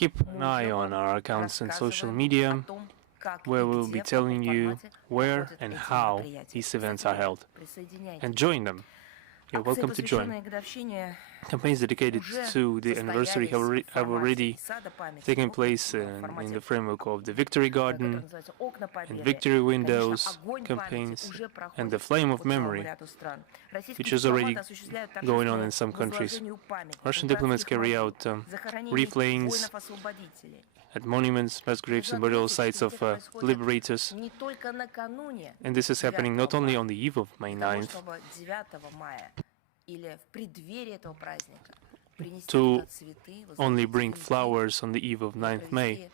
Keep an eye on our accounts and social media, where we'll be telling you where and how these events are held. And join them. You're welcome to join. Campaigns dedicated to the anniversary have already taken place in the framework of the Victory Garden and Victory Windows campaigns and the Flame of Memory, which is already going on in some countries. Russian diplomats carry out wreath layings at monuments, mass graves and burial sites of liberators. And this is happening not only on the eve of May 9th, to only bring flowers on the eve of 9th May,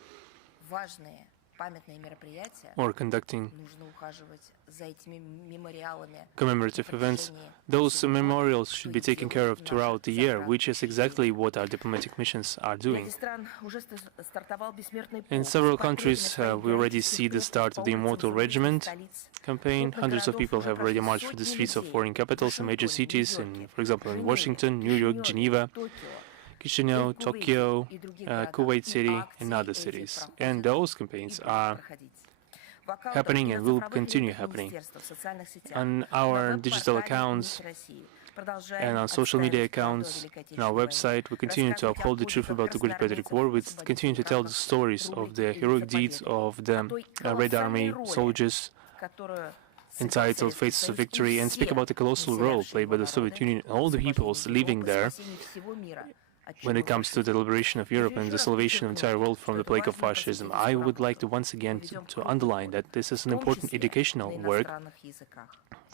or conducting commemorative events. Those memorials should be taken care of throughout the year, which is exactly what our diplomatic missions are doing. In several countries, we already see the start of the Immortal Regiment campaign. Hundreds of people have already marched through the streets of foreign capitals and major cities, for example, in Washington, New York, Geneva, Chisinau, Tokyo, Kuwait City, and other cities. And those campaigns are happening and will continue happening. On our digital accounts and on social media accounts, on our website, we continue to uphold the truth about the Great Patriotic War. We continue to tell the stories of the heroic deeds of the Red Army soldiers entitled Faces of Victory, and speak about the colossal role played by the Soviet Union and all the peoples living there when it comes to the liberation of Europe and the salvation of the entire world from the plague of fascism. I would like to once again to underline that this is an important educational work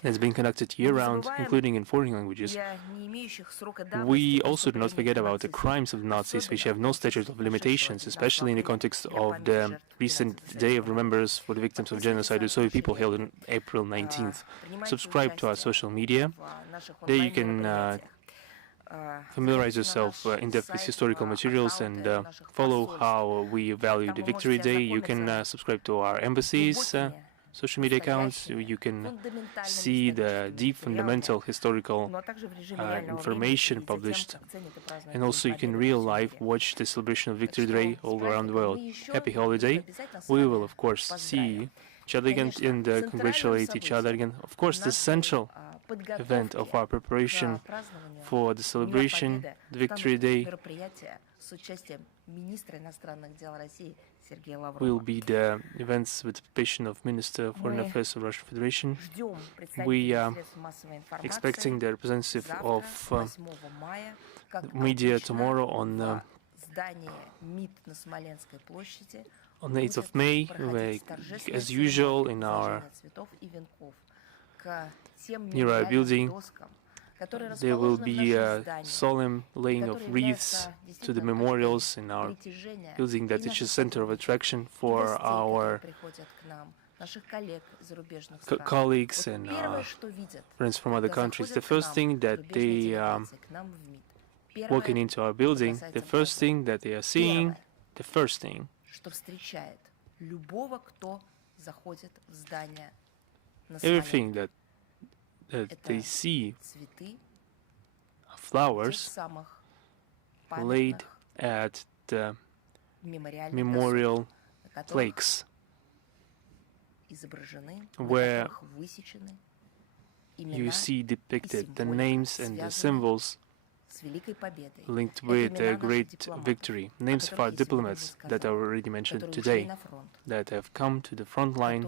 that's being conducted year-round, including in foreign languages. We also do not forget about the crimes of the Nazis, which have no statute of limitations, especially in the context of the recent Day of Remembrance for the victims of genocide of Soviet people held on April 19th. Subscribe to our social media. There you can familiarize yourself in depth with historical materials and follow how we value the Victory Day. You can subscribe to our embassy's social media accounts. You can see the deep fundamental historical information published, and also you can real life watch the celebration of Victory Day all around the world. Happy holiday. We will of course see each other again and congratulate each other again. Of course, the central event of our preparation for the celebration, the Victory Day, will be the events with participation of Minister of Foreign Affairs of Russian Federation. We are expecting the representative of media tomorrow on the 8th of May, as usual, near our building. There will be a solemn laying of wreaths to the memorials in our building, that is a center of attraction for our colleagues and friends from other countries. The first thing that they walking into our building, the first thing that they are seeing, the first thing everything that they see flowers laid at the memorial plaques, where you see depicted the names and the symbols linked with a great victory. Names of our diplomats that are already mentioned today, that have come to the front line,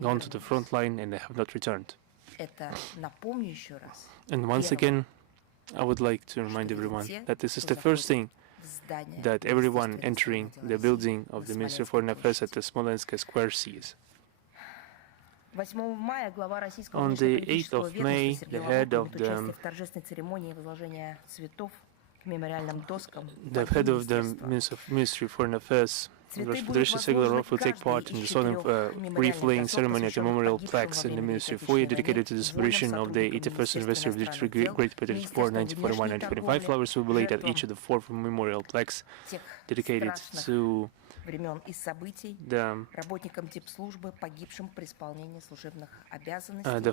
gone to the front line, and they have not returned. And once again, I would like to remind everyone that this is the first thing that everyone entering the building of the Ministry of Foreign Affairs at the Smolensk Square sees. On the 8th of May, the head of the Ministry of Foreign Affairs The Russian Federation Zakharova will take part in the solemn wreath-laying ceremony at the memorial plaques in the Ministry of Foyer dedicated to the celebration of the 81st anniversary of the Victory Great Patriotic War 1941-1945. Flowers will be laid at each of the 4 memorial plaques dedicated to the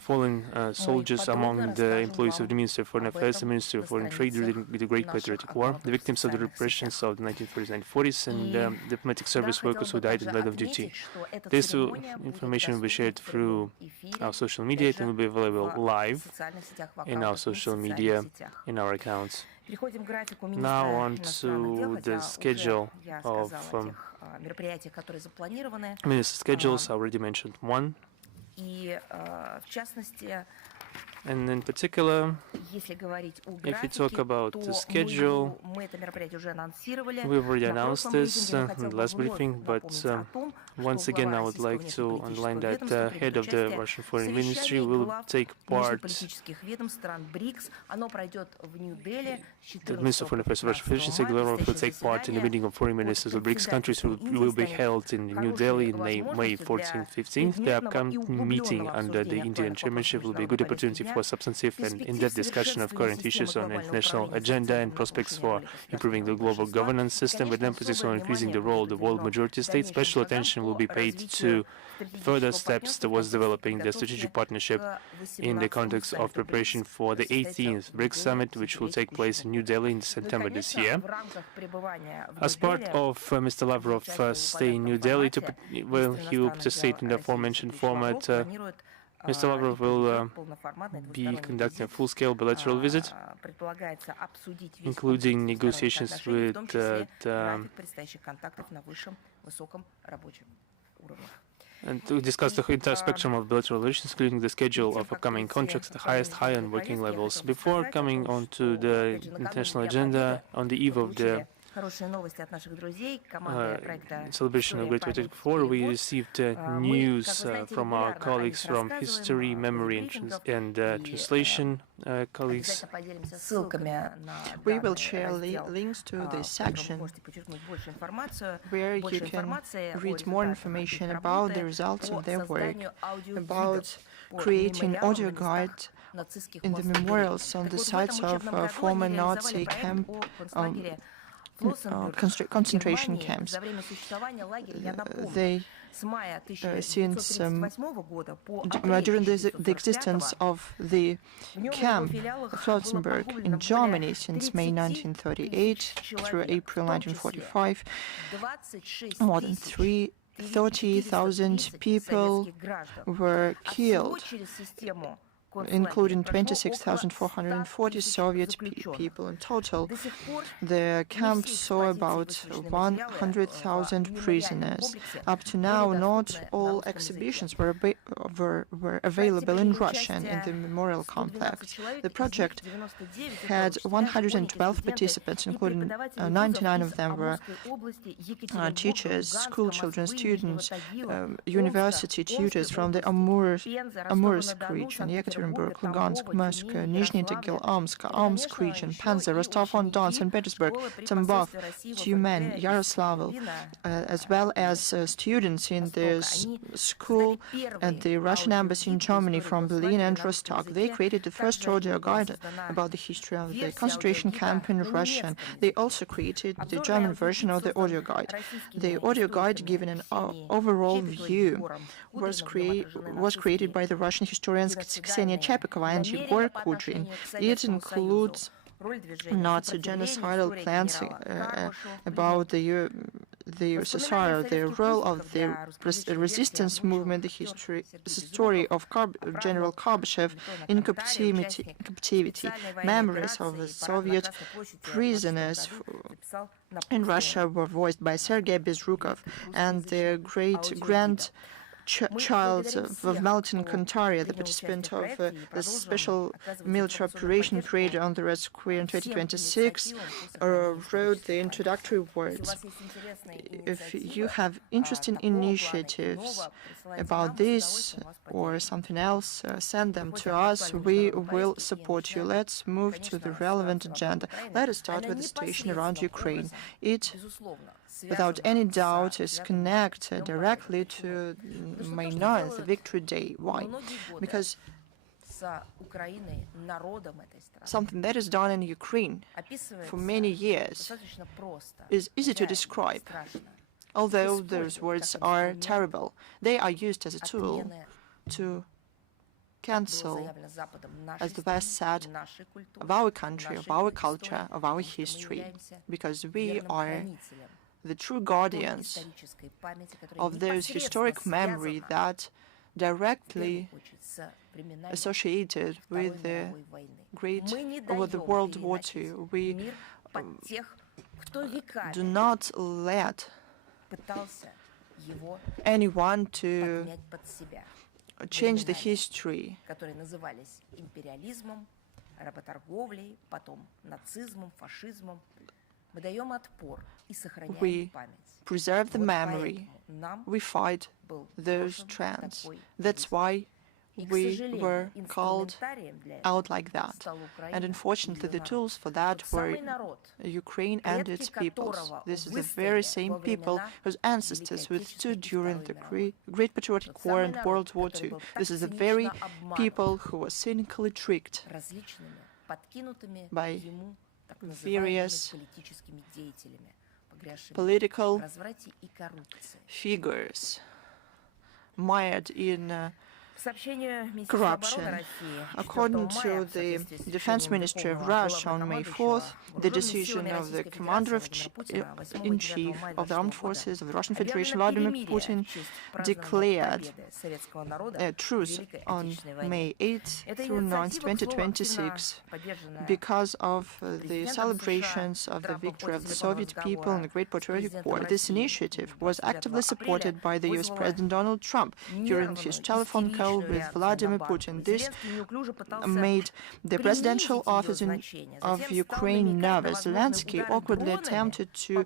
fallen soldiers among the employees of the Ministry of Foreign Affairs, the Ministry of Foreign Trade during the Great Patriotic War, the victims of the repressions of the 1940s and 40s, and diplomatic service workers who died in line of duty. This information will be shared through our social media. It will be available live in our social media, in our accounts. Now on to the schedule of minister schedules. I already mentioned one. And in particular, if we talk about the schedule, we've already announced this in the last briefing, but once again, I would like to underline that the head of the Russian Foreign Ministry will take part. The Minister of Foreign Affairs of Russian Federation, Zelenskyy Russia, will take part in the meeting of foreign ministers of BRICS countries, will be held in New Delhi in May 14th-15th. The upcoming meeting under the Indian chairmanship will be a good opportunity for substantive and in-depth discussion of current issues on the international agenda and prospects for improving the global governance system, with emphasis on increasing the role of the world majority states. Special attention will be paid to further steps towards developing the strategic partnership in the context of preparation for the 18th BRICS summit, which will take place in New Delhi in September this year. As part of Mr. Lavrov's stay in New Delhi, he will participate in the aforementioned format. Mr. Lavrov will be conducting a full-scale bilateral visit, including negotiations with and to discuss the entire spectrum of bilateral relations, including the schedule of upcoming contracts at the highest high and working levels. Before coming on to the international agenda, on the eve of the celebration of Great Patriotic War, we received news from our colleagues from History, Memory, and Translation colleagues. We will share links to this section where you can read more information about the results of their work, about creating audio guide in the memorials on the sites of former Nazi concentration camps. They, since during the existence of the camp Flotzenburg in Germany since May 1938 through April 1945, more than 30,000 people were killed, including 26,440 Soviet people in total. The camp saw about 100,000 prisoners. Up to now, not all exhibitions were available in Russian in the memorial complex. The project had 112 participants, including 99 of them were teachers, school children, students, university tutors from the Amursk region, Yekaterinburg, Lugansk, Moscow, Nizhny Tagil, Omsk region, Panzer, Rostov-on-Don, St. Petersburg, Tambov, Tyumen, Yaroslavl, as well as students in the school at the Russian embassy in Germany from Berlin and Rostock. They created the first audio guide about the history of the concentration camp in Russia. They also created the German version of the audio guide. The audio guide, given an overall view, was created by the Russian historians Ksenia Chepikova and Yegor Kudrin. It includes Nazi genocidal plans about the USSR, the role of the resistance movement, the story of General Karbyshev in captivity, memories of the Soviet prisoners in Russia were voiced by Sergei Bezrukov, and the grand child of Valentin Kontaria, the participant of the special military operation created on the Red Square in 2026, wrote the introductory words. If you have interesting initiatives about this or something else, send them to us. We will support you. Let's move to the relevant agenda. Let us start with the situation around Ukraine. It, without any doubt, is connected directly to May 9th, Victory Day. Why? Because something that is done in Ukraine for many years is easy to describe. Although those words are terrible, they are used as a tool to cancel, as the West said, of our country, of our culture, of our history, because we are the true guardians of those historic memory that directly associated with the World War II. We do not let anyone to change the history. We preserve the memory. We fight those trends. That's why we were called out like that. And unfortunately, the tools for that were Ukraine and its peoples. This is the very same people whose ancestors withstood during the Great Patriotic War and World War II. This is the very people who were cynically tricked by various political figures mired in corruption. According to the Defense Ministry of Russia on May 4th, the decision of the Commander-in-Chief of the Armed Forces of the Russian Federation, Vladimir Putin, declared a truce on May 8th through 9th, 2026, because of the celebrations of the victory of the Soviet people in the Great Patriotic War. This initiative was actively supported by the US President Donald Trump during his telephone call with Vladimir Putin. This made the presidential office of Ukraine nervous. Zelenskyy awkwardly attempted to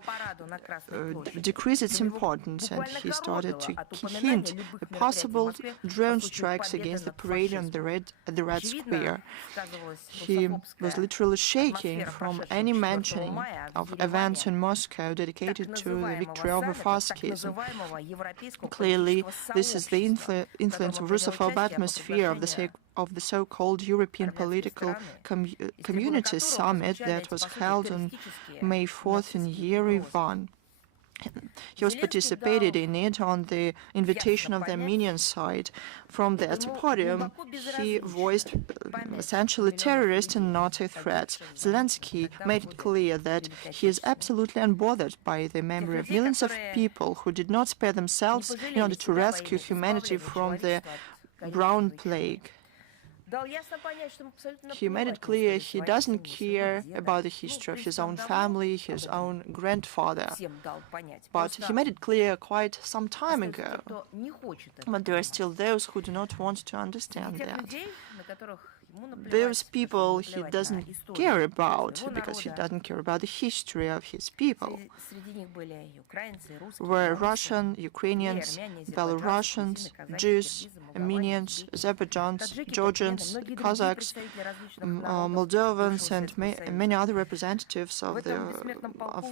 decrease its importance, and he started to hint at possible drone strikes against the parade on the Red Square. He was literally shaking from any mentioning of events in Moscow dedicated to the victory over fascism. Clearly, this is the influence of Russophobe atmosphere of the so-called European Political Community Summit that was held on May 4th in Yerevan. He was participated in it on the invitation of the Armenian side. From that podium, he voiced essentially terrorist and Nazi threats. Zelenskyy made it clear that he is absolutely unbothered by the memory of millions of people who did not spare themselves in order to rescue humanity from the brown plague. He made it clear he doesn't care about the history of his own family, his own grandfather. But he made it clear quite some time ago. But there are still those who do not want to understand that. Those people he doesn't care about, because he doesn't care about the history of his people, were Russian, Ukrainians, Belarusians, Jews, Armenians, Azerbaijans, Georgians, Kazakhs, Moldovans, and many other representatives of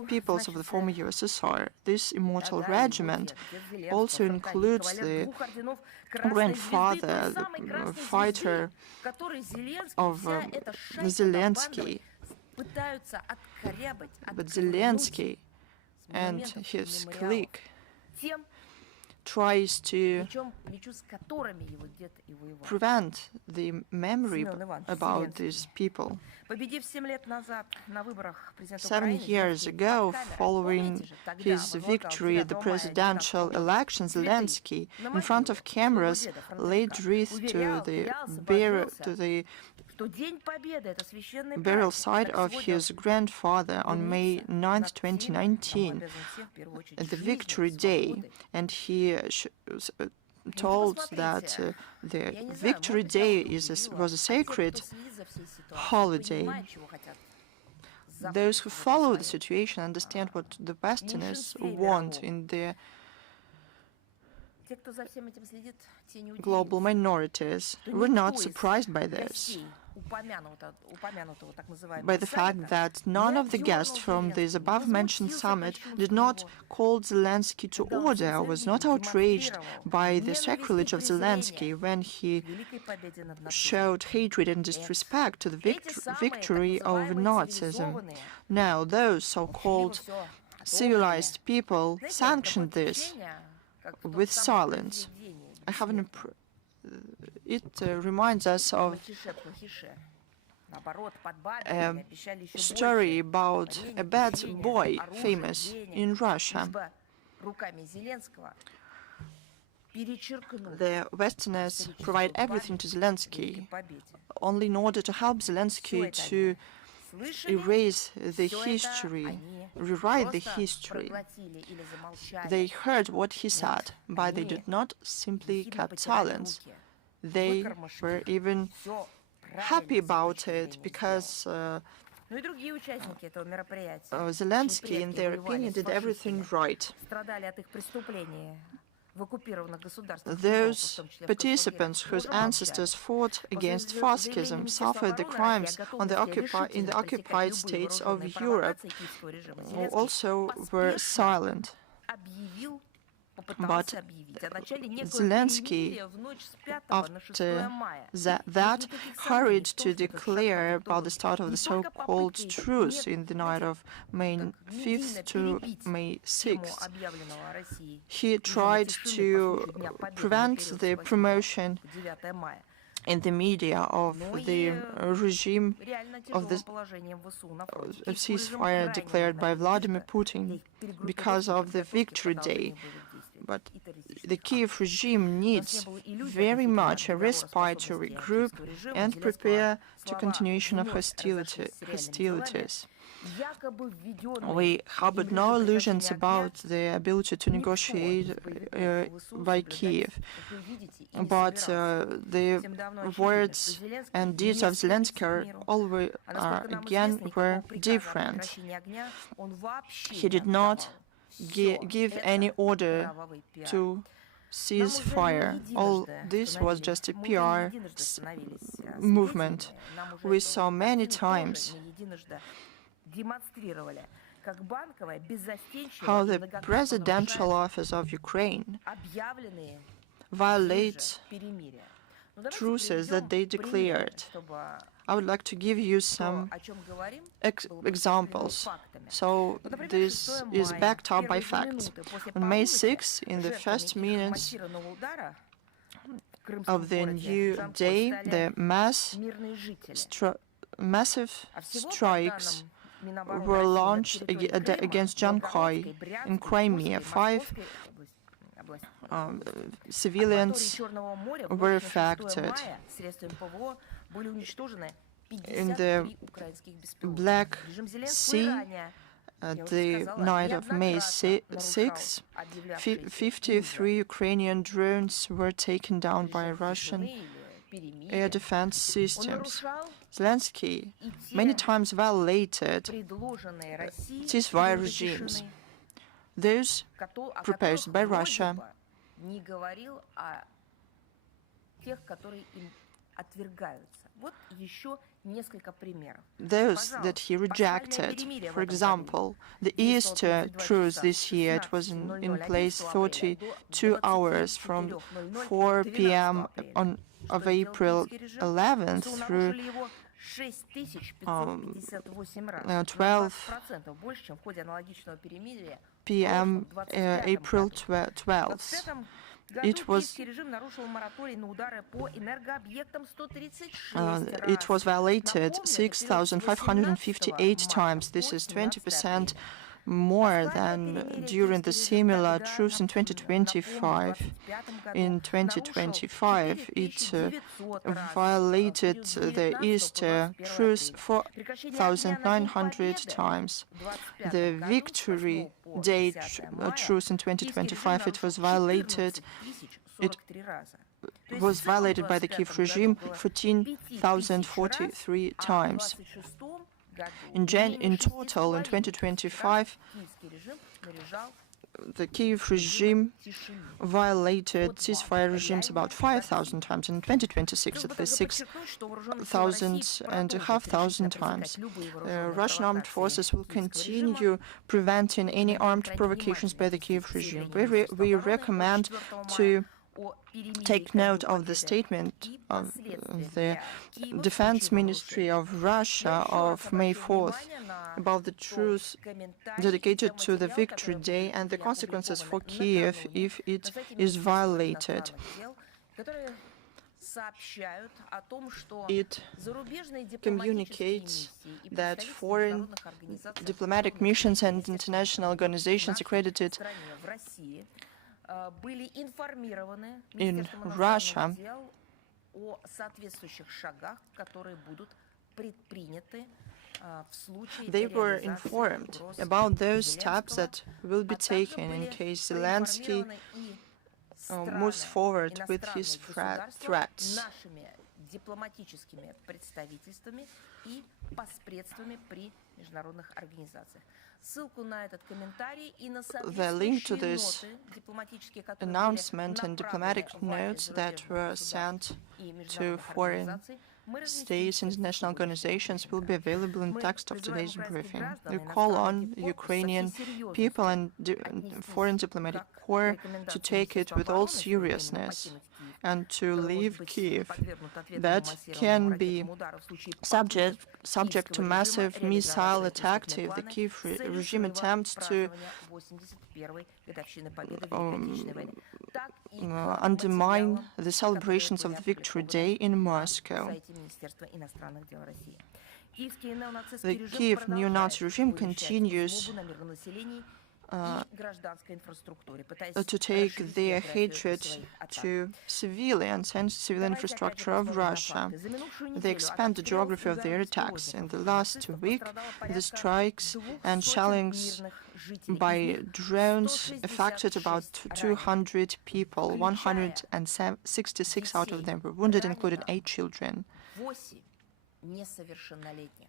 peoples of the former USSR. This immortal regiment also includes the grandfather, the fighter of Zelenskyy. But Zelenskyy and his clique tries to prevent the memory about these people. 7 years ago, following his victory at the presidential election, Zelenskyy, in front of cameras, laid wreath to the burial site of his grandfather on May 9, 2019, at the Victory Day, and he told that the Victory Day was a sacred holiday. Those who follow the situation understand what the Westerners want in their global minorities. We're not surprised by this, by the fact that none of the guests from this above-mentioned summit did not call Zelenskyy to order, or was not outraged by the sacrilege of Zelenskyy when he showed hatred and disrespect to the victory of Nazism. Now, those so-called civilized people sanctioned this with silence. I have an it reminds us of a story about a bad boy famous in Russia. The Westerners provide everything to Zelenskyy only in order to help Zelenskyy to erase the history, rewrite the history. They heard what he said, but they did not simply keep silence. They were even happy about it because Zelenskyy, in their opinion, did everything right. Those participants whose ancestors fought against fascism suffered the crimes in the occupied states of Europe also were silent. But Zelenskyy, after that, hurried to declare about the start of the so-called truce in the night of May 5th to May 6th. He tried to prevent the promotion in the media of the regime of the ceasefire declared by Vladimir Putin because of the Victory Day. But the Kyiv regime needs very much a respite to regroup and prepare to continuation of hostilities. We harbored no illusions about the ability to negotiate by Kyiv, but the words and deeds of Zelenskyy again were different. He did not give any order to cease fire. All this was just a PR movement. We saw many times how the presidential office of Ukraine violates truces that they declared. I would like to give you some examples. So this is backed up by facts. On May 6, in the first minutes of the new day, the massive strikes were launched against Zelenskyy in Crimea. 5 civilians were affected. In the Black Sea, at the night of May 6, 53 Ukrainian drones were taken down by Russian air defense systems. Zelenskyy many times violated ceasefire regimes, those proposed by Russia, those that he rejected. For example, the Easter truce this year, it was in place 32 hours from 4 p.m. of April 11th through 12 p.m. April 12th. It was violated 6,558 times. This is 20% more than during the similar truce in 2025. In 2025, it violated the Easter truce 4,900 times. The Victory Day truce in 2025, it was violated it was violated by the Kyiv regime 14,043 times. In total, in 2025, the Kyiv regime violated ceasefire regimes about 5,000 times. In 2026, at least 6,500 times. Russian armed forces will continue preventing any armed provocations by the Kyiv regime. We recommend to take note of the statement of the Defense Ministry of Russia of May 4th about the truce dedicated to the Victory Day and the consequences for Kyiv if it is violated. It communicates that foreign diplomatic missions and international organizations accredited in Russia they were informed about those steps that will be taken in case Zelenskyy moves forward with his threats. The link to this announcement and diplomatic notes that were sent to foreign states, international organizations will be available in text of today's briefing. We call on Ukrainian people and foreign diplomatic corps to take it with all seriousness and to leave Kyiv, that can be subject to massive missile attack if the Kyiv regime attempts to undermine the celebrations of the Victory Day in Moscow. The Kyiv neo-Nazi regime continues to take their hatred to civilians and civil infrastructure of Russia. They expand the geography of their attacks. In the last week, the strikes and shellings by drones affected about 200 people. 166 out of them were wounded, including 8 children.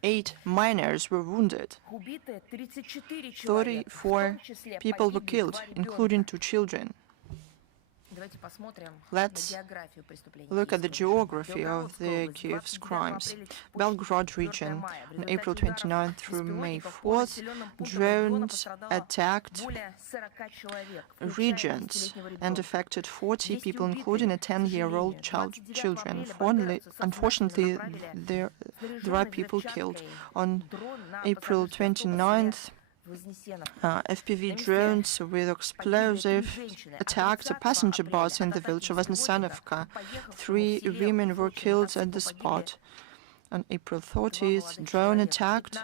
8 minors were wounded. 34 people were killed, including 2 children. Let's look at the geography of the Kyiv's crimes. Belgorod region, on April 29 through May 4th, drones attacked regions and affected 40 people, including a 10-year-old children. Unfortunately, there are people killed. On April 29th, FPV drones with explosives attacked a passenger bus in the village of Voznesenovka. 3 women were killed at the spot. On April 30th, drone attacked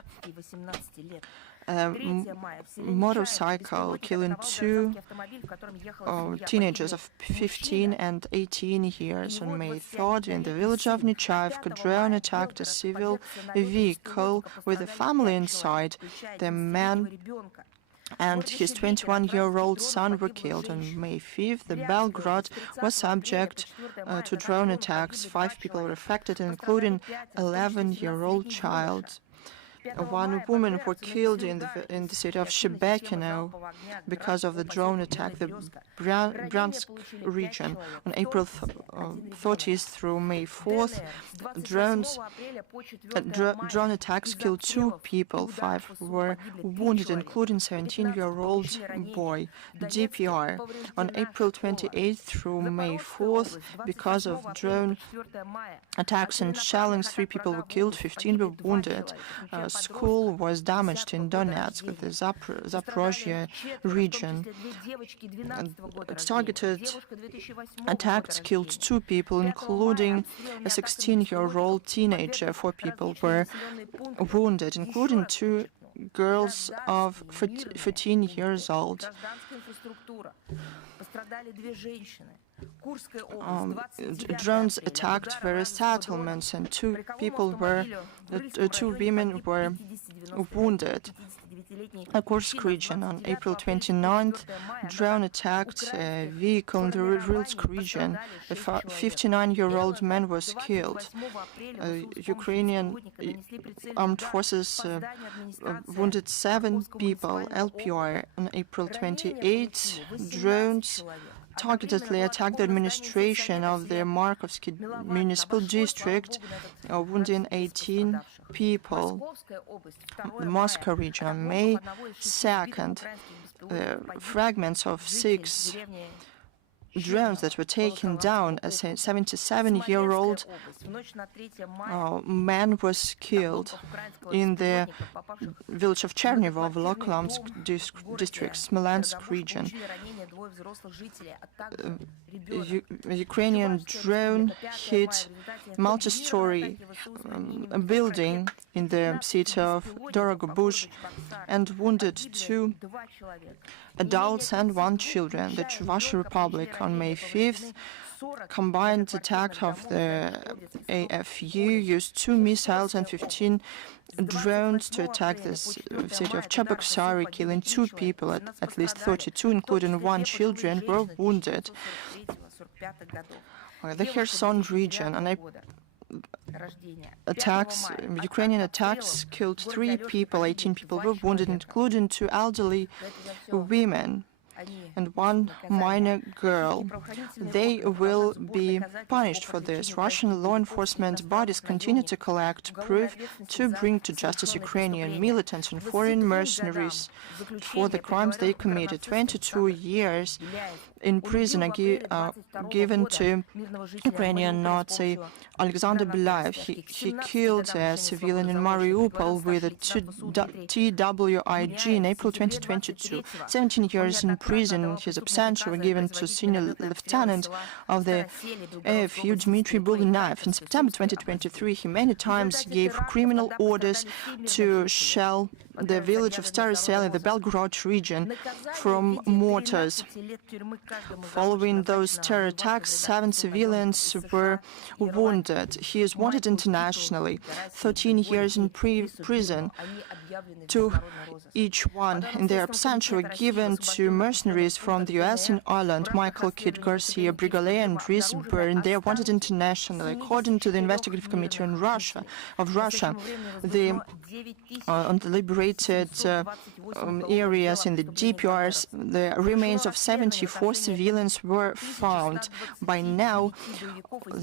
a motorcycle, killing 2 teenagers of 15 and 18 years. On May 3rd, in the village of Nichaevka, drone attacked a civil vehicle with a family inside. The man and his 21-year-old son were killed. On May 5th, the Belgorod was subject to drone attacks. 5 people were affected, including an 11-year-old child. 1 woman was killed in the city of Shebekino because of the drone attack. The Bryansk region, on April 30th through May 4th, drone attacks killed 2 people. 5 were wounded, including 17-year-old boy. DPR, on April 28th through May 4th, because of drone attacks and shellings, 3 people were killed, 15 were wounded. School was damaged in Donetsk, the Zaporozhye region. Targeted attacks killed 2 people, including a 16-year-old teenager. 4 people were wounded, including 2 girls of 14 years old. Drones attacked various settlements, and 2 women were wounded. Kursk region. On April 29th, drone attacked a vehicle in the Rilsk region. A 59-year-old man was killed. Ukrainian armed forces wounded 7 people. LPR on April 28th, drones targetedly attacked the administration of the Markovsky municipal district, wounding 18 people. The Moscow region on May 2nd, fragments of 6 drones that were taken down. A 77-year-old man was killed in the village of Chernivo of Loklamsk district, Smolensk region. A Ukrainian drone hit multi-story building in the city of Dorogobush and wounded 2 adults and 1 children. The Czech Republic on May 5th, combined attack of the AFU used 2 missiles and 15 drones to attack the city of Cheboksary, killing 2 people. At least 32, including 1 child, were wounded. The Kherson region, and Ukrainian attacks killed 3 people, 18 people were wounded, including 2 elderly women and 1 minor girl. They will be punished for this. Russian law enforcement bodies continue to collect proof to bring to justice Ukrainian militants and foreign mercenaries for the crimes they committed. 22 years in prison are given to Ukrainian Nazi Alexander Belayev. He killed a civilian in Mariupol with a TWIG in April 2022. 17 years in prison. His absentia were given to senior lieutenant of the AFU Dmitry Bulinaev. In September 2023, he many times gave criminal orders to shell the village of Stary Sely, the Belgorod region, from mortars. Following those terror attacks, 7 civilians were wounded. He is wanted internationally. 13 years in prison. To each one in their absentia were given to mercenaries from the US and Ireland, Michael Kidd Garcia, Brigale, and Dries Byrne. They are wanted internationally. According to the Investigative Committee on Russia, the liberated areas in the DPRs, the remains of 74 civilians were found. By now,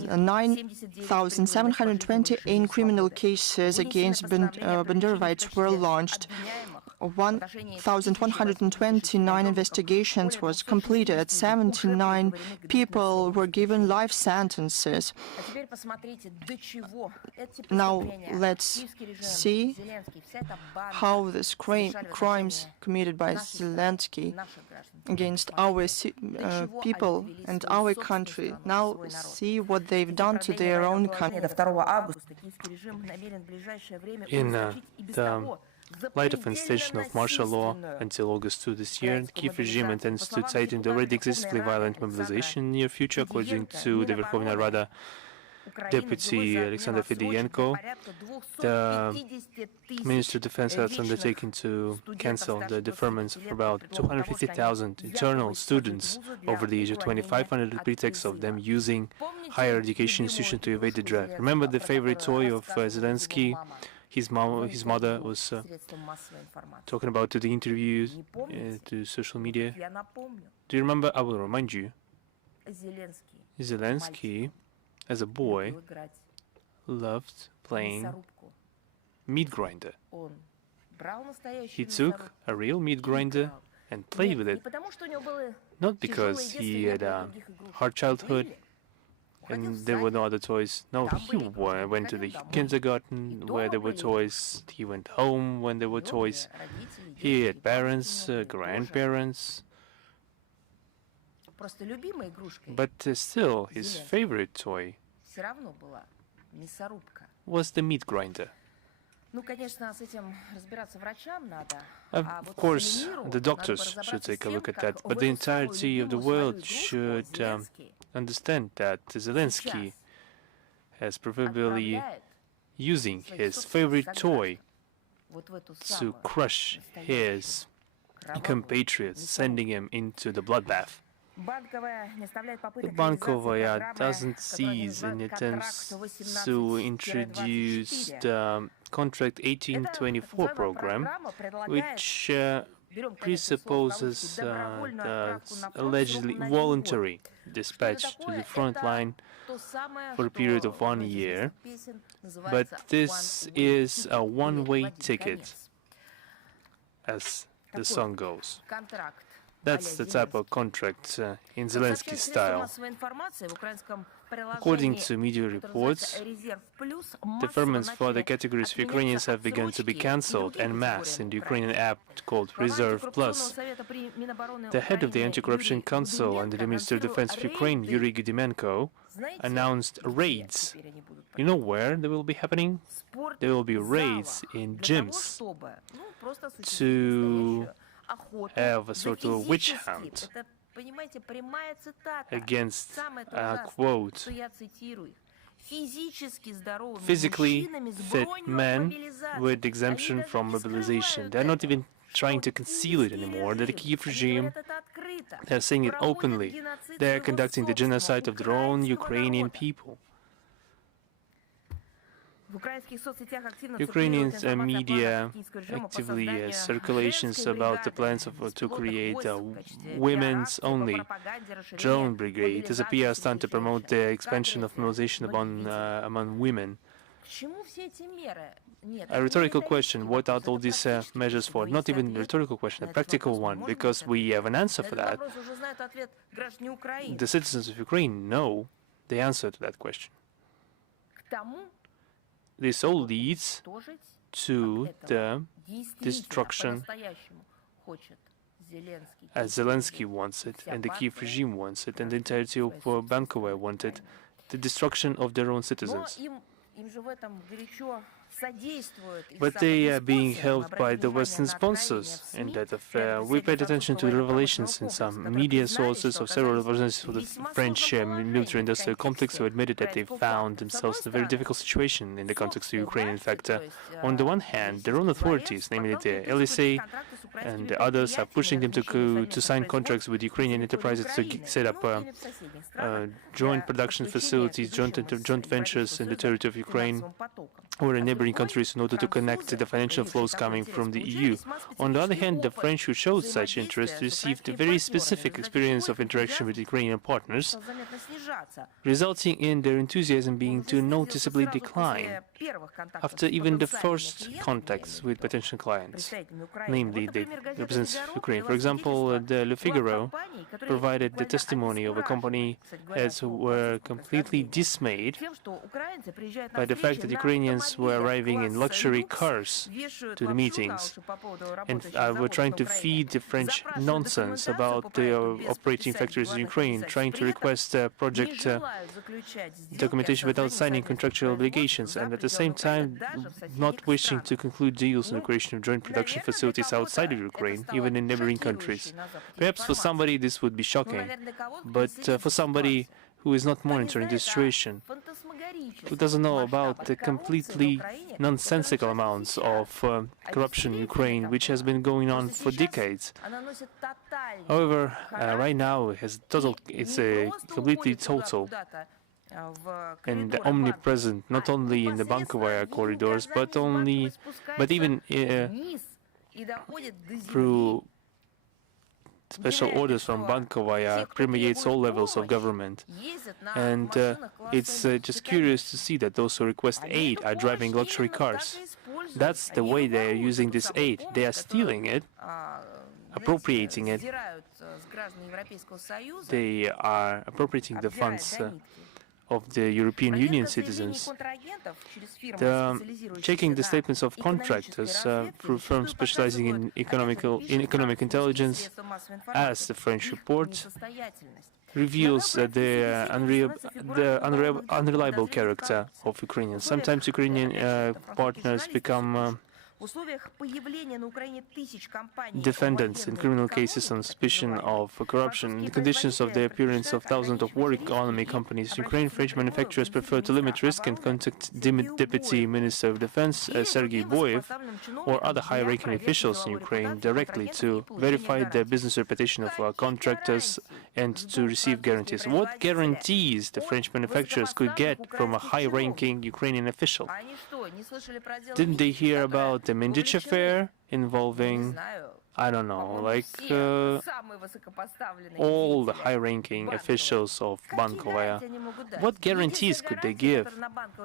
9,728 criminal cases against Banderovites were launched. 1,129 investigations was completed. 79 people were given life sentences. Now let's see how these crimes committed by Zelenskyy against our people and our country. Now see what they've done to their own country. In the light of installation of martial law until August 2 this year, the Kyiv regime intends to tighten the already excessively violent mobilization in the near future, according to the Verkhovna Rada Deputy Alexander Fedorenko. The Ministry of Defense has undertaken to cancel the deferments of about 250,000 internal students over the age of 25 under the pretext of them using higher education institutions to evade the draft. Remember the favorite toy of Zelenskyy? His mother was talking about to the interviews, to social media. Do you remember? I will remind you. Zelenskyy, as a boy, loved playing meat grinder. He took a real meat grinder and played with it. Not because he had a hard childhood and there were no other toys. No, he went to the kindergarten where there were toys. He went home when there were toys. He had parents, grandparents. But still, his favorite toy was the meat grinder. Of course, the doctors should take a look at that, but the entirety of the world should understand that Zelenskyy has proverbially using his favorite toy to crush his compatriots, sending him into the bloodbath. The Bankovaya doesn't cease in attempts to introduce the Contract 1824 program, which presupposes the allegedly voluntary dispatch to the front line for a period of 1 year. But this is a one-way ticket, as the song goes. That's the type of contract in Zelenskyy style. According to media reports, deferments for the categories of Ukrainians have begun to be cancelled en masse in the Ukrainian app called Reserve Plus. The head of the Anti-Corruption Council under the Minister of Defense of Ukraine, Yuri Gudimenko, announced raids. You know where they will be happening? There will be raids in gyms to have a sort of witch hunt against, quote, physically fit men with exemption from mobilization. They're not even trying to conceal it anymore. The Kyiv regime, they're saying it openly. They're conducting the genocide of their own Ukrainian people. Ukrainian media actively circulations about the plans to create a women's-only drone brigade as a PR stunt to promote the expansion of mobilization among women. A rhetorical question, what are all these measures for? Not even a rhetorical question, a practical one, because we have an answer for that. The citizens of Ukraine know the answer to that question. This all leads to the destruction as Zelenskyy wants it, and the Kyiv regime wants it, and the entirety of Bankovaya wanted, the destruction of their own citizens. But they are being helped by the Western sponsors in that affair. We paid attention to the revelations in some media sources of several representatives of the French military-industrial complex who admitted that they found themselves in a very difficult situation in the context of Ukraine. In fact, on the one hand, their own authorities, namely the illicit and the others, are pushing them to sign contracts with Ukrainian enterprises to set up joint production facilities, joint ventures in the territory of Ukraine or in neighboring countries in order to connect the financial flows coming from the EU. On the other hand, the French, who showed such interest, received a very specific experience of interaction with Ukrainian partners, resulting in their enthusiasm being to noticeably decline after even the first contacts with potential clients, namely the representatives of Ukraine. For example, the Le Figaro provided the testimony of a company as who were completely dismayed by the fact that Ukrainians were arriving in luxury cars to the meetings and were trying to feed the French nonsense about the operating factories in Ukraine, trying to request project documentation without signing contractual obligations, and at the same time not wishing to conclude deals on the creation of joint production facilities outside of Ukraine, even in neighboring countries. Perhaps for somebody this would be shocking, but for somebody who is not monitoring the situation, who doesn't know about the completely nonsensical amounts of corruption in Ukraine, which has been going on for decades. However, right now it's a completely total and omnipresent, not only in the Bankovaya corridors, but even through special orders from Bankovaya permeates all levels of government. And it's just curious to see that those who request aid are driving luxury cars. That's the way they are using this aid. They are stealing it, appropriating it. They are appropriating the funds of the European Union citizens. Checking the statements of contractors through firms specializing in economic intelligence, as the French report, reveals the unreliable character of Ukrainians. Sometimes Ukrainian partners become defendants in criminal cases on suspicion of corruption. In the conditions of the appearance of thousands of war economy companies in Ukraine, French manufacturers prefer to limit risk and contact Deputy Minister of Defense Sergei Boyev or other high-ranking officials in Ukraine directly to verify the business reputation of contractors and to receive guarantees. What guarantees the French manufacturers could get from a high-ranking Ukrainian official? Didn't they hear about the Mindich affair involving, I don't know, like all the high-ranking officials of Bankovaya? What guarantees could they give?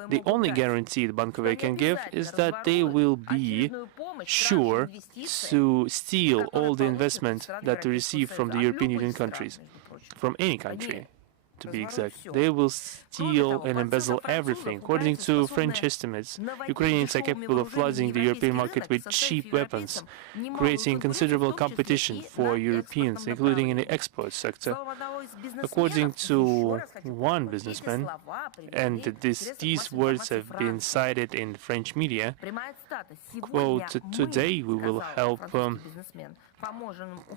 The only guarantee that Bankovaya can give is that they will be sure to steal all the investment that they receive from the European Union countries, from any country, to be exact. They will steal and embezzle everything. According to French estimates, Ukrainians are capable of flooding the European market with cheap weapons, creating considerable competition for Europeans, including in the export sector. According to one businessman, and these words have been cited in French media, quote, "Today we will help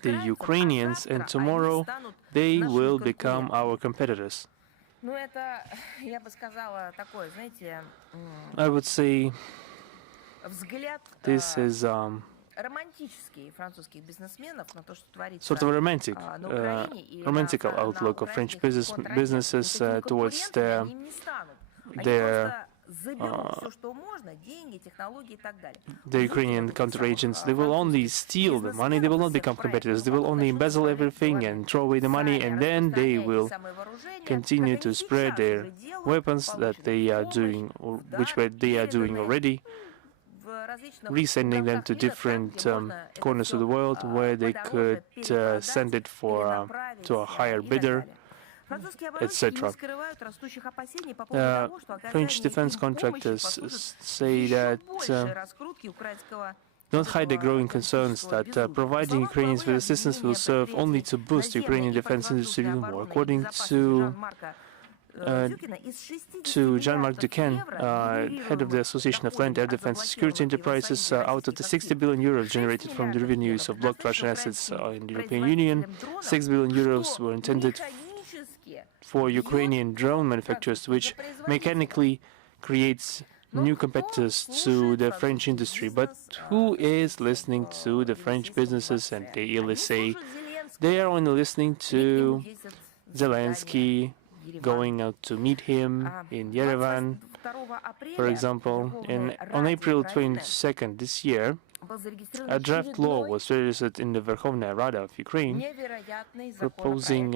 the Ukrainians, and tomorrow they will become our competitors." I would say this is sort of a romantical outlook of French businesses towards the Ukrainian counteragents. They will only steal the money, they will not become competitors, they will only embezzle everything and throw away the money, and then they will continue to spread their weapons that they are doing, or they are doing already, resending them to different corners of the world where they could send it to a higher bidder, etc. French defense contractors say that don't hide the growing concerns that providing Ukrainians with assistance will serve only to boost Ukrainian defense industry even more. According to Jean-Marc Duquesne, head of the Association of Land, Air Defense and Security Enterprises, out of the 60 billion euros generated from the revenues of blocked Russian assets in the European Union, 6 billion euros were intended for Ukrainian drone manufacturers, which mechanically creates new competitors to the French industry. But who is listening to the French businesses and the illicit? They are only listening to Zelenskyy, going out to meet him in Yerevan, for example. And on April 22nd this year, a draft law was registered in the Verkhovna Rada of Ukraine, proposing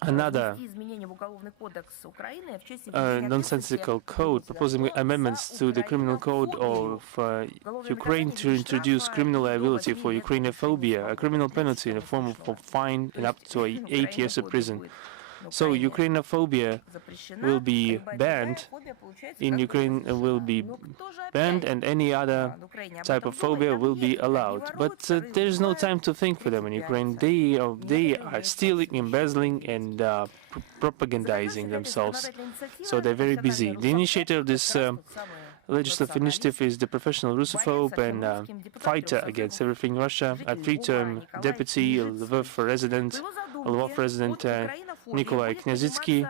another nonsensical code, proposing amendments to the criminal code of Ukraine to introduce criminal liability for Ukrainophobia, a criminal penalty in the form of a fine and up to 8 years of prison. So Ukrainophobia will be banned in Ukraine, and any other type of phobia will be allowed. But there's no time to think for them in Ukraine. They are stealing, embezzling, and propagandizing themselves. So they're very busy. The initiator of this legislative initiative is the professional Russophobe and fighter against everything Russia, a three-term deputy, Lvov resident Nikolai Knyazhitsky.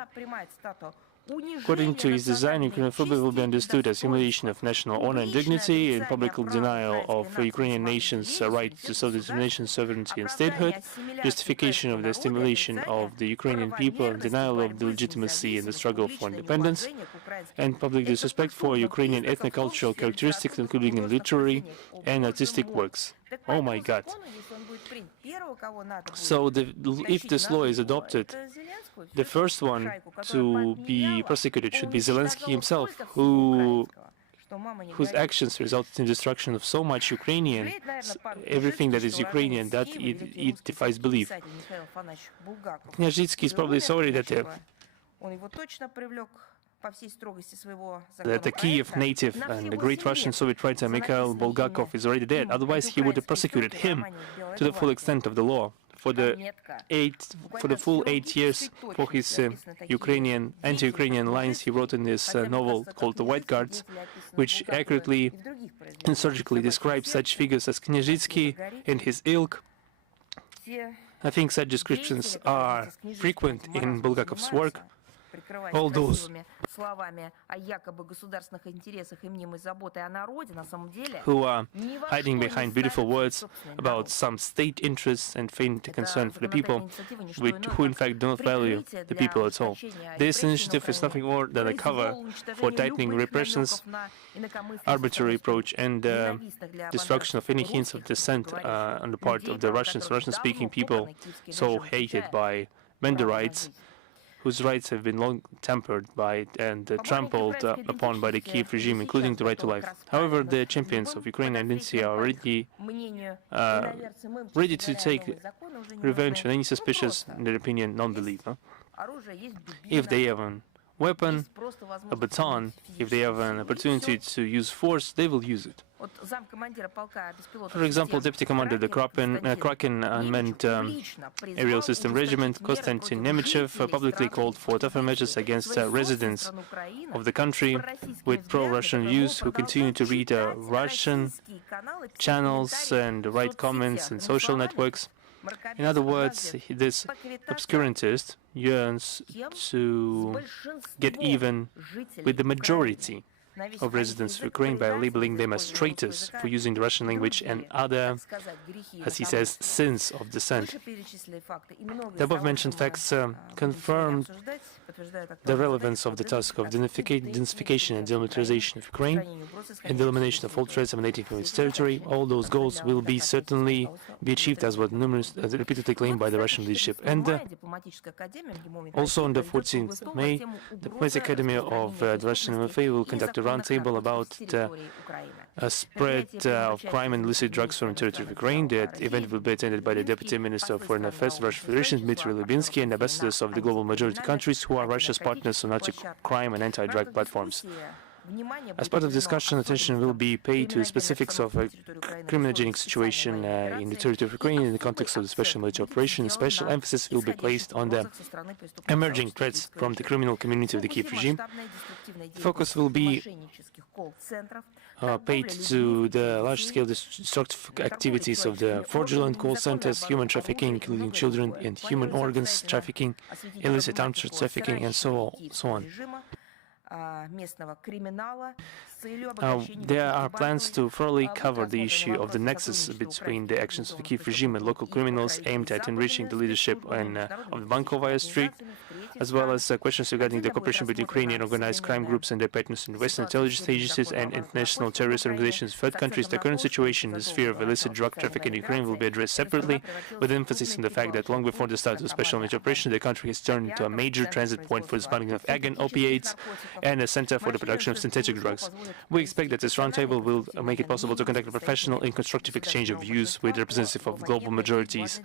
According to his design, Ukrainophobia will be understood as humiliation of national honor and dignity and public denial of Ukrainian nation's right to self-determination, sovereignty and statehood, justification of the assimilation of the Ukrainian people and denial of the legitimacy in the struggle for independence, and public disrespect for Ukrainian ethno-cultural characteristics, including in literary and artistic works. Oh my God. So if this law is adopted, the first one to be prosecuted should be Zelenskyy himself, whose actions resulted in destruction of so much Ukrainian, everything that is Ukrainian, that it defies belief. Knyazhitsky is probably sorry that the Kyiv native and the great Russian Soviet writer Mikhail Bulgakov is already dead. Otherwise, he would have prosecuted him to the full extent of the law. for the full 8 years for his Ukrainian anti-Ukrainian lines he wrote in this novel called The White Guards, which accurately and surgically describes such figures as Knyazhitsky and his ilk. I think such descriptions are frequent in Bulgakov's work. All those who are hiding behind beautiful words about some state interests and faint concern for the people, who in fact do not value the people at all. This initiative is nothing more than a cover for tightening repressions, arbitrary approach, and destruction of any hints of dissent on the part of the Russian-speaking people, so hated by Menderites, whose rights have been long tempered by and trampled upon by the Kyiv regime, including the right to life. However, the champions of Ukrainian identity are already ready to take revenge on any suspicious, in their opinion, non-believer. If they have a weapon, a baton, if they have an opportunity to use force, they will use it. For example, Deputy Commander of the Kraken Unmanned Aerial System Regiment, Konstantin Nemechev, publicly called for tougher measures against residents of the country with pro-Russian views who continue to read Russian channels and write comments in social networks. In other words, this obscurantist yearns to get even with the majority of residents of Ukraine by labeling them as traitors for using the Russian language and other, as he says, sins of dissent. The above-mentioned facts confirm the relevance of the task of denazification and demilitarization of Ukraine and the elimination of all threats emanating from its territory. All those goals will certainly be achieved, as was repeatedly claimed by the Russian leadership. And also on the 14th of May, the Diplomatic Academy of the Russian MFA will conduct a roundtable about the spread of crime and illicit drugs from the territory of Ukraine. That event will be attended by the Deputy Minister of Foreign Affairs of the Russian Federation, Dmitry Lubinsky, and ambassadors of the global majority countries who are Russia's partners on anti-crime and anti-drug platforms. As part of the discussion, attention will be paid to the specifics of a criminogenic situation in the territory of Ukraine in the context of the special military operation. Special emphasis will be placed on the emerging threats from the criminal community of the Kyiv regime. The focus will be paid to the large-scale destructive activities of the fraudulent call centers, human trafficking, including children, and human organs trafficking, illicit arms trafficking, and so on. There are plans to thoroughly cover the issue of the nexus between the actions of the Kyiv regime and local criminals aimed at enriching the leadership of the Bankovaya Street, as well as questions regarding the cooperation between Ukrainian organized crime groups and their partners in Western intelligence agencies and international terrorist organizations in third countries. The current situation in the sphere of illicit drug trafficking in Ukraine will be addressed separately, with emphasis on the fact that long before the start of the special military operation, the country has turned into a major transit point for the smuggling of again opiates and a center for the production of synthetic drugs. We expect that this roundtable will make it possible to conduct a professional and constructive exchange of views with representatives of global majorities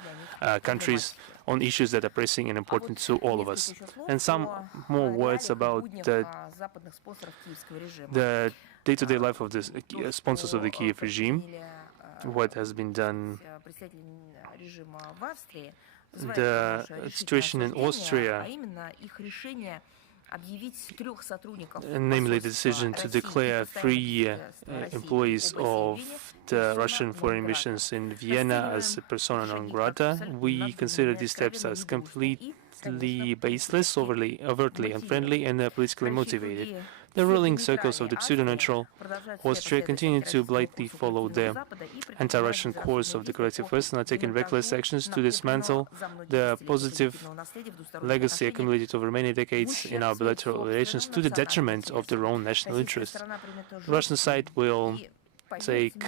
countries on issues that are pressing and important to all of us. And some more words about the day-to-day life of the sponsors of the Kyiv regime, what has been done. The situation in Austria, namely the decision to declare 3 employees of the Russian foreign missions in Vienna as persona non grata. We consider these steps as completely baseless, overtly unfriendly, and politically motivated. The ruling circles of the pseudo-neutral Austria continue to blindly follow the anti-Russian course of the collective West and are taking reckless actions to dismantle the positive legacy accumulated over many decades in our bilateral relations to the detriment of their own national interests. The Russian side will take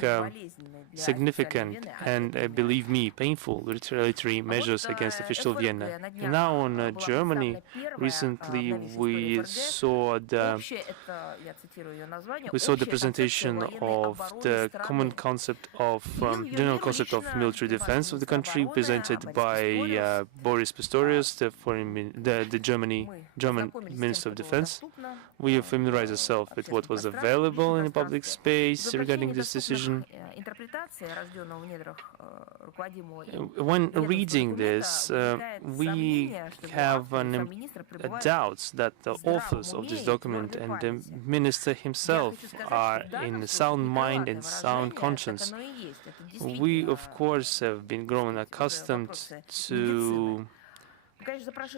significant and, believe me, painful retaliatory measures against official Vienna. And now on Germany, recently we saw the presentation of the common concept of general concept of military defense of the country, presented by Boris Pistorius, the German Minister of Defense. We have familiarized ourselves with what was available in the public space regarding this decision. When reading this, we have doubts that the authors of this document and the minister himself are in sound mind and sound conscience. We, of course, have been grown accustomed to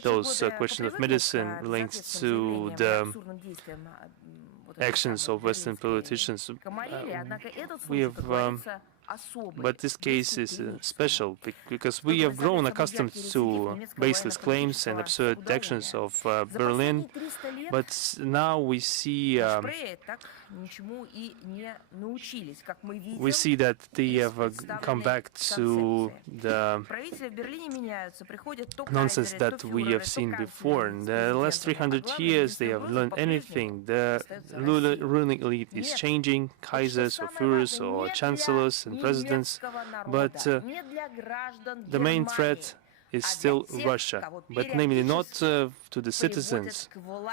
those questions of medicine linked to the actions of Western politicians. We have, but this case is special because we have grown accustomed to baseless claims and absurd actions of Berlin, but now we see that they have come back to the nonsense that we have seen before. In the last 300 years, they have learned anything. The ruling elite is changing, Kaisers or Führers or chancellors and presidents, but the main threat is still Russia, but namely not to the citizens,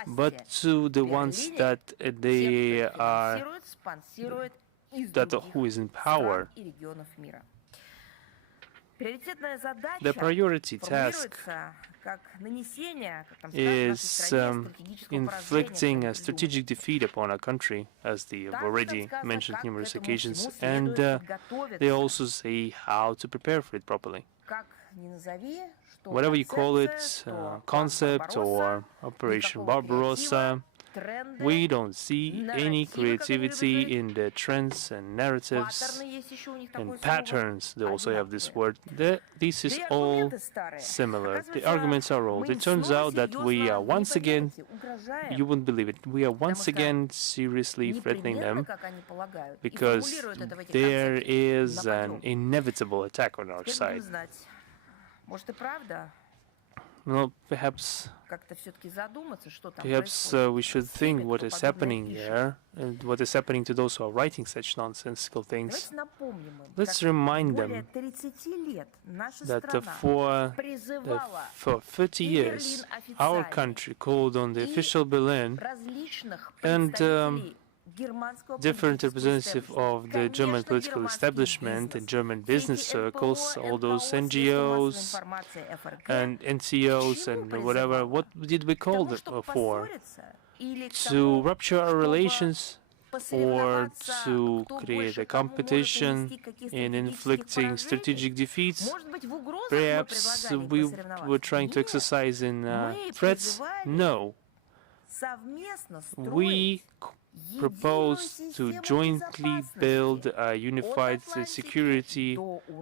but to the ones that they are, who is in power. The priority task is inflicting a strategic defeat upon our country, as they have already mentioned numerous occasions, and they also say how to prepare for it properly. Whatever you call it, concept or Operation Barbarossa, we don't see any creativity in the trends and narratives and patterns. They also have this word. This is all similar. The arguments are old. It turns out that we are once again, you wouldn't believe it, we are once again seriously threatening them because there is an inevitable attack on our side. Well, perhaps we should think what is happening there and what is happening to those who are writing such nonsensical things. Let's remind them that for 30 years our country called on the official Berlin and different representatives of the German political establishment and German business circles, all those NGOs and NCOs and whatever, what did we call them for? To rupture our relations or to create a competition in inflicting strategic defeats? Perhaps we were trying to exercise in threats? No. We propose to jointly build a unified security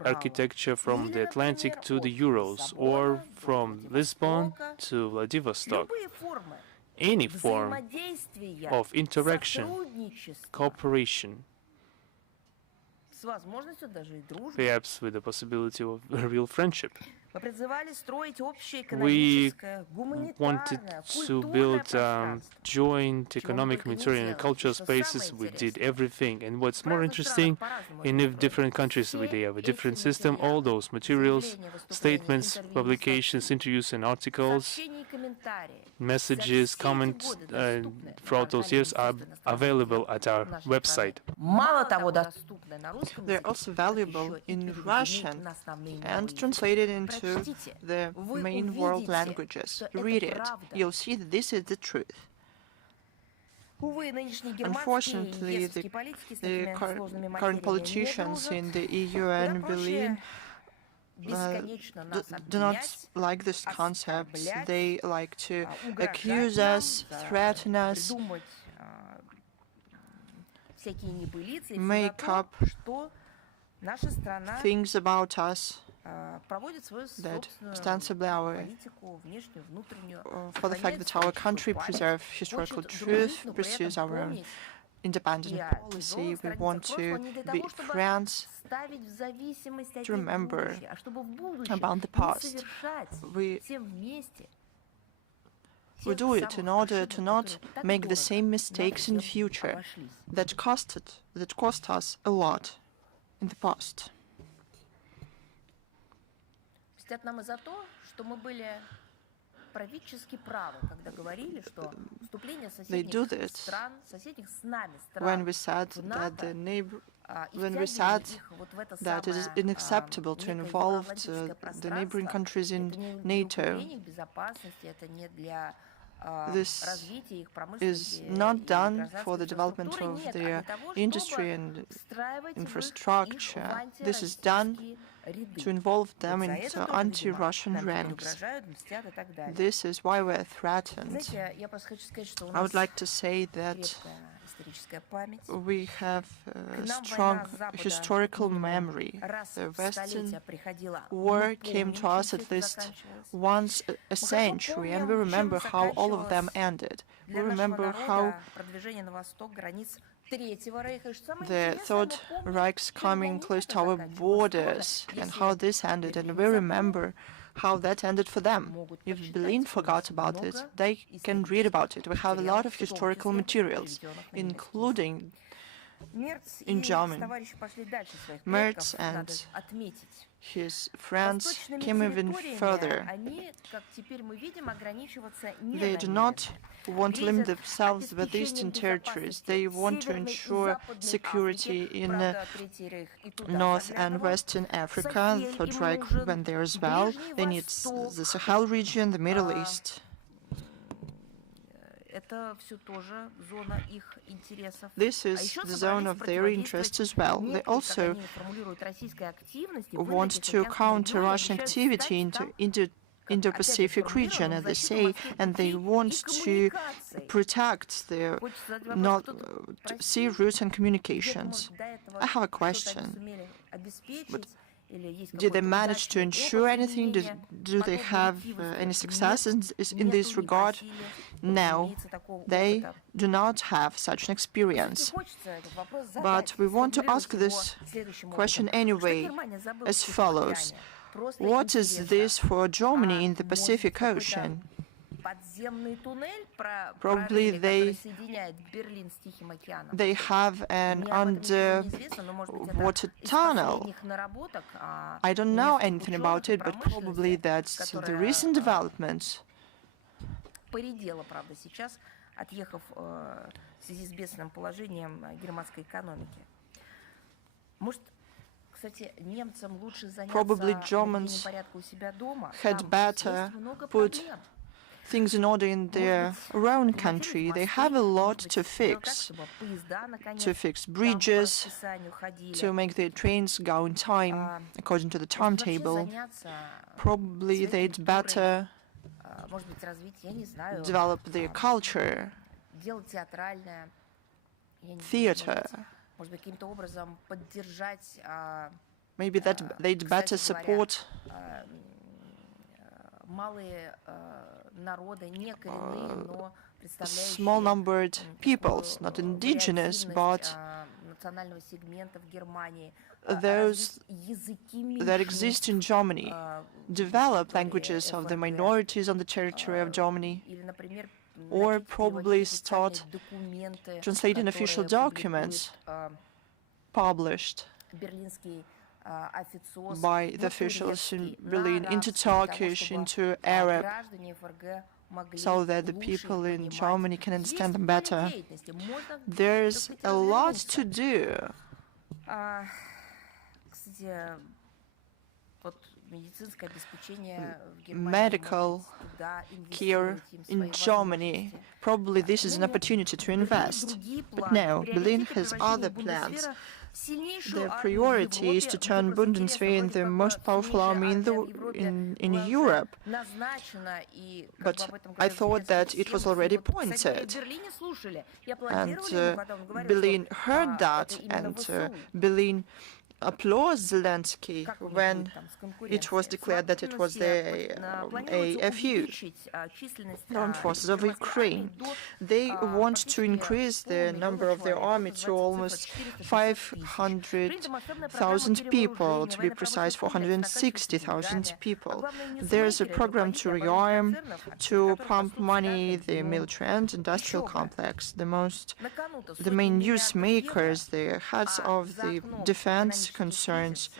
architecture from the Atlantic to the Urals, or from Lisbon to Vladivostok. Any form of interaction, cooperation, perhaps with the possibility of a real friendship. We wanted to build joint economic, humanitarian and cultural spaces. We did everything. And what's more interesting, in different countries they have a different system. All those materials, statements, publications, interviews and articles, messages, comments throughout those years are available at our website. They're also valuable in Russian and translated into the main world languages. Read it. You'll see that this is the truth. Unfortunately, the current politicians in the EU and Berlin do not like this concept. They like to accuse us, threaten us, make up things about us that ostensibly for the fact that our country preserves historical truth, pursues our own independent policy. We want to be friends, to remember about the past. We do it in order to not make the same mistakes in the future that cost us a lot in the past. They do this when we said that it is unacceptable to involve the neighboring countries in NATO. This is not done for the development of their industry and infrastructure. This is done to involve them into anti-Russian ranks. This is why we're threatened. I would like to say that we have a strong historical memory. The Western war came to us at least once a century, and we remember how all of them ended. We remember how the Third Reich's coming close to our borders and how this ended, and we remember how that ended for them. If Berlin forgot about it, they can read about it. We have a lot of historical materials, including in German. Merz and his friends came even further. They do not want to limit themselves with eastern territories. They want to ensure security in North and Western Africa. The Third Reich went there as well. They need the Sahel region, the Middle East. This is the zone of their interests as well. They also want to counter Russian activity into Indo-Pacific region, as they say, and they want to protect their sea routes and communications. I have a question. But did they manage to ensure anything? Do they have any success in this regard? No, they do not have such an experience. But we want to ask this question anyway, as follows. What is this for Germany in the Pacific Ocean? Probably they have an underwater tunnel. I don't know anything about it, but probably that's the recent development. Probably Germans had better put things in order in their own country. They have a lot to fix bridges, to make their trains go in time according to the timetable. Probably they'd better develop their culture, theater. Maybe that they'd better support small-numbered peoples, not indigenous, but those that exist in Germany, develop languages of the minorities on the territory of Germany, or probably start translating official documents published by the officials in Berlin into Turkish, into Arab, so that the people in Germany can understand them better. There's a lot to do. Medical care in Germany, probably this is an opportunity to invest. But no, Berlin has other plans. Their priority is to turn Bundeswehr into the most powerful army in Europe. But I thought that it was already appointed. And Berlin heard that, and Berlin applauds Zelenskyy when it was declared that it was the AFU, Armed Forces of Ukraine. They want to increase the number of their army to almost 500,000 people, to be precise, 460,000 people. There's a program to rearm, to pump money, the military and industrial complex. The main newsmakers, the heads of the defense concerns,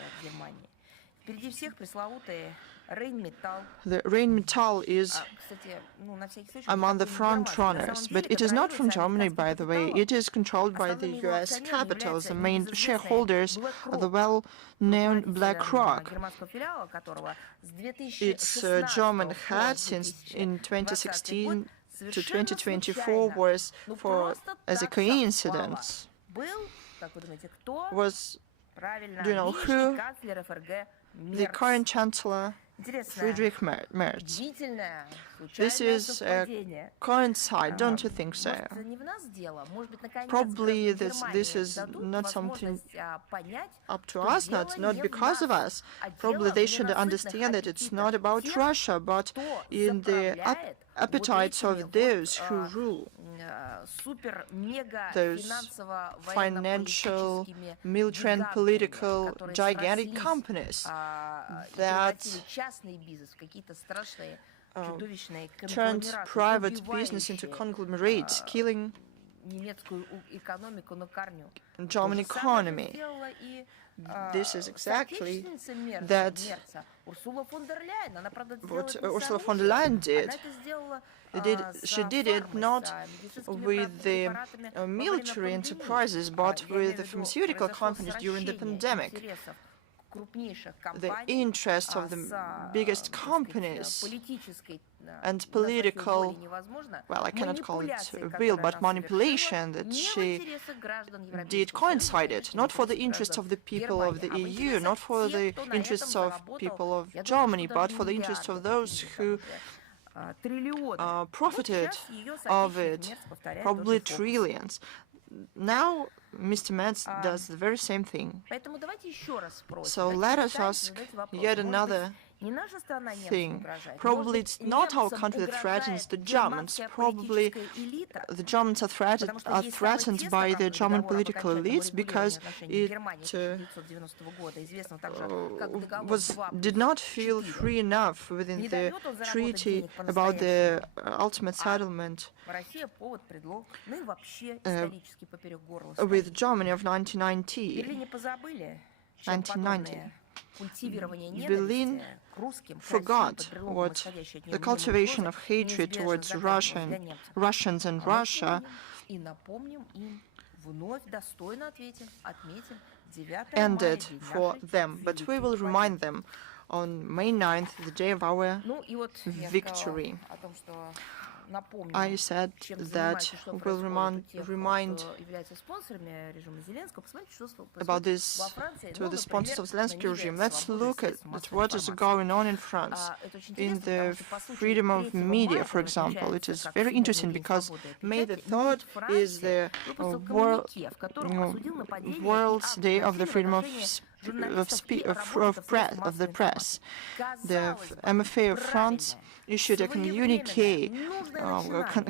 The Rheinmetall is among the front runners, but it is not from Germany, by the way. It is controlled by the US capitals. The main shareholders are the well-known BlackRock. Its German head since in 2016 to 2024 was, as a coincidence, was, do you know who? The current Chancellor, Friedrich Merz. This is a coincide, don't you think so? Probably this is not something up to us, not because of us. Probably they should understand that it's not about Russia, but in the appetites of those who rule, those financial, military and political gigantic companies that turned private business into conglomerates, killing German economy. This is exactly that what Ursula von der Leyen did. She did it not with the military enterprises, but with the pharmaceutical companies during the pandemic. The interests of the biggest companies and political, well, I cannot call it will, but manipulation that she did coincided, not for the interests of the people of the EU, not for the interests of people of Germany, but for the interests of those who profited of it, probably trillions. Now, Mr. Merz does the very same thing. So let us ask yet another thing. Probably it's not our country that threatens the Germans. Probably the Germans are threatened by the German political elites because it did not feel free enough within the treaty about the ultimate settlement with Germany of 1990. Berlin forgot what the cultivation of hatred towards Russians and Russia ended for them. But we will remind them on May 9th, the day of our victory. I said that we'll remind about this to the sponsors of Zelenskyy regime. Let's look at what is going on in France. In the freedom of media, for example, it is very interesting because May the 3rd is the World's Day of the Freedom of the press. The MFA of France issued a communique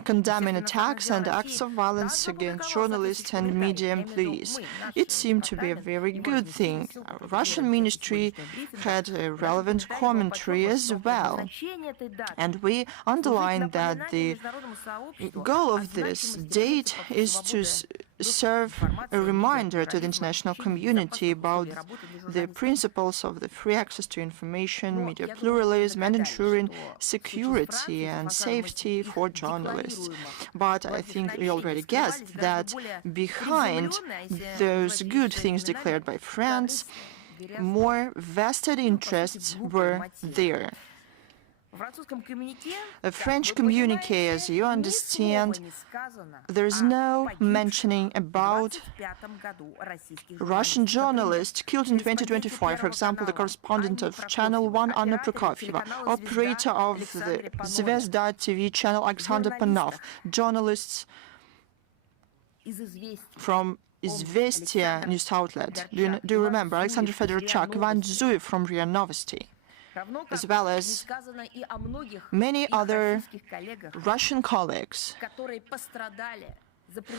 condemning attacks and acts of violence against journalists and media employees. It seemed to be a very good thing. Russian ministry had a relevant commentary as well. And we underlined that the goal of this date is to serve a reminder to the international community about the principles of the free access to information, media pluralism, and ensuring security and safety for journalists. But I think we already guessed that behind those good things declared by France, more vested interests were there. A French communique, as you understand, there is no mentioning about Russian journalists killed in 2025. For example, the correspondent of Channel 1, Anna Prokofieva, operator of the Zvezda TV channel, Alexander Panov, journalists from Izvestia news outlet. Do you remember? Alexander Fedorchak, Ivan Zuev from RIA Novosti, as well as many other Russian colleagues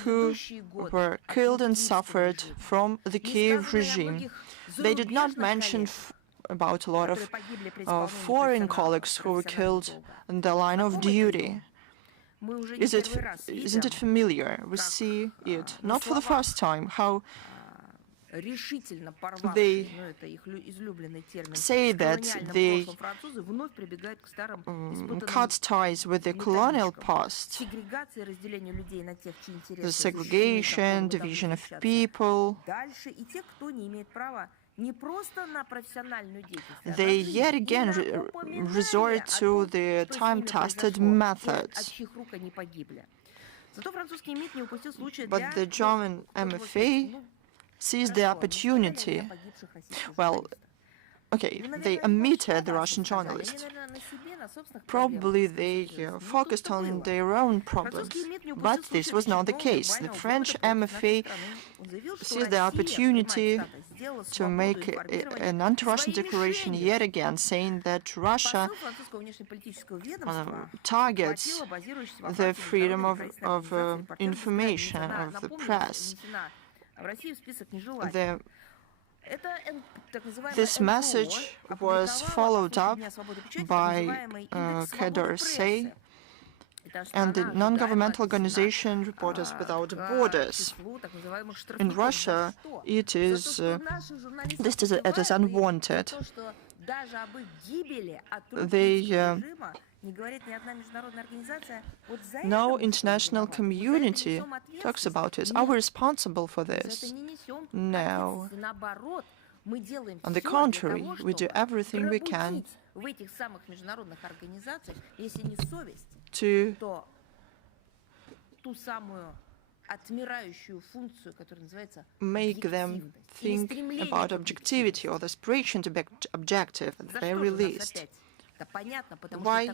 who were killed and suffered from the Kyiv regime. They did not mention about a lot of foreign colleagues who were killed in the line of duty. Isn't it familiar? We see it, not for the first time, how they say that they cut ties with the colonial past, the segregation, division of people. They yet again resort to the time-tested methods. But the German MFA seized the opportunity. Well, okay, they omitted the Russian journalist. Probably they focused on their own problems, but this was not the case. The French MFA seized the opportunity to make an anti-Russian declaration yet again, saying that Russia targets the freedom of information, of the press. This message was followed up by KDRC and the non-governmental organization Reporters Without Borders. In Russia, it is unwanted. No international community talks about it. Are we responsible for this? No. On the contrary, we do everything we can to make them think about objectivity or the aspiration to be objective at the very least. Why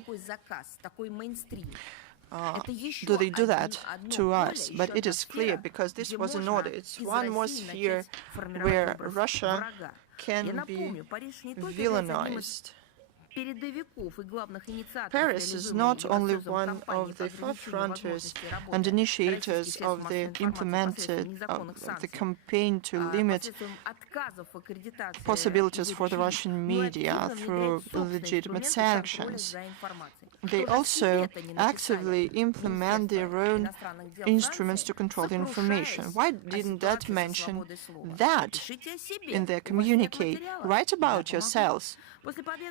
do they do that to us? But it is clear, because this was an order. It's one more sphere where Russia can be villainized. Paris is not only one of the forefronters and initiators of the the campaign to limit possibilities for the Russian media through legitimate sanctions. They also actively implement their own instruments to control the information. Why didn't that mention that in their communique? Write about yourselves.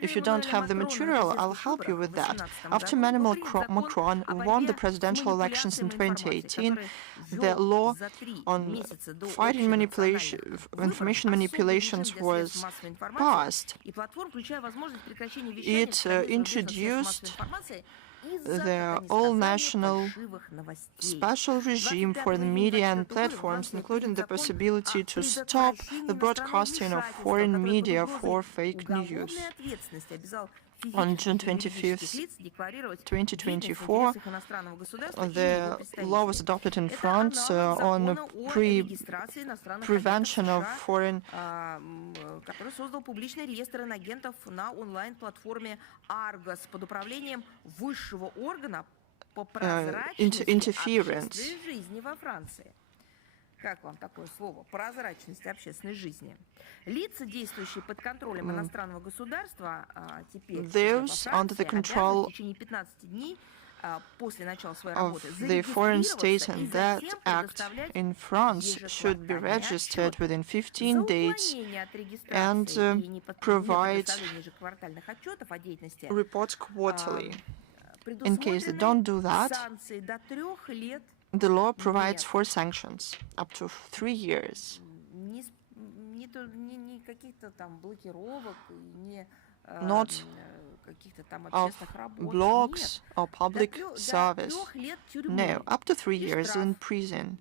If you don't have the material, I'll help you with that. After Emmanuel Macron won the presidential elections in 2018, the law on fighting information manipulations was passed. It introduced the all-national special regime for the media and platforms, including the possibility to stop the broadcasting of foreign media for fake news. On June 25, 2024, the law was adopted in France on prevention of foreign interference. Как вам такое слово? Прозрачность общественной жизни. Лица, действующие под контролем иностранного государства, теперь в течение 15 дней после начала своей работы the foreign state, and that act in France should be registered within 15 days and provide reports quarterly. In case they don't do that, the law provides for sanctions up to 3 years. Not of blocks or public service. No, up to 3 years in prison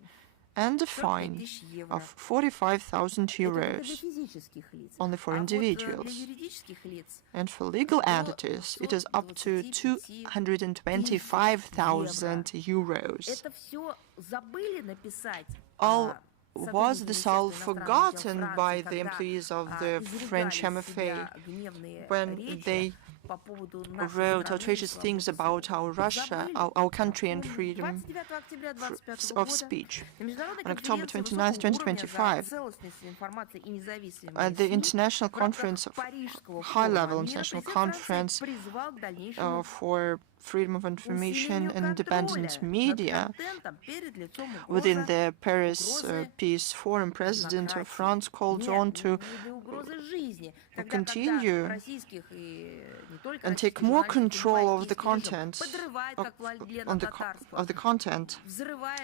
and a fine of 45,000 euros only for individuals. And for legal entities, it is up to 225,000 euros. Was this all forgotten by the employees of the French MFA when they wrote outrageous things about our Russia, our country, and freedom of speech? On October 29, 2025, at the International Conference, high-level International Conference for freedom of information and independent media. Within the Paris Peace Forum, President of France called on to continue and take more control of the content of the content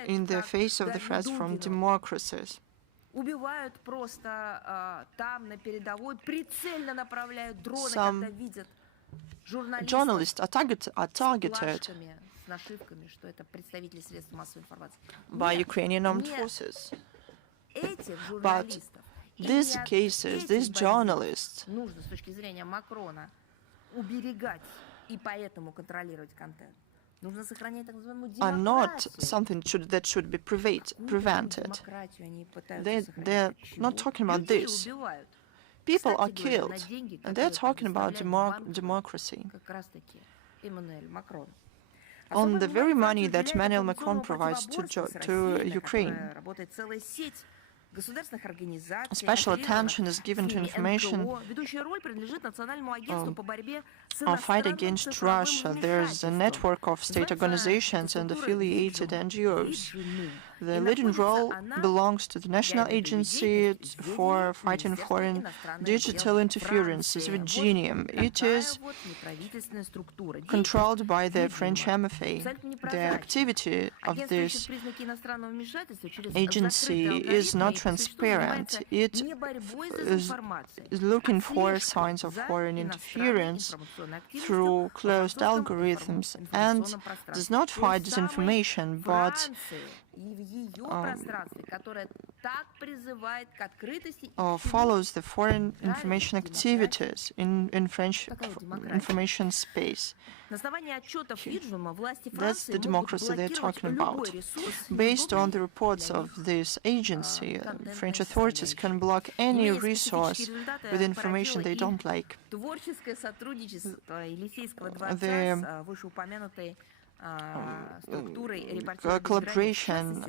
in the face of the threats from democracies. Some journalists are targeted by Ukrainian armed forces. But these cases, these journalists are not something that should be prevented. They're not talking about this. People are killed, and they're talking about democracy. On the very money that Emmanuel Macron provides to Ukraine, special attention is given to information on fight against Russia. There's a network of state organizations and affiliated NGOs. The leading role belongs to the National Agency for Fighting Foreign Digital Interference, Virginium. It is controlled by the French MFA. The activity of this agency is not transparent. It is looking for signs of foreign interference through closed algorithms and does not fight disinformation, but follows the foreign information activities in French information space. That's the democracy they're talking about. Based on the reports of this agency, French authorities can block any resource with information they don't like. The collaboration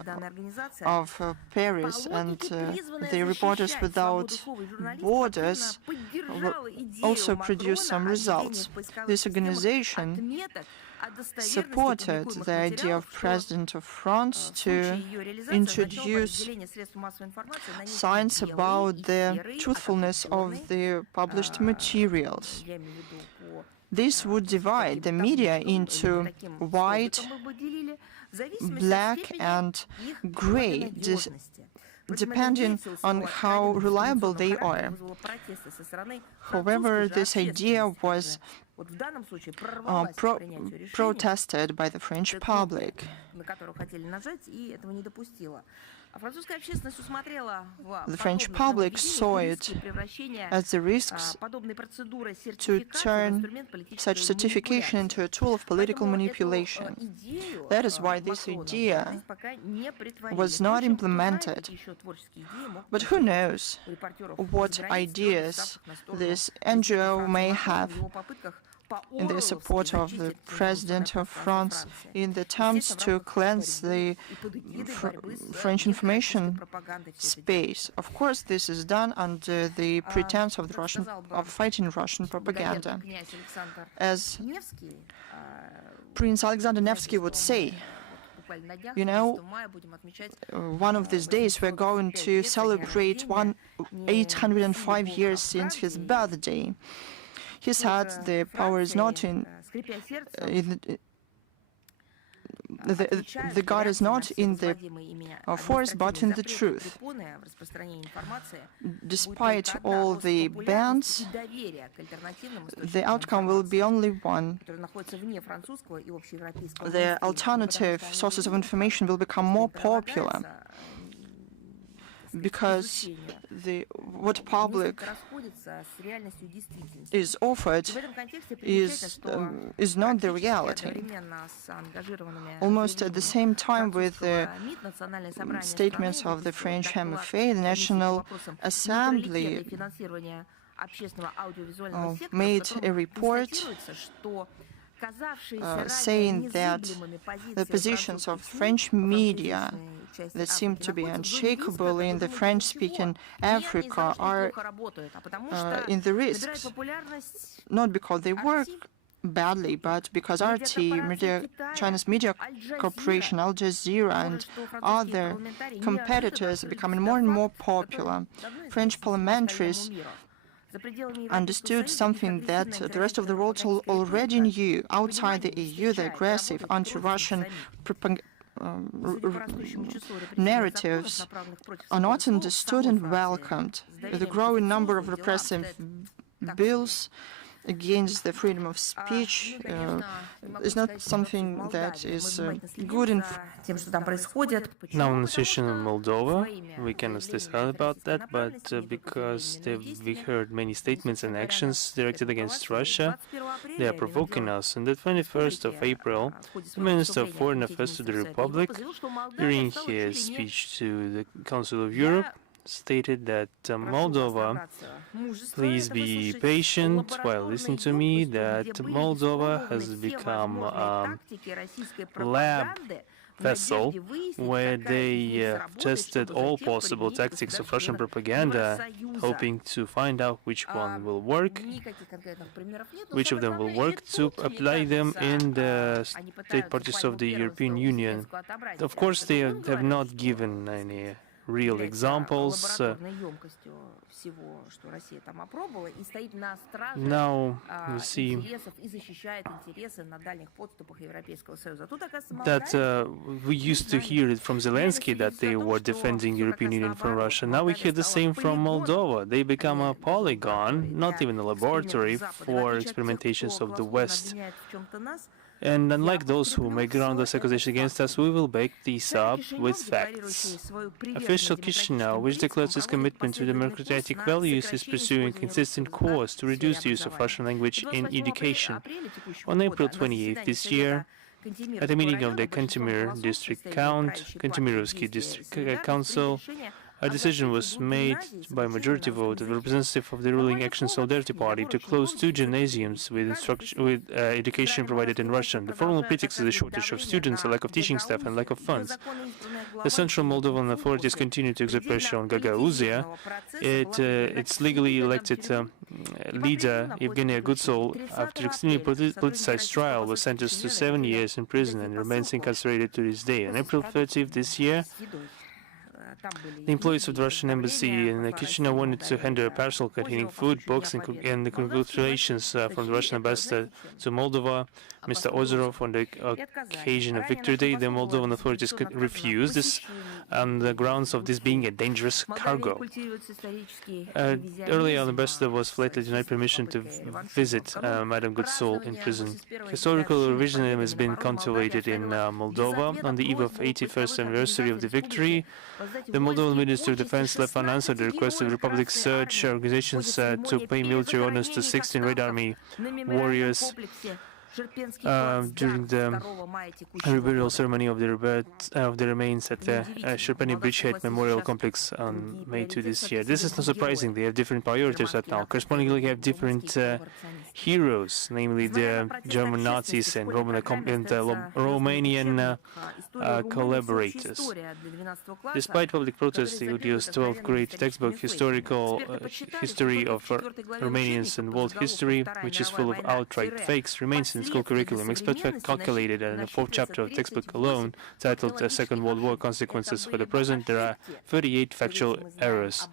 of Paris and the Reporters Without Borders also produced some results. This organization supported the idea of President of France to introduce science about the truthfulness of the published materials. This would divide the media into white, black, and gray, depending on how reliable they are. However, this idea was protested by the French public. The French public saw it as the risks to turn such certification into a tool of political manipulation. That is why this idea was not implemented. But who knows what ideas this NGO may have in the support of the President of France in the attempts to cleanse the French information space. Of course, this is done under the pretense of fighting Russian propaganda. As Prince Alexander Nevsky would say, you know, one of these days we're going to celebrate 805 years since his birthday. He said the power is not in the God is not in the force, but in the truth. Despite all the bans, the outcome will be only one. The alternative sources of information will become more popular, because what public is offered is not the reality. Almost at the same time with the statements of the French MFA, the National Assembly made a report saying that the positions of French media that seem to be unshakable in the French-speaking Africa are in the risks, not because they work, badly, but because RT, China's media corporation, Al Jazeera, and other competitors are becoming more and more popular, French parliamentaries understood something that the rest of the world already knew. Outside the EU, the aggressive anti-Russian narratives are not understood and welcomed. The growing number of repressive bills against the freedom of speech is not something that is good in. Now, on the situation in Moldova, we cannot stay silent about that, but because we heard many statements and actions directed against Russia, they are provoking us. On the 21st of April, the Minister of Foreign Affairs to the Republic, during his speech to the Council of Europe, stated that Moldova, please be patient while listening to me, that Moldova has become a lab vessel where they tested all possible tactics of Russian propaganda, hoping to find out which one will work, which of them will work, to apply them in the state parties of the European Union. Of course, they have not given any real examples. Now we see that we used to hear it from Zelenskyy that they were defending European Union from Russia. Now we hear the same from Moldova. They become a polygon, not even a laboratory for experimentations of the West. And unlike those who make groundless accusations against us, we will back these up with facts. Official Chisinau, which declares its commitment to democratic values, is pursuing a consistent course to reduce the use of Russian language in education. On April 28th this year, at a meeting of the Kantemir District Kantemirovsky District Council, a decision was made by majority vote of the representative of the ruling Action Solidarity Party to close 2 gymnasiums with education provided in Russian. The formal pretext is the shortage of students, a lack of teaching staff, and lack of funds. The Central Moldovan authorities continue to exert pressure on Gagauzia. Its legally elected leader, Evgenia Gutsol, after extremely politicized trial, was sentenced to 7 years in prison and remains incarcerated to this day. On April 30th this year, the employees of the Russian embassy in Chisinau wanted to hand a parcel containing food, books, and the congratulations from the Russian ambassador to Moldova, Mr. Ozerov, on the occasion of Victory Day. The Moldovan authorities refused this on the grounds of this being a dangerous cargo. Earlier, the ambassador was flatly denied permission to visit Madame Gutsol in prison. Historical revisionism has been cultivated in Moldova. On the eve of 81st anniversary of the victory, the Moldovan Ministry of Defense left unanswered the request of the Republic's search organizations to pay military honors to 16 Red Army warriors during the burial ceremony of the remains at the Sherpany Bridgehead Memorial Complex on May 2 this year. This is not surprising. They have different priorities right now. Correspondingly, have different heroes, namely the German Nazis and Romanian collaborators. Despite public protests, the UDO's 12th grade textbook, Historical History of Romanians and World History, which is full of outright fakes, remains in school curriculum. Experts have calculated that in the 4th chapter of textbook alone, titled Second World War Consequences for the Present, there are 38 factual errors.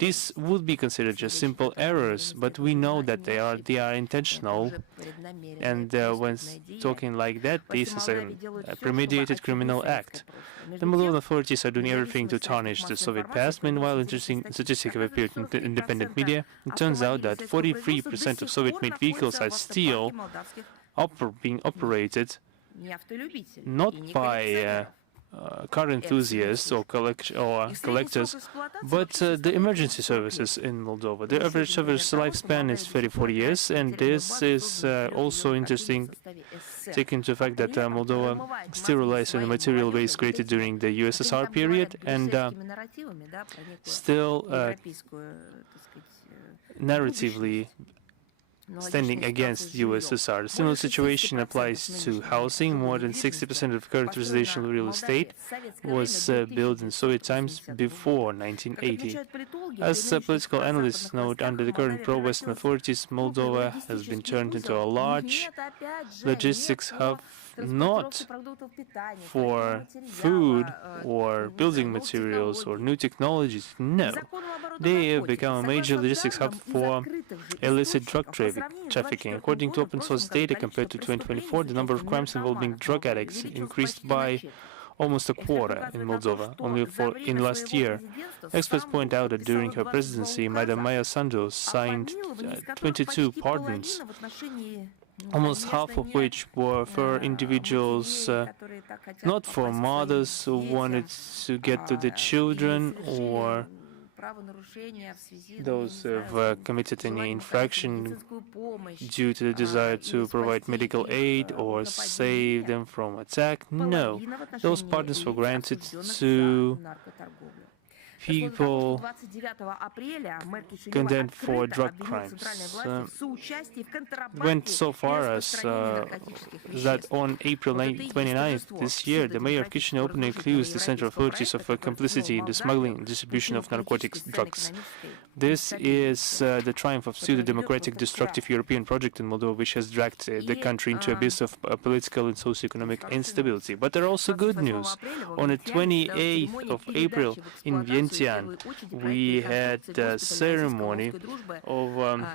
These would be considered just simple errors, but we know that they are intentional, and when talking like that, this is a premeditated criminal act. The Moldovan authorities are doing everything to tarnish the Soviet past. Meanwhile, interesting statistics have appeared in independent media. It turns out that 43% of Soviet-made vehicles are still being operated not by car enthusiasts or collectors, but the emergency services in Moldova. The average lifespan is 34 years, and this is also interesting, taking into fact that Moldova still relies on the material base created during the USSR period, and still narratively standing against the USSR. A similar situation applies to housing. More than 60% of current residential real estate was built in Soviet times before 1980. As political analysts note, under the current pro-Western authorities, Moldova has been turned into a large logistics hub, not for food or building materials or new technologies. No, they have become a major logistics hub for illicit drug trafficking. According to open source data, compared to 2024, the number of crimes involving drug addicts increased by almost a quarter in Moldova, only in last year. Experts point out that during her presidency, Madam Maria Zakharova signed 22 pardons, almost half of which were for individuals, not for mothers who wanted to get to the children or those who have committed any infraction due to the desire to provide medical aid or save them from attack. No, those pardons were granted to people condemned for drug crimes. Went so far as that on April 29th this year, the mayor of Chisinau openly accused the central authorities of complicity in the smuggling and distribution of narcotics drugs. This is the triumph of pseudo-democratic, destructive European project in Moldova, which has dragged the country into an abyss of political and socio-economic instability. But there are also good news. On the 28th of April in Vientiane, we had a ceremony of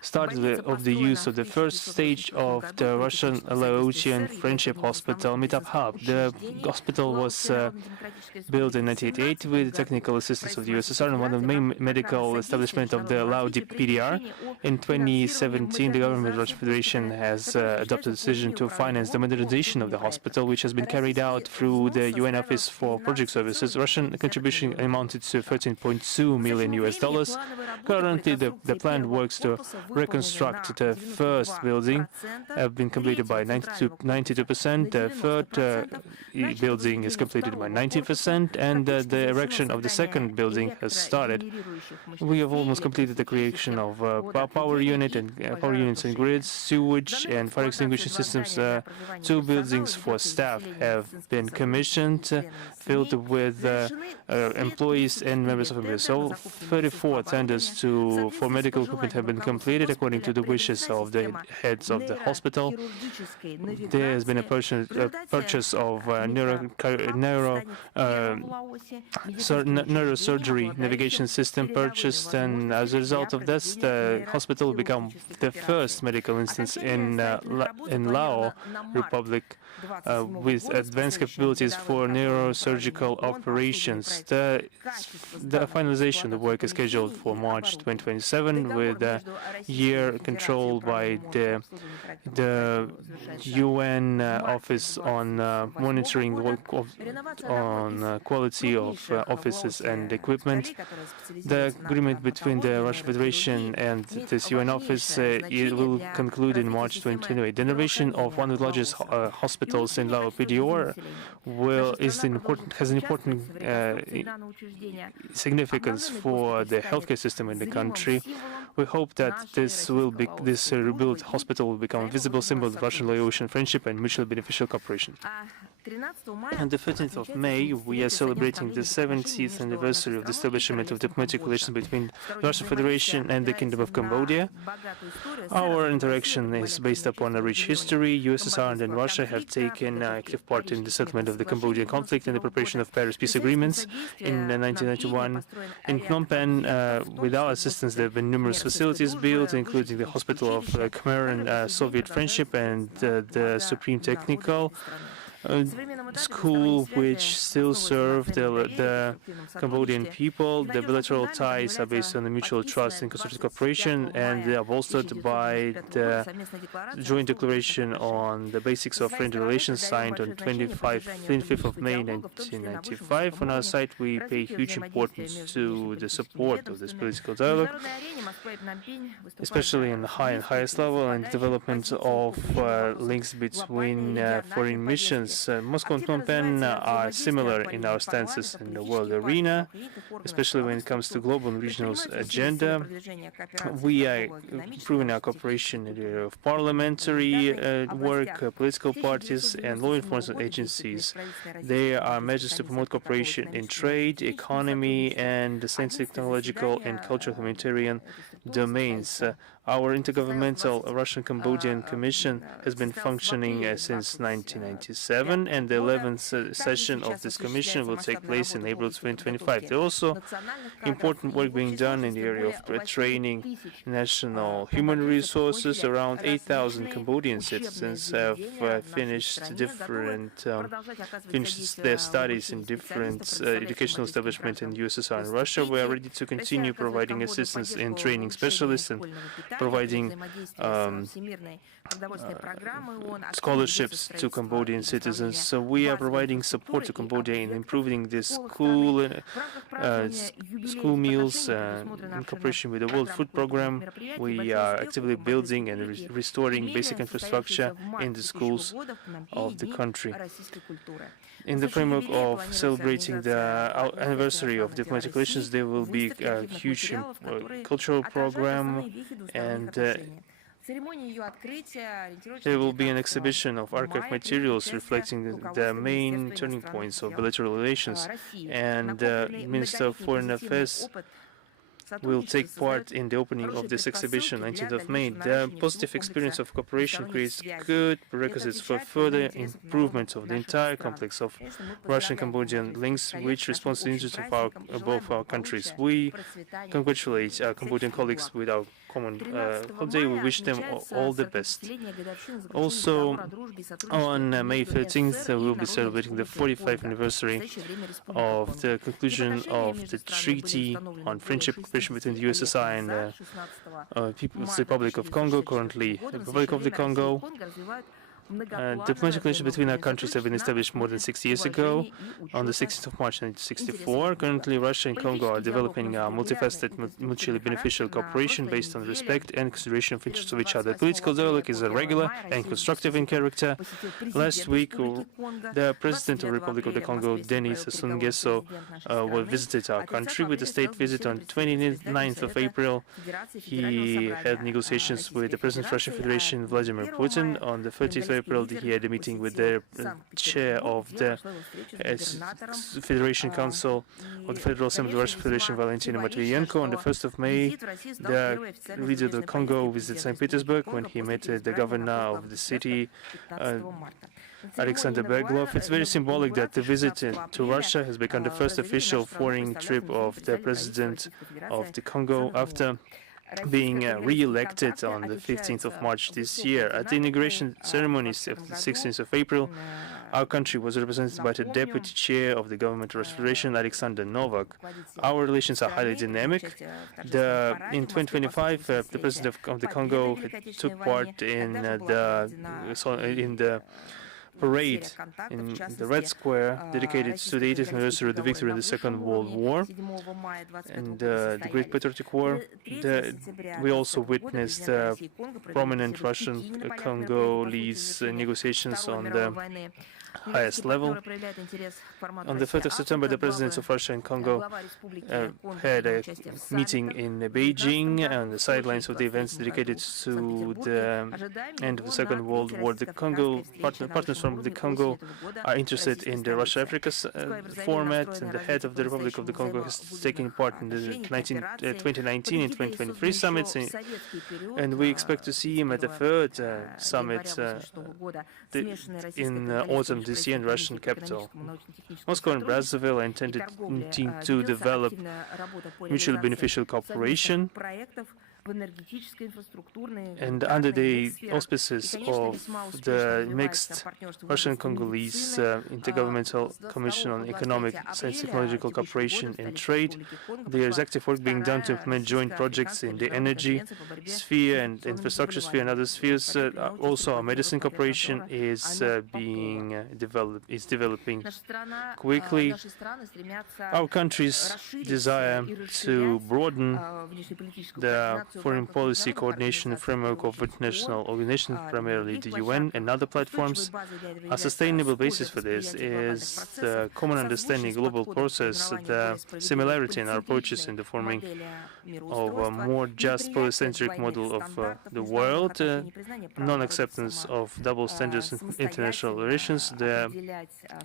started of the use of the first stage of the Russian Laotian Friendship Hospital Meetup Hub. The hospital was built in 1988 with the technical assistance of the USSR and one of the main medical establishments of the Lao PDR. In 2017, the government of the Russian Federation has adopted a decision to finance the modernization of the hospital, which has been carried out through the UN Office for Project Services. Russian contribution amounted to $13.2 million. Currently, the planned works to reconstruct the first building have been completed by 92%. The third building is completed by 90%, and the erection of the second building has started. We have almost completed the creation of power unit and power units and grids, sewage and fire extinguishing systems. 2 buildings for staff have been commissioned, filled with employees and members of the So 34 tenders for medical equipment have been completed according to the wishes of the heads of the hospital. There has been a purchase of neurosurgery navigation system purchased, and as a result of this, the hospital will become the first medical instance in Lao Republic with advanced capabilities for neurosurgical operations. The finalization of the work is scheduled for March 2027, with the year controlled by the UN Office on monitoring on quality of offices and equipment. The agreement between the Russian Federation and this UN Office it will conclude in March 2028. The innovation of one of the largest hospitals in Lao PDR has an important significance for the healthcare system in the country. We hope that this rebuilt hospital will become a visible symbol of Russian-Laotian friendship and mutually beneficial cooperation. On the 13th of May, we are celebrating the 70th anniversary of the establishment of diplomatic relations between the Russian Federation and the Kingdom of Cambodia. Our interaction is based upon a rich history. USSR and Russia have taken active part in the settlement of the Cambodian conflict and the preparation of Paris peace agreements in 1991. In Phnom Penh, with our assistance, there have been numerous facilities built, including the Hospital of Khmer and Soviet Friendship and the Supreme Technical School, which still serve the Cambodian people. The bilateral ties are based on the mutual trust and constructive cooperation, and they are bolstered by the joint declaration on the basics of friendly relations signed on 25th of May 1995. On our side, we pay huge importance to the support of this political dialogue, especially in the highest level, and development of links between foreign missions relations. Moscow and Phnom Penh are similar in our stances in the world arena, especially when it comes to global and regional agenda. We are improving our cooperation in the area of parliamentary work, political parties, and law enforcement agencies. There are measures to promote cooperation in trade, economy, and the science, technological, and cultural humanitarian domains. Our Intergovernmental Russian-Cambodian Commission has been functioning since 1997, and the 11th session of this commission will take place in April 2025. There are also important work being done in the area of training national human resources. Around 8,000 Cambodian citizens have finished their studies in different educational establishments in USSR and Russia. We are ready to continue providing assistance in training specialists and providing scholarships to Cambodian citizens. So we are providing support to Cambodia in improving the school meals in cooperation with the World Food Program. We are actively building and restoring basic infrastructure in the schools of the country. In the framework of celebrating the anniversary of diplomatic relations, there will be a huge cultural program, and there will be an exhibition of archive materials reflecting the main turning points of bilateral relations, and the Minister of Foreign Affairs will take part in the opening of this exhibition, 19th of May. The positive experience of cooperation creates good prerequisites for further improvement of the entire complex of Russian-Cambodian links, which responds to the interests of both our countries. We congratulate our Cambodian colleagues with our common holiday. We wish them all the best. Also, on May 13th, we will be celebrating the 45th anniversary of the conclusion of the Treaty on Friendship and Cooperation between the USSR and the People's Republic of Congo, currently the Republic of the Congo. Diplomatic relations between our countries have been established more than 60 years ago, on the 16th of March 1964. Currently, Russia and Congo are developing a multifaceted, mutually beneficial cooperation based on respect and consideration of interests of each other. Political dialogue is regular and constructive in character. Last week, the President of the Republic of the Congo, Denis Sassou Nguesso, visited our country with a state visit on 29th of April. He had negotiations with the President of the Russian Federation, Vladimir Putin. On the 30th of April, he had a meeting with the chair of the Federation Council of the Federal Assembly of the Russian Federation, Valentina Matviyenko. On the 1st of May, the leader of the Congo visited St. Petersburg when he met the governor of the city, Alexander Beglov. It's very symbolic that the visit to Russia has become the first official foreign trip of the president of the Congo after being re-elected on the 15th of March this year. At the inauguration ceremonies of the 16th of April, our country was represented by the Deputy Chair of the Government of Restoration, Alexander Novak. Our relations are highly dynamic. In 2025, the President of the Congo took part in the parade in the Red Square dedicated to the 80th anniversary of the victory in the Second World War and the Great Patriotic War. We also witnessed prominent Russian-Congolese negotiations on the highest level. On the 3rd of September, the presidents of Russia and Congo had a meeting in Beijing on the sidelines of the events dedicated to the end of the Second World War. The Congo partners from the Congo are interested in the Russia-Africa format, and the head of the Republic of the Congo has taken part in the 2019 and 2023 summits, and we expect to see him at the third summit in autumn this year in the Russian capital. Moscow and Brazzaville are intended to develop mutually beneficial cooperation, and under the auspices of the mixed Russian-Congolese Intergovernmental Commission on Economic, Science, Technological Cooperation and Trade, there is active work being done to implement joint projects in the energy sphere and infrastructure sphere and other spheres. Also, our medicine cooperation is developing quickly. Our countries desire to broaden the foreign policy coordination framework of international organizations, primarily the UN and other platforms. A sustainable basis for this is the common understanding global process, the similarity in our approaches in the forming of a more just polycentric model of the world, non-acceptance of double standards in international relations, the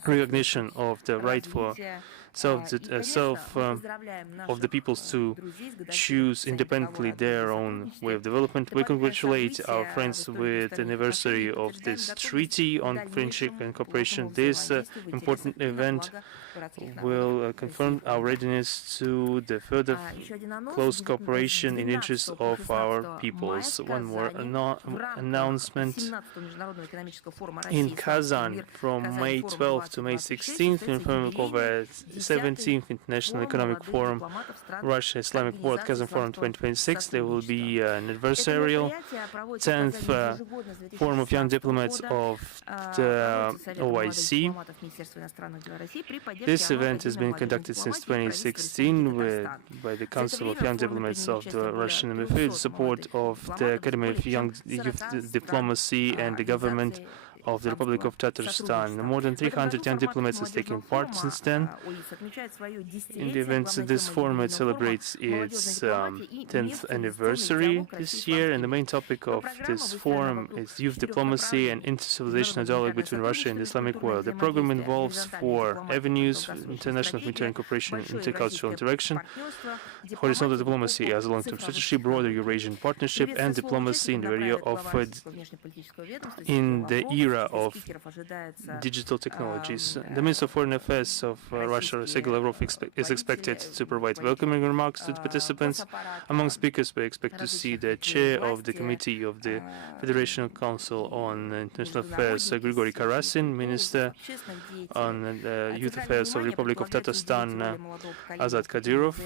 recognition of the right for of the peoples to choose independently their own way of development. We congratulate our friends with the anniversary of this treaty on friendship and cooperation. This important event will confirm our readiness to the further close cooperation in the interest of our peoples. One more announcement. In Kazan, from May 12th to May 16th, in front of a 17th International Economic Forum, Russia Islamic World Kazan Forum 2026, there will be an adversarial 10th Forum of Young Diplomats of the OIC. This event has been conducted since 2016 by the Council of Young Diplomats of the Russian MFA, with the support of the Academy of Young Youth Diplomacy and the government of the Republic of Tatarstan. More than 300 young diplomats have taken part since then. In the events, this format celebrates its 10th anniversary this year, and the main topic of this forum is youth diplomacy and intercivilizational dialogue between Russia and the Islamic world. The program involves 4 avenues: international humanitarian cooperation, intercultural interaction, horizontal diplomacy as a long-term strategy, broader Eurasian partnership, and diplomacy in the area of in the era of digital technologies. The Minister of Foreign Affairs of Russia, Sergei Lavrov, is expected to provide welcoming remarks to the participants. Among speakers, we expect to see the chair of the Committee of the Federation Council on International Affairs, Grigory Karasin, Minister on Youth Affairs of the Republic of Tatarstan, Azad Kadyrov,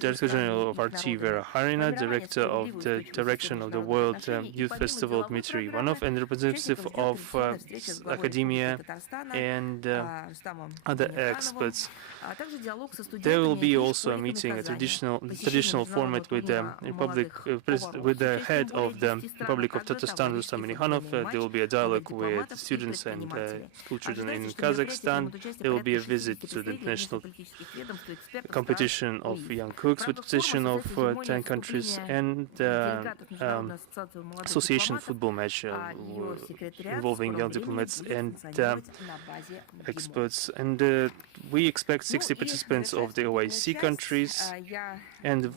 Director General of RT, Vera Harina, Director of the Direction of the World Youth Festival, Dmitry Ivanov, and representative of academia and other experts. There will be also a meeting, a traditional format with the with the head of the Republic of Tatarstan, Rustam Minnikhanov. There will be a dialogue with students and school children in Kazakhstan. There will be a visit to the international competition of young cooks with participation of 10 countries, and association football match involving young diplomats and experts. And we expect 60 participants of the OIC countries. And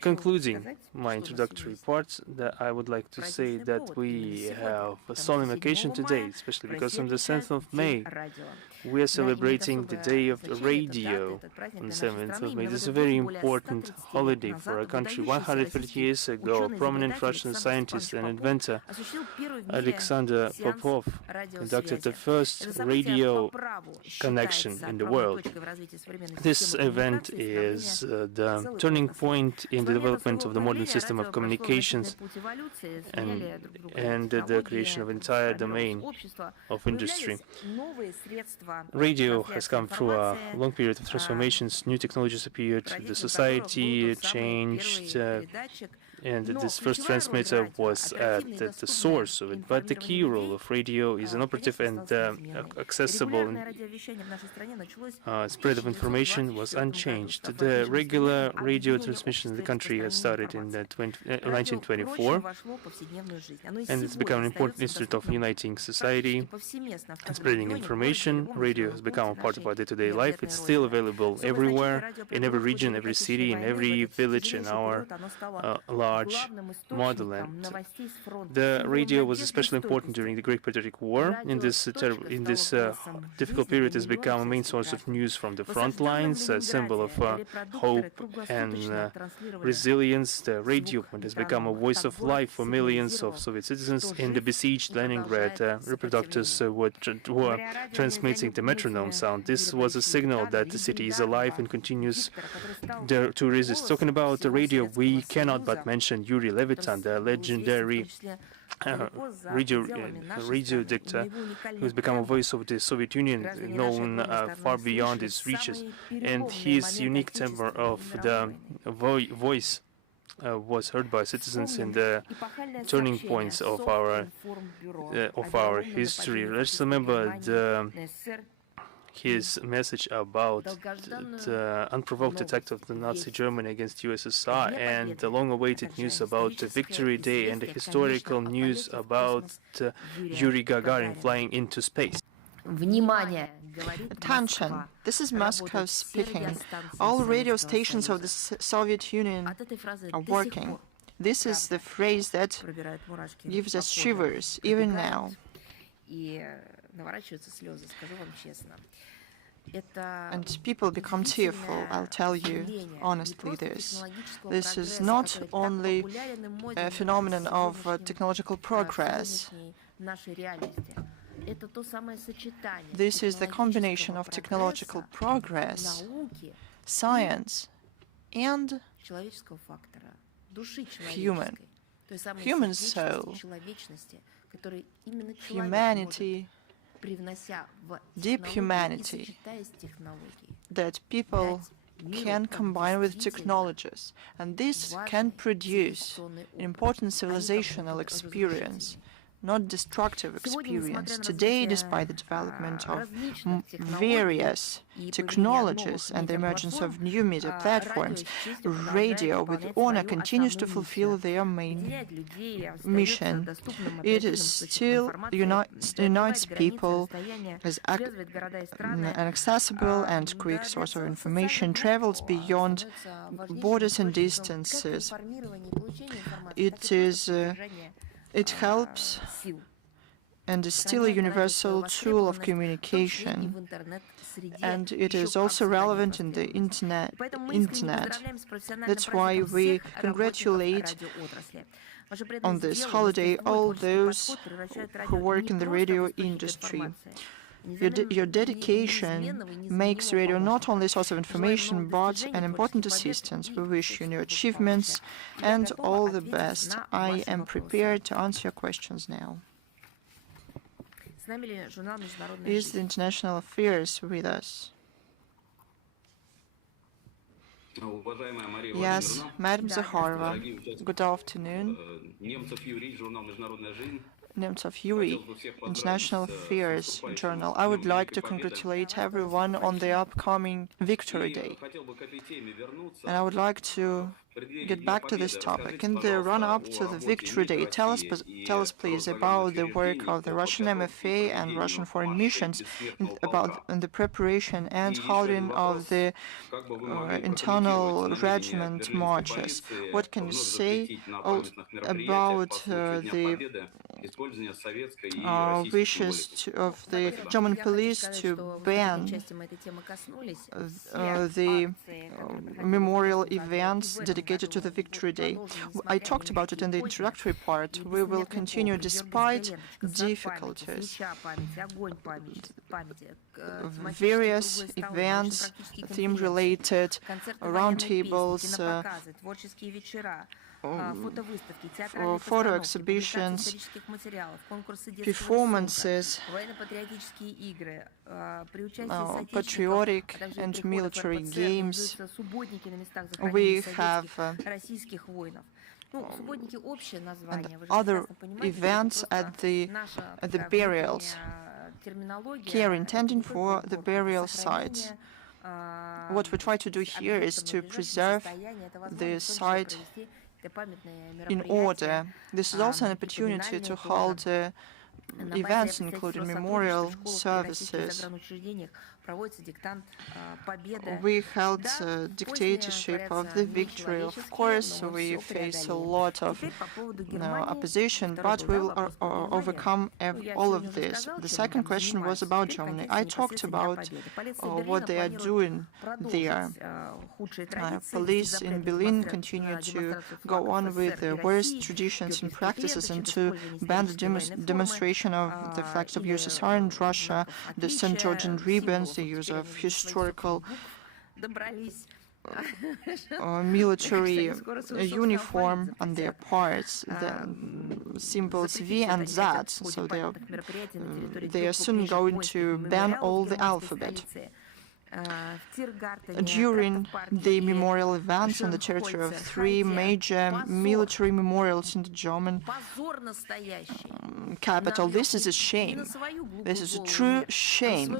concluding my introductory part, that I would like to say that we have a solemn occasion today, especially because on the 7th of May, we are celebrating the Day of the Radio on the 7th of May. This is a very important holiday for our country. 130 years ago, a prominent Russian scientist and inventor, Alexander Popov, conducted the first radio connection in the world. This event is the turning point in the development of the modern system of communications and the creation of an entire domain of industry. Radio has come through a long period of transformations. New technologies appeared, the society changed, and this first transmitter was at the source of it. But the key role of radio is an operative and accessible spread of information was unchanged. The regular radio transmission in the country has started in 1924, and it's become an important instrument of uniting society and spreading information. Radio has become a part of our day-to-day life. It's still available everywhere, in every region, every city, in every village in our large motherland. The radio was especially important during the Greek Patriotic War. In this difficult period, it has become a main source of news from the front lines, a symbol of hope and resilience. The radio has become a voice of life for millions of Soviet citizens. In the besieged Leningrad, reproductors were transmitting the metronome sound. This was a signal that the city is alive and continues to resist. Talking about the radio, we cannot but mention Yuri Levitan, the legendary radio dictator, who has become a voice of the Soviet Union, known far beyond its reaches, and his unique timbre of the voice was heard by citizens in the turning points of our history. Let's remember his message about the unprovoked attack of the Nazi Germany against USSR and the long-awaited news about the Victory Day and the historical news about Yuri Gagarin flying into space. Attention, this is Moscow speaking. All radio stations of the Soviet Union are working. This is the phrase that gives us shivers, even now. And people become tearful, I'll tell you honestly this. This is not only a phenomenon of technological progress. This is the combination of technological progress, science, and human soul, humanity, deep humanity that people can combine with technologies, and this can produce an important civilizational experience, not destructive experience. Today, despite the development of various technologies and the emergence of new media platforms, radio with honor continues to fulfill their main mission. It is still unites people as an accessible and quick source of information, travels beyond borders and distances. It helps and is still a universal tool of communication, and it is also relevant in the internet. That's why we congratulate on this holiday all those who work in the radio industry. Your dedication makes radio not only a source of information, but an important assistance. We wish you new achievements and all the best. I am prepared to answer your questions now. Is the International Affairs with us? Yes, Madam Zakharova. Good afternoon. Nemtsov Yuri, International Affairs Journal. I would like to congratulate everyone on the upcoming Victory Day. And I would like to get back to this topic. In the run-up to the Victory Day, tell us please about the work of the Russian MFA and Russian foreign missions in the preparation and holding of the internal regiment marches. What can you say about the wishes of the German police to ban the memorial events dedicated to the Victory Day? I talked about it in the introductory part. We will continue despite difficulties. Various events, theme-related, roundtables, photo exhibitions, performances, patriotic and military games. We have and other events at the burials, care intended for the burial sites. What we try to do here is to preserve the site in order. This is also an opportunity to hold events, including memorial services. We held dictatorship of the victory. Of course, we face a lot of opposition, but we will overcome all of this. The second question was about Germany. I talked about what they are doing there. Police in Berlin continue to go on with the worst traditions and practices and to ban the demonstration of the flags of USSR and Russia, the St. Georgian ribbons, the use of historical military uniform on their parts, the symbols V and Z, so they are soon going to ban all the alphabet. during the memorial events on the territory of 3 major military memorials in the German capital. This is a shame. This is a true shame,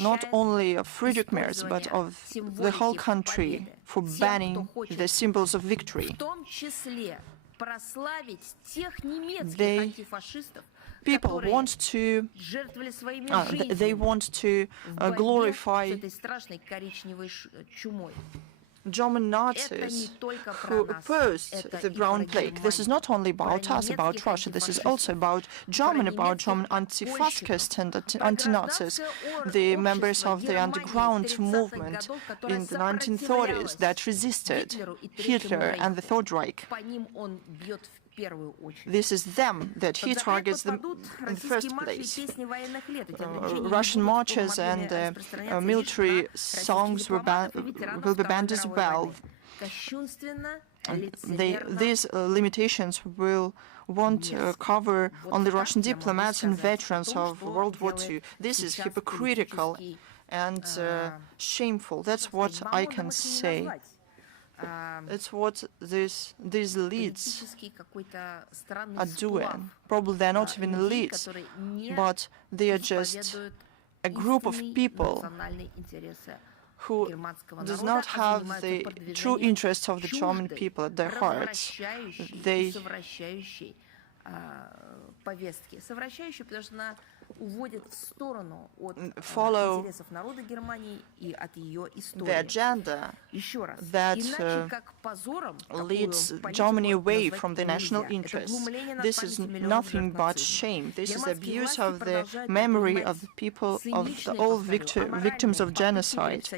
not only of Friedrich Merz, but of the whole country, for banning the symbols of victory. People want to glorify German Nazis who opposed the Brown Plague. This is not only about us, about Russia. This is also about German anti-fascists and anti-Nazis, the members of the underground movement in the 1930s that resisted Hitler and the Third Reich. This is them that he targets in the first place. Russian marches and military songs will be banned as well. These limitations won't cover only Russian diplomats and veterans of World War II. This is hypocritical and shameful. That's what I can say. It's what these elites are doing. Probably they're not even elites, but they are just a group of people who does not have the true interests of the German people at their hearts. They follow the agenda that leads Germany away from the national interests. This is nothing but shame. This is abuse of the memory of the people, of all victims of genocide.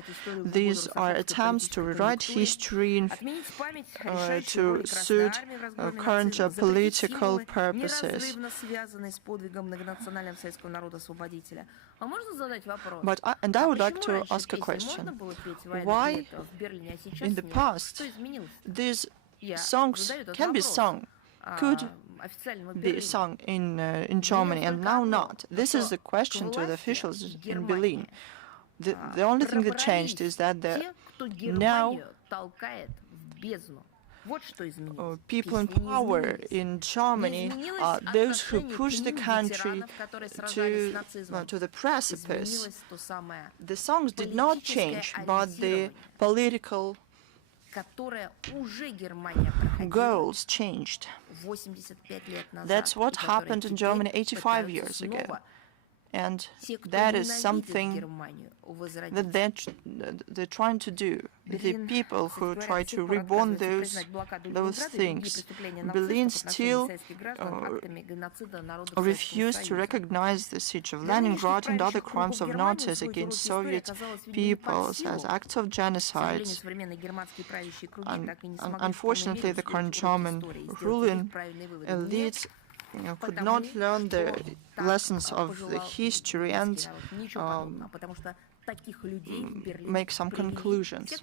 These are attempts to rewrite history to suit current geopolitical purposes. But I would like to ask a question. Why, in the past, these songs can be sung, could be sung in Germany, and now not? This is a question to the officials in Berlin. The only thing that changed is that now people in power in Germany are those who push the country to the precipice. The songs did not change, but the political goals changed. That's what happened in Germany 85 years ago. And that is something that they're trying to do. The people who try to reborn those things. Berlin still refused to recognize the siege of Leningrad and other crimes of Nazis against Soviet peoples as acts of genocide. Unfortunately, the current German ruling elites could not learn the lessons of the history and make some conclusions.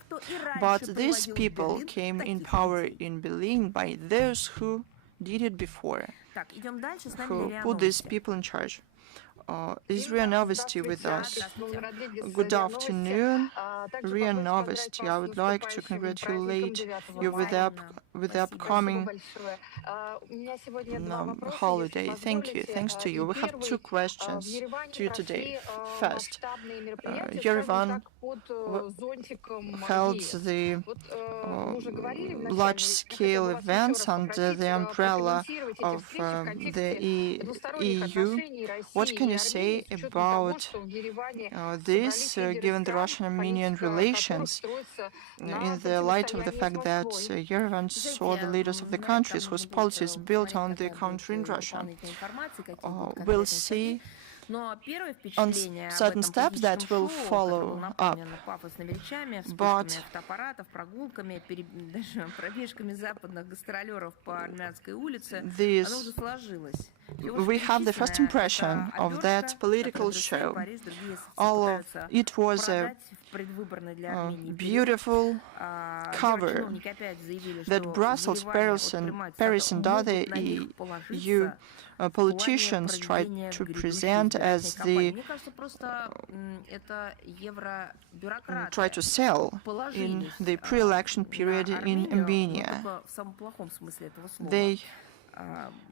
But these people came in power in Berlin by those who did it before, who put these people in charge. Is Ria Novosti with us? Good afternoon, Ria Novosti. I would like to congratulate you with the upcoming holiday. Thank you. Thanks to you. We have two questions to you today. First, Yerevan held the large-scale events under the umbrella of the EU. What can you say about this, given the Russian-Armenian relations, in the light of the fact that Yerevan saw the leaders of the countries whose policies built on the country in Russia? We'll see on certain steps that will follow up. But we have the first impression of that political show. It was a beautiful cover that Brussels, Paris and other EU politicians tried to present as try to sell in the pre-election period in Armenia. They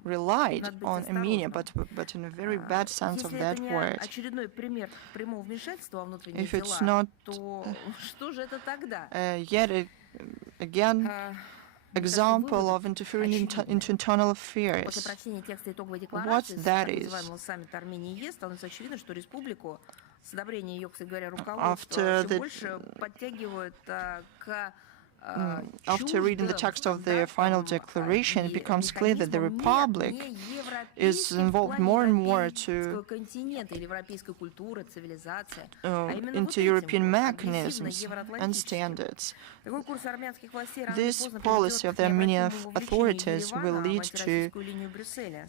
relied on Armenia, but in a very bad sense of that word. If it's not yet again example of interfering into internal affairs, what that is. After reading the text of the final declaration, it becomes clear that the Republic is involved more and more into European mechanisms and standards. This policy of the Armenian authorities will lead to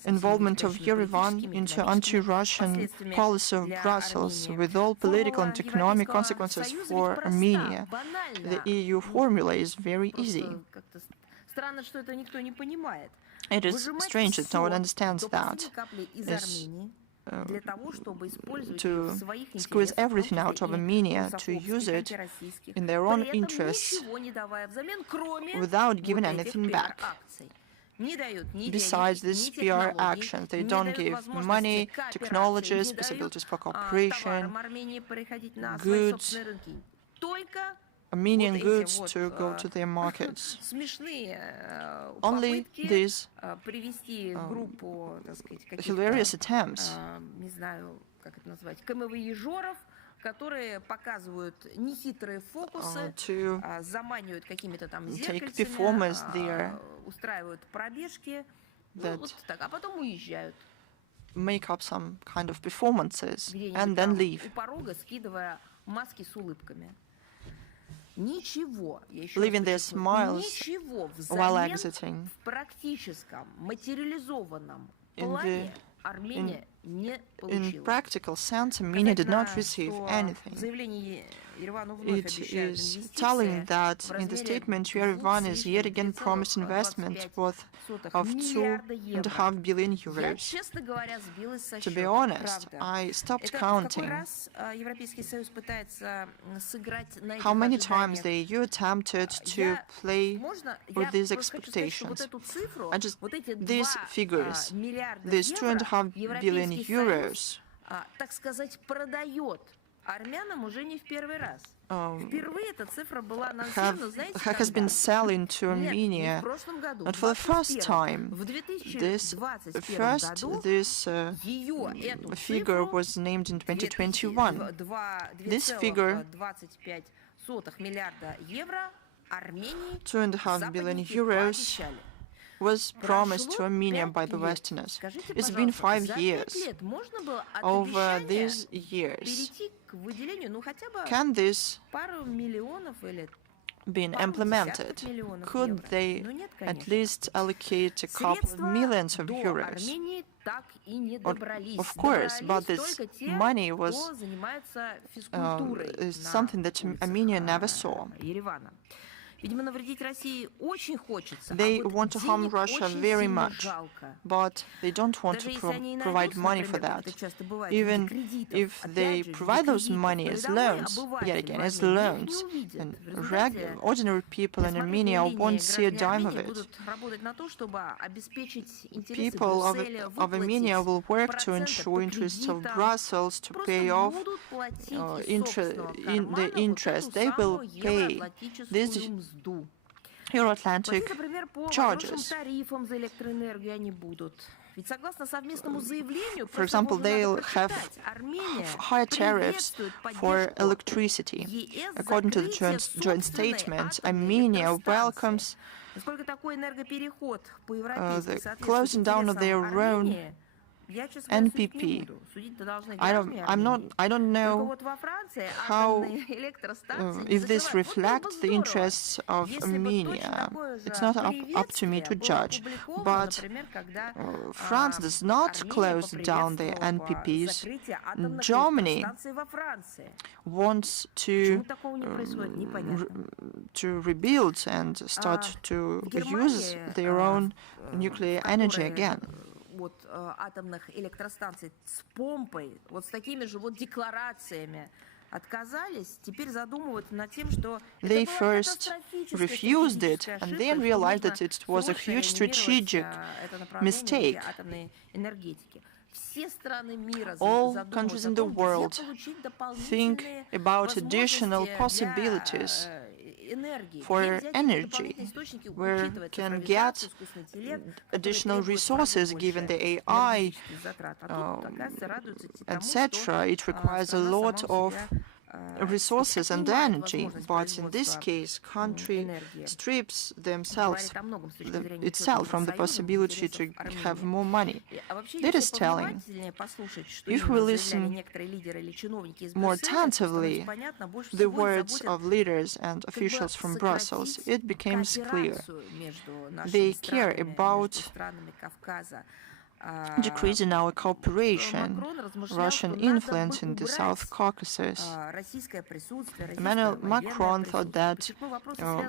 involvement of Yerevan into anti-Russian policy of Brussels, with all political and economic consequences for Armenia. The EU formula is very easy. It is strange that no one understands that. To squeeze everything out of Armenia, to use it in their own interests without giving anything back. Besides these PR actions, they don't give money, technologies, possibilities for cooperation, goods, Armenian goods to go to their markets. Only these hilarious attempts to take performers there that make up some kind of performances and then leave. Leaving their smiles while exiting. In practical sense, Armenia did not receive anything. It is telling that in the statement, Yerevan is yet again promised investment worth of €2.5 billion. To be honest, I stopped counting how many times the EU attempted to play with these expectations. These figures, these €2.5 billion, has been selling to Armenia not for the first time. This figure was named in 2021. This figure, €2.5 billion, was promised to Armenia by the Westerners. It's been 5 years. Over these years, can this be implemented? Could they at least allocate a couple of millions of euros? Of course, but this money was something that Armenia never saw. They want to harm Russia very much, but they don't want to provide money for that. Even if they provide those money as loans, yet again, as loans, and ordinary people in Armenia won't see a dime of it. People of Armenia will work to ensure interests of Brussels to pay off the interest. They will pay these Euro-Atlantic charges. For example, they'll have higher tariffs for electricity. According to the joint statement, Armenia welcomes the closing down of their own NPP. I don't know how if this reflects the interests of Armenia. It's not up to me to judge. But France does not close down the NPPs. Germany wants to rebuild and start to use their own nuclear energy again. От атомных электростанций с помпой, вот с такими же вот декларациями отказались, теперь задумываются над тем, что they first refused it and then realized that it was a huge strategic mistake. All countries in the world think about additional possibilities for energy, where can get additional resources given the AI, etc. It requires a lot of resources and energy, but in this case, country strips itself from the possibility to have more money. That is telling. If we listen more attentively the words of leaders and officials from Brussels, it becomes clear. They care about decreasing our cooperation, Russian influence in the South Caucasus. Emmanuel Macron thought that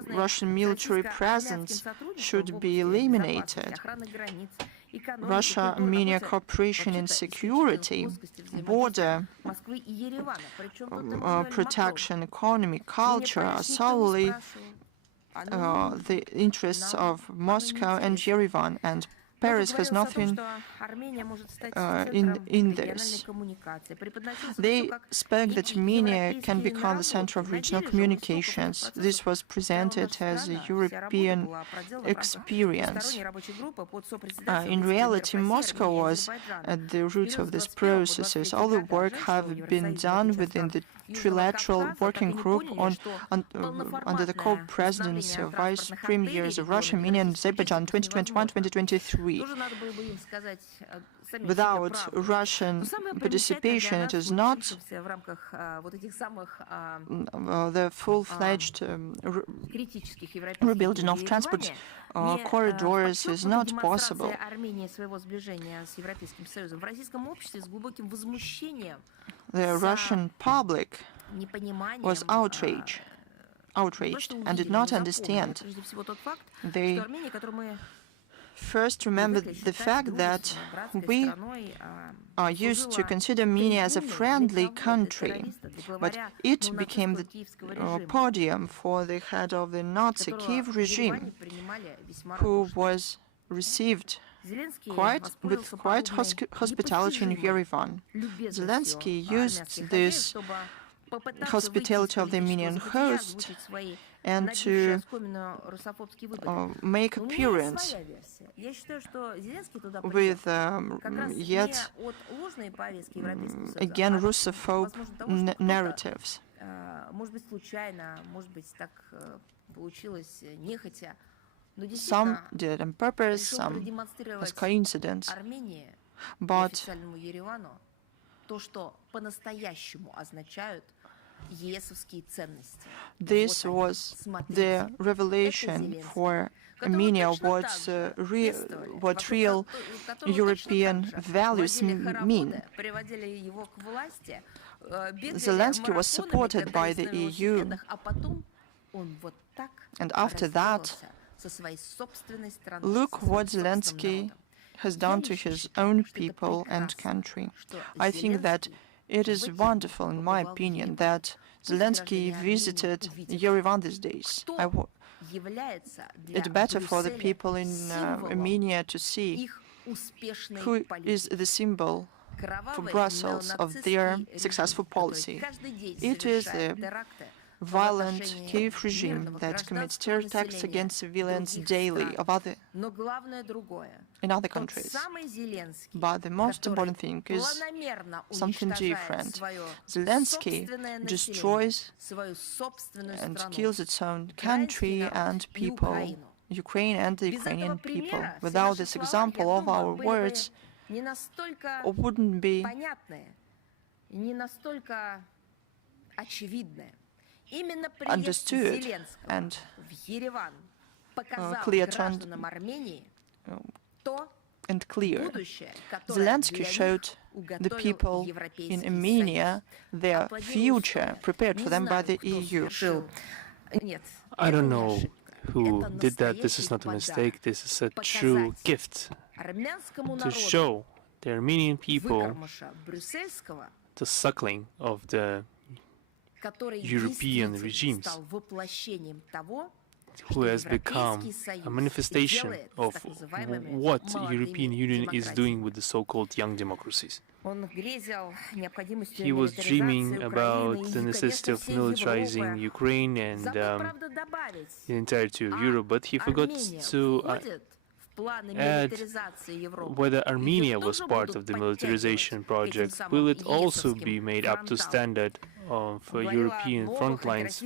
Russian military presence should be eliminated. Russia-Armenia cooperation in security, border protection, economy, culture are solely the interests of Moscow and Yerevan, and Paris has nothing in this. They expect that Armenia can become the center of regional communications. This was presented as a European experience. In reality, Moscow was at the root of these processes. All the work have been done within the trilateral working group under the co-presidency of vice premiers of Russia, Armenia, and Azerbaijan 2021-2023. Without Russian participation, it is not the full-fledged rebuilding of transport corridors is not possible. The Russian public was outraged and did not understand. They first remembered the fact that we are used to consider Armenia as a friendly country, but it became the podium for the head of the Nazi Kyiv regime, who was received with quite hospitality in Yerevan. Zelenskyy used this hospitality of the Armenian host and to make appearance with yet again Russophobe narratives. Some did it on purpose, some as coincidence, but this was the revelation for Armenia, what real European values mean. Zelenskyy was supported by the EU, and after that, look what Zelenskyy has done to his own people and country. I think that it is wonderful, in my opinion, that Zelenskyy visited Yerevan these days. It's better for the people in Armenia to see who is the symbol for Brussels of their successful policy. It is the violent Kyiv regime that commits terror attacks against civilians daily in other countries. But the most important thing is something different. Zelenskyy destroys and kills its own country and people, Ukraine and the Ukrainian people. Without this example of our words, or wouldn't be understood and clear and clear. Zelenskyy showed the people in Armenia their future prepared for them by the EU. I don't know who did that. This is not a mistake. This is a true gift to show the Armenian people the suckling of the European regimes, who has become a manifestation of what European Union is doing with the so-called young democracies. He was dreaming about the necessity of militarizing Ukraine and the entirety of Europe, but he forgot to add whether Armenia was part of the militarization project. Will it also be made up to standard of European front lines?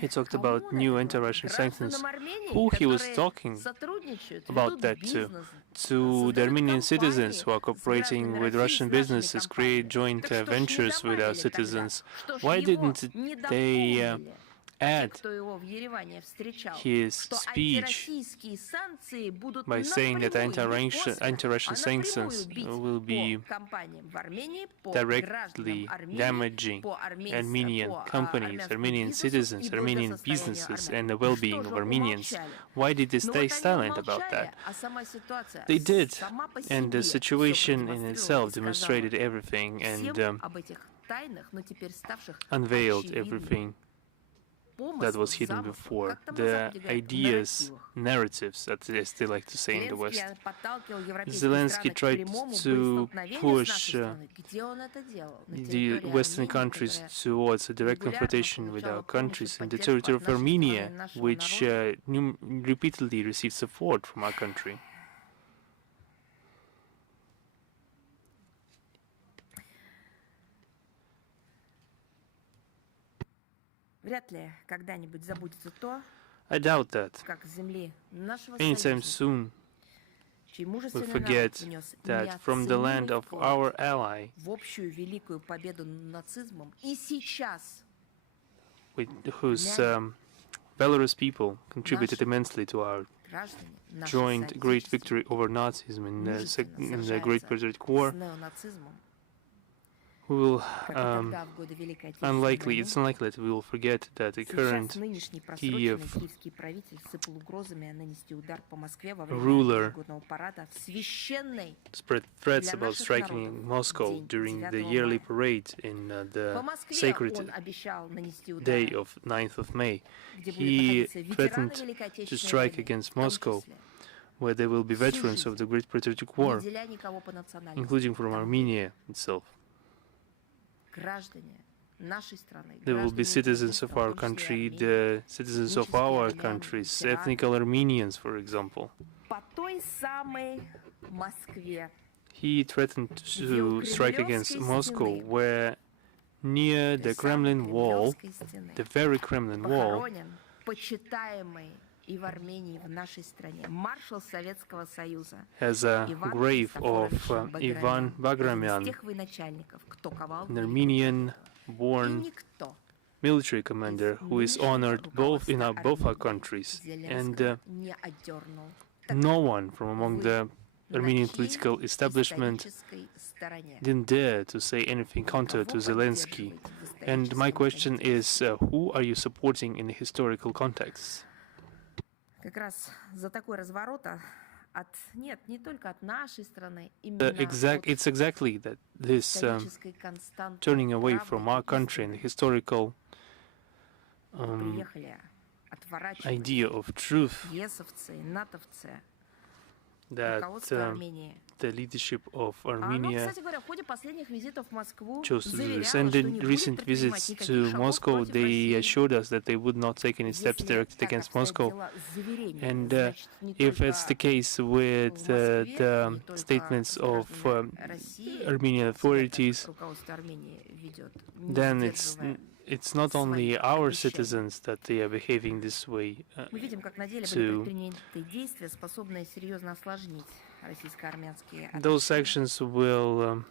He talked about new anti-Russian sanctions. Who he was talking about that to? To the Armenian citizens who are cooperating with Russian businesses, create joint ventures with our citizens. Why didn't they add his speech by saying that anti-Russian sanctions will be directly damaging Armenian companies, Armenian citizens, Armenian businesses, and the well-being of Armenians? Why did they stay silent about that? They did, and the situation in itself demonstrated everything and unveiled everything that was hidden before, the ideas, narratives, as they like to say in the West. Zelenskyy tried to push the Western countries towards a direct confrontation with our countries in the territory of Armenia, which repeatedly received support from our country. I doubt that anytime soon we forget that from the land of our ally, whose Belarus people contributed immensely to our joint great victory over Nazism in the Great Patriotic War, we will it's unlikely that we will forget that the current Kyiv ruler spread threats about striking Moscow during the yearly parade in the sacred day of 9th of May. He threatened to strike against Moscow, where there will be veterans of the Great Patriotic War, including from Armenia itself. There will be citizens of our country, the citizens of our countries, ethnic Armenians, for example. He threatened to strike against Moscow, where near the Kremlin wall, the very Kremlin wall, has a grave of Ivan Bagramyan, an Armenian-born military commander who is honored both in both our countries, and no one from among the Armenian political establishment didn't dare to say anything counter to Zelenskyy. And my question is, who are you supporting in the historical context? It's exactly that this turning away from our country and the historical idea of truth that the leadership of Armenia chose to do this. And in recent visits to Moscow, they assured us that they would not take any steps directed against Moscow. And if it's the case with the statements of Armenian authorities, then it's not only our citizens that they are behaving this way to those actions will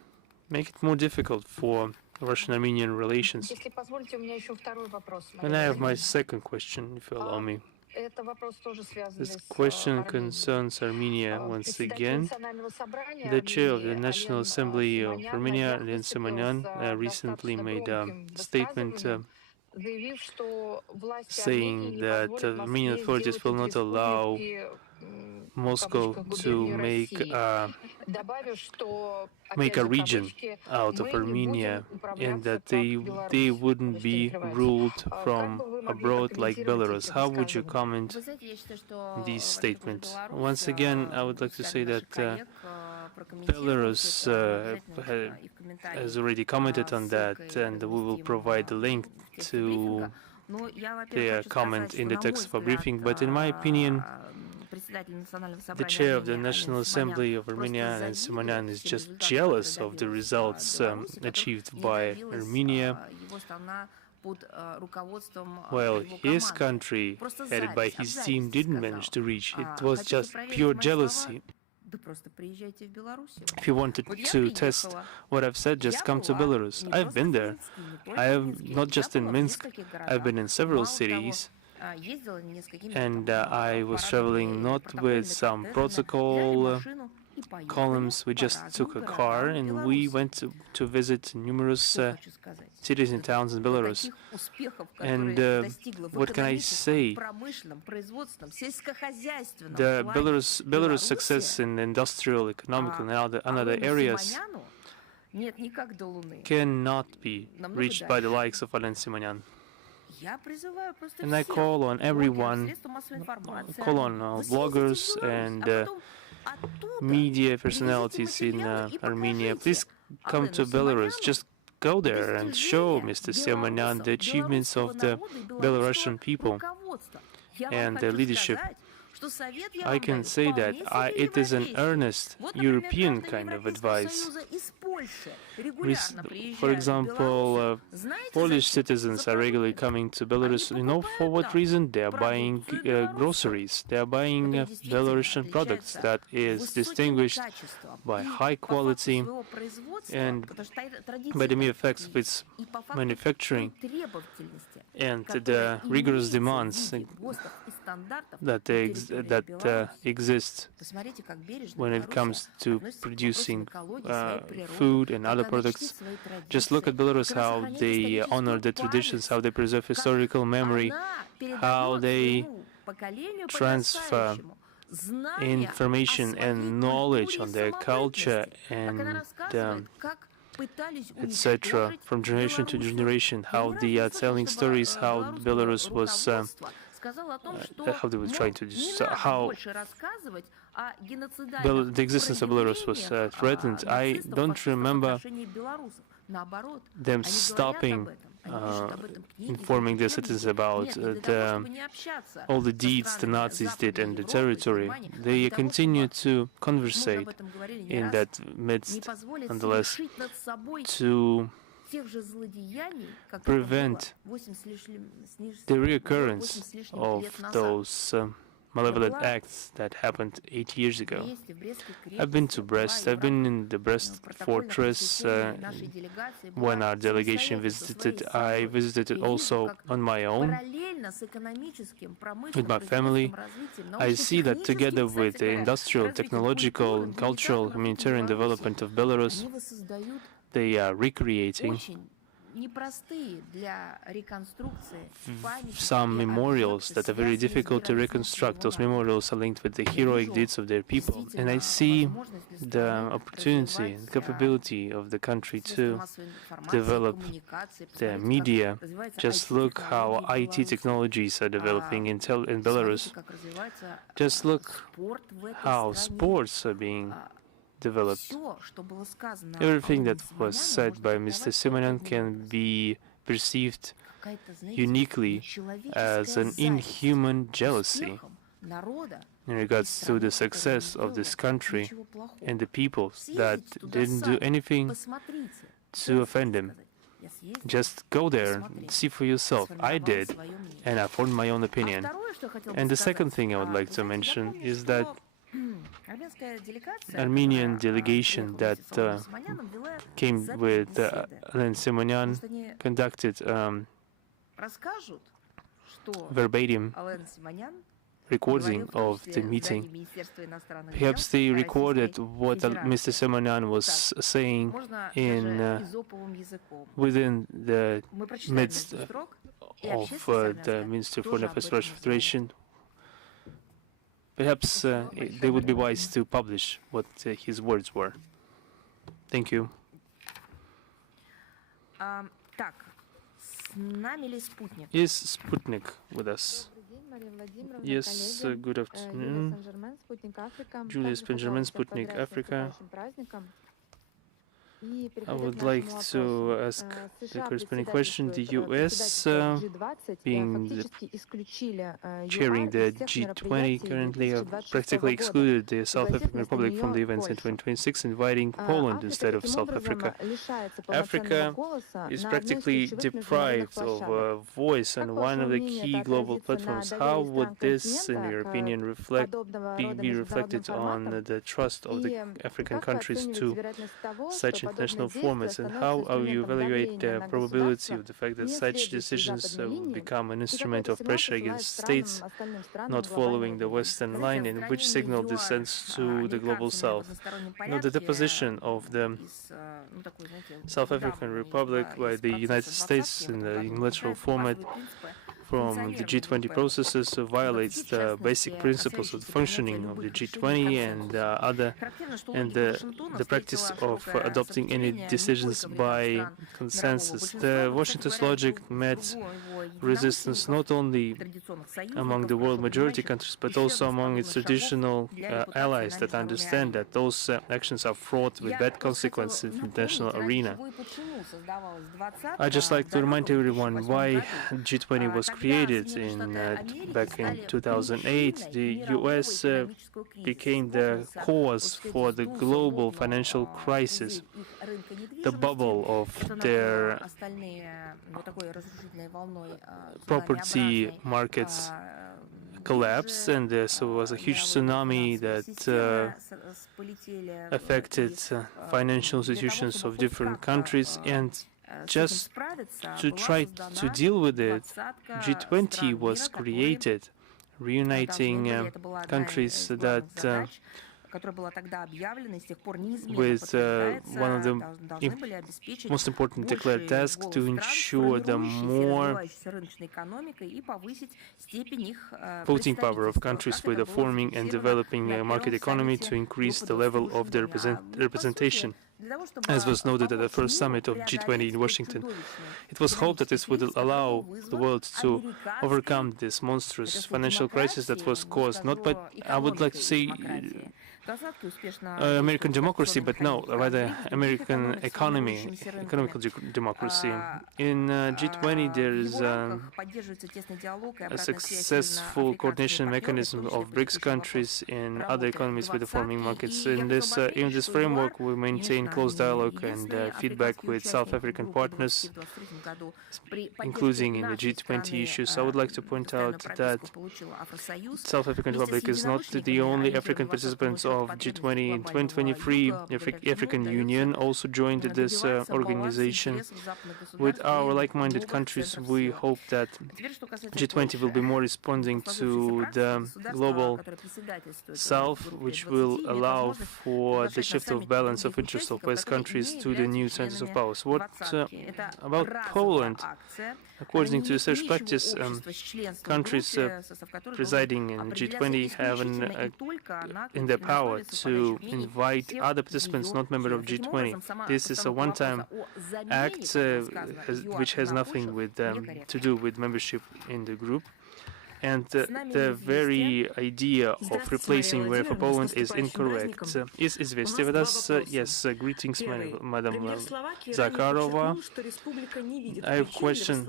make it more difficult for Russian-Armenian relations. And I have my second question, if you allow me. This question concerns Armenia once again. The chair of the National Assembly of Armenia, Len Simonyan, recently made a statement saying that Armenian authorities will not allow Moscow to make a region out of Armenia, and that they wouldn't be ruled from abroad like Belarus. How would you comment these statements? Once again, I would like to say that Belarus has already commented on that, and we will provide the link to their comment in the text of a briefing. But in my opinion, the chair of the National Assembly of Armenia, Len Simonyan, is just jealous of the results achieved by Armenia. Well, his country, headed by his team, didn't manage to reach. It was just pure jealousy. If you wanted to test what I've said, just come to Belarus. I've been there. I have not just in Minsk, I've been in several cities. And I was traveling not with some protocol columns. We just took a car and we went to visit numerous cities and towns in Belarus. And what can I say? The Belarus success in industrial, economical, and other areas cannot be reached by the likes of Len Simonyan. And I call on everyone, call on bloggers and media personalities in Armenia, please come to Belarus. Just go there and show Mr. Simonyan the achievements of the Belarusian people and their leadership. I can say that it is an earnest European kind of advice. For example, Polish citizens are regularly coming to Belarus. You know for what reason? They are buying groceries. They are buying Belarusian products that is distinguished by high quality and by the mere effects of its manufacturing and the rigorous demands that exist when it comes to producing food and other products. Just look at Belarus, how they honor the traditions, how they preserve historical memory, how they transfer information and knowledge on their culture and etc. from generation to generation, how they are telling stories, how Belarus was how they were trying to how the existence of Belarus was threatened. I don't remember them stopping informing their citizens about all the deeds the Nazis did in the territory. They continue to conversate in that midst, nonetheless, to prevent the reoccurrence of those malevolent acts that happened 8 years ago. I've been to Brest. I've been in the Brest fortress when our delegation visited. I visited it also on my own with my family. I see that together with the industrial, technological, cultural, humanitarian development of Belarus, they are recreating some memorials that are very difficult to reconstruct. Those memorials are linked with the heroic deeds of their people. And I see the opportunity and capability of the country to develop the media. Just look how IT technologies are developing in Belarus. Just look how sports are being developed. Everything that was said by Mr. Simonyan can be perceived uniquely as an inhuman jealousy in regards to the success of this country and the people that didn't do anything to offend him. Just go there and see for yourself. I did, and I formed my own opinion. And the second thing I would like to mention is that Armenian delegation that came with Alain Simonyan conducted verbatim recording of the meeting. Perhaps they recorded what Mr. Simonyan was saying within the midst of the Ministry of Foreign Affairs of Russian Federation. Perhaps they would be wise to publish what his words were. Thank you. Is Sputnik with us? Yes, good afternoon. Julius Benjamin, Sputnik Africa. I would like to ask the corresponding question. The U.S. Being chairing the G20 currently have practically excluded the South African Republic from the events in 2026, inviting Poland instead of South Africa. Africa is practically deprived of a voice on one of the key global platforms. How would this, in your opinion, be reflected on the trust of the African countries to such international formats, and how you evaluate the probability of the fact that such decisions will become an instrument of pressure against states not following the Western line, and which signal this sends to the global South? The deposition of the South African Republic by the United States in the unilateral format from the G20 processes violates the basic principles of the functioning of the G20 and the practice of adopting any decisions by consensus. The Washington's logic met resistance not only among the world majority countries, but also among its traditional allies that understand that those actions are fraught with bad consequences in the international arena. I'd just like to remind everyone why G20 was created back in 2008. The US became the cause for the global financial crisis. The bubble of their property markets collapsed, and there was a huge tsunami that affected financial institutions of different countries. And just to try to deal with it, G20 was created, reuniting countries that with one of the most important declared tasks to ensure the more voting power of countries with a forming and developing market economy, to increase the level of their representation. As was noted at the first summit of G20 in Washington, it was hoped that this would allow the world to overcome this monstrous financial crisis that was caused not by, I would like to say, American democracy, but no, rather American economical democracy. In G20, there is a successful coordination mechanism of BRICS countries in other economies with the forming markets. In this framework, we maintain close dialogue and feedback with South African partners, including in the G20 issues. I would like to point out that South African Republic is not the only African participant of G20. In 2023, the African Union also joined this organization. With our like-minded countries, we hope that G20 will be more responding to the global South, which will allow for the shift of balance of interest of West countries to the new centers of power. So what about Poland? According to research practice, countries presiding in G20 have in their power to invite other participants not members of G20. This is a one-time act which has nothing to do with membership in the group. And the very idea of replacing where for Poland is incorrect. Is Izvestia with us? Yes, greetings, Madam Zakharova. I have a question.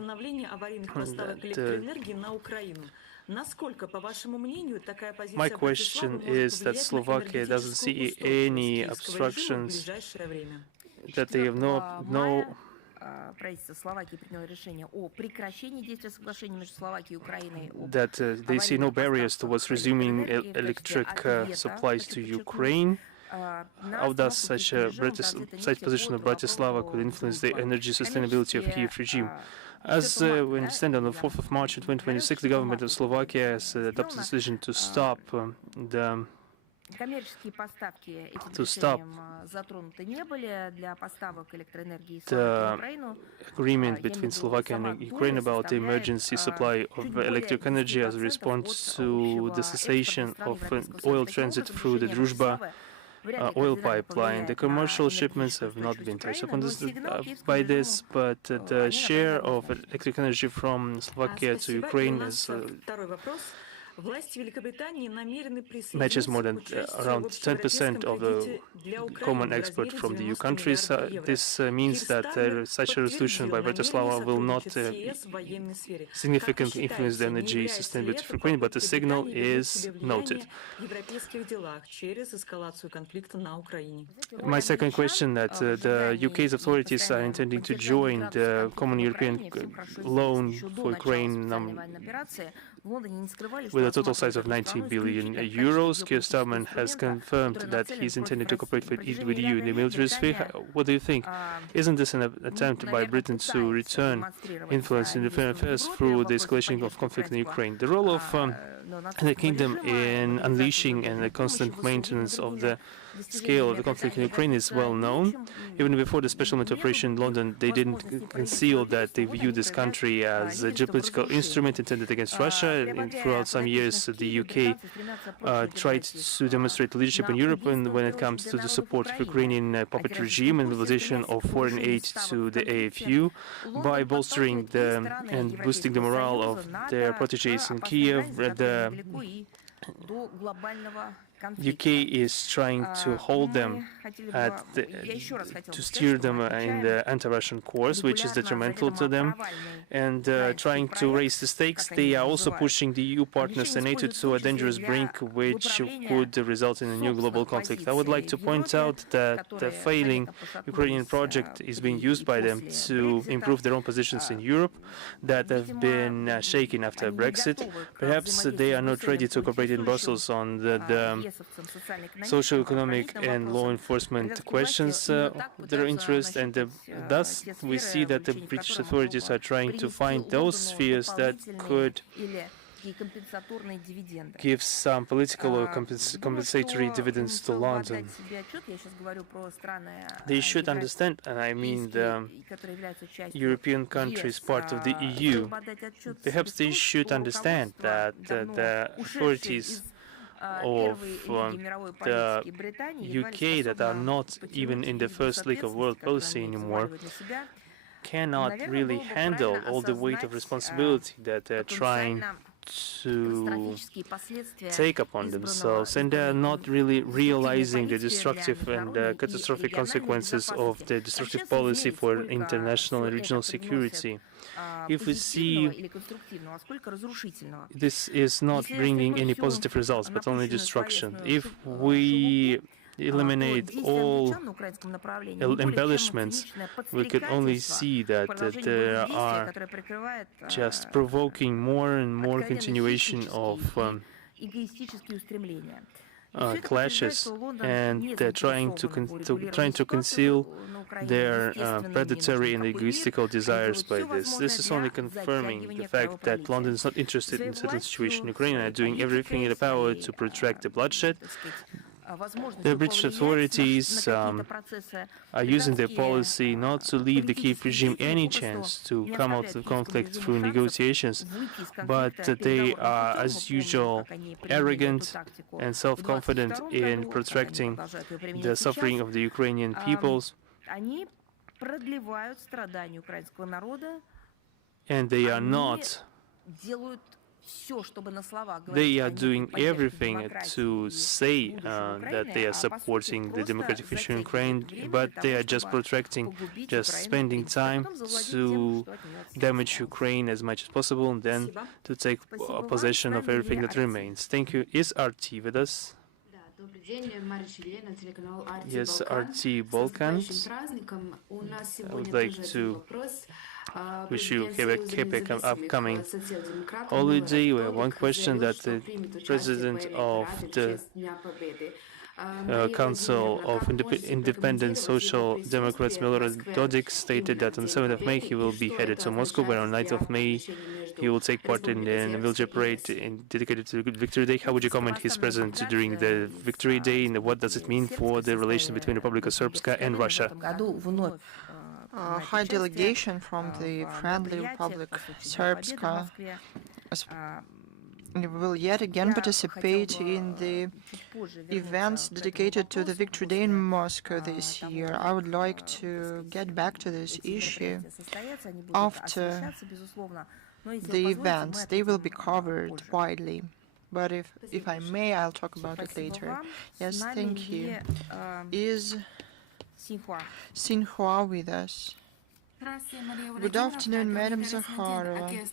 My question is that Slovakia doesn't see any obstructions, that they have no that they see no barriers towards resuming electric supplies to Ukraine. How does such position of Bratislava could influence the energy sustainability of Kyiv regime? As we understand, on the 4th of March 2026, the government of Slovakia has adopted a decision to stop the agreement between Slovakia and Ukraine about the emergency supply of electric energy as a response to the cessation of oil transit through the Druzhba oil pipeline. The commercial shipments have not been touched upon by this, but the share of electric energy from Slovakia to Ukraine is matches more than around 10% of the common export from the EU countries. This means that such a resolution by Bratislava will not significantly influence the energy sustainability of Ukraine, but the signal is noted. My second question, that the UK's authorities are intending to join the common European loan for Ukraine with a total size of 90 billion euros. Keir Starmer has confirmed that he's intending to cooperate with EU in the military sphere. What do you think? Isn't this an attempt by Britain to return influence in foreign affairs through the escalation of conflict in Ukraine? The role of the kingdom in unleashing and the constant maintenance of the scale of the conflict in Ukraine is well known. Even before the special military operation in London, they didn't conceal that they view this country as a geopolitical instrument intended against Russia. And throughout some years, the UK tried to demonstrate leadership in Europe when it comes to the support of Ukrainian puppet regime and mobilization of foreign aid to the AFU by bolstering and boosting the morale of their proteges in Kiev. The UK is trying to hold them to steer them in the anti-Russian course, which is detrimental to them, and trying to raise the stakes. They are also pushing the EU partners and NATO to a dangerous brink, which could result in a new global conflict. I would like to point out that the failing Ukrainian project is being used by them to improve their own positions in Europe that have been shaken after Brexit. Perhaps they are not ready to cooperate in Brussels on the socio-economic and law enforcement questions their interest, and thus we see that the British authorities are trying to find those spheres that could give some political or compensatory dividends to London. They should understand, and I mean the European countries part of the EU, perhaps they should understand that the authorities of the UK that are not even in the first league of world policy anymore cannot really handle all the weight of responsibility that they're trying to take upon themselves, and they are not really realizing the destructive and catastrophic consequences of the destructive policy for international and regional security. If we see this is not bringing any positive results, but only destruction, if we eliminate all embellishments, we could only see that there are just provoking more and more continuation of clashes, and they're trying to conceal their predatory and egoistical desires by this. This is only confirming the fact that London is not interested in settling the situation in Ukraine and are doing everything in their power to protract the bloodshed. The British authorities are using their policy not to leave the Kyiv regime any chance to come out of the conflict through negotiations, but they are, as usual, arrogant and self-confident in protracting the suffering of the Ukrainian peoples, and they are not. They are doing everything to say that they are supporting the democratic future in Ukraine, but they are just protracting, just spending time to damage Ukraine as much as possible and then to take possession of everything that remains. Thank you. Is RT with us? Yes, RT Balkans. I would like to wish you have a happy upcoming holiday. We have one question that the president of the Council of Independent Social Democrats, Milorad Dodik, stated that on the 7th of May he will be headed to Moscow, where on 9th of May he will take part in the military parade dedicated to Victory Day. How would you comment his presence during the Victory Day, and what does it mean for the relations between Republika Srpska and Russia? High delegation from the friendly Republic Srpska will yet again participate in the events dedicated to the Victory Day in Moscow this year. I would like to get back to this issue after the events. They will be covered widely. But if I may, I'll talk about it later. Yes, thank you. Is Xinhua with us? Good afternoon, Madam Zakharova.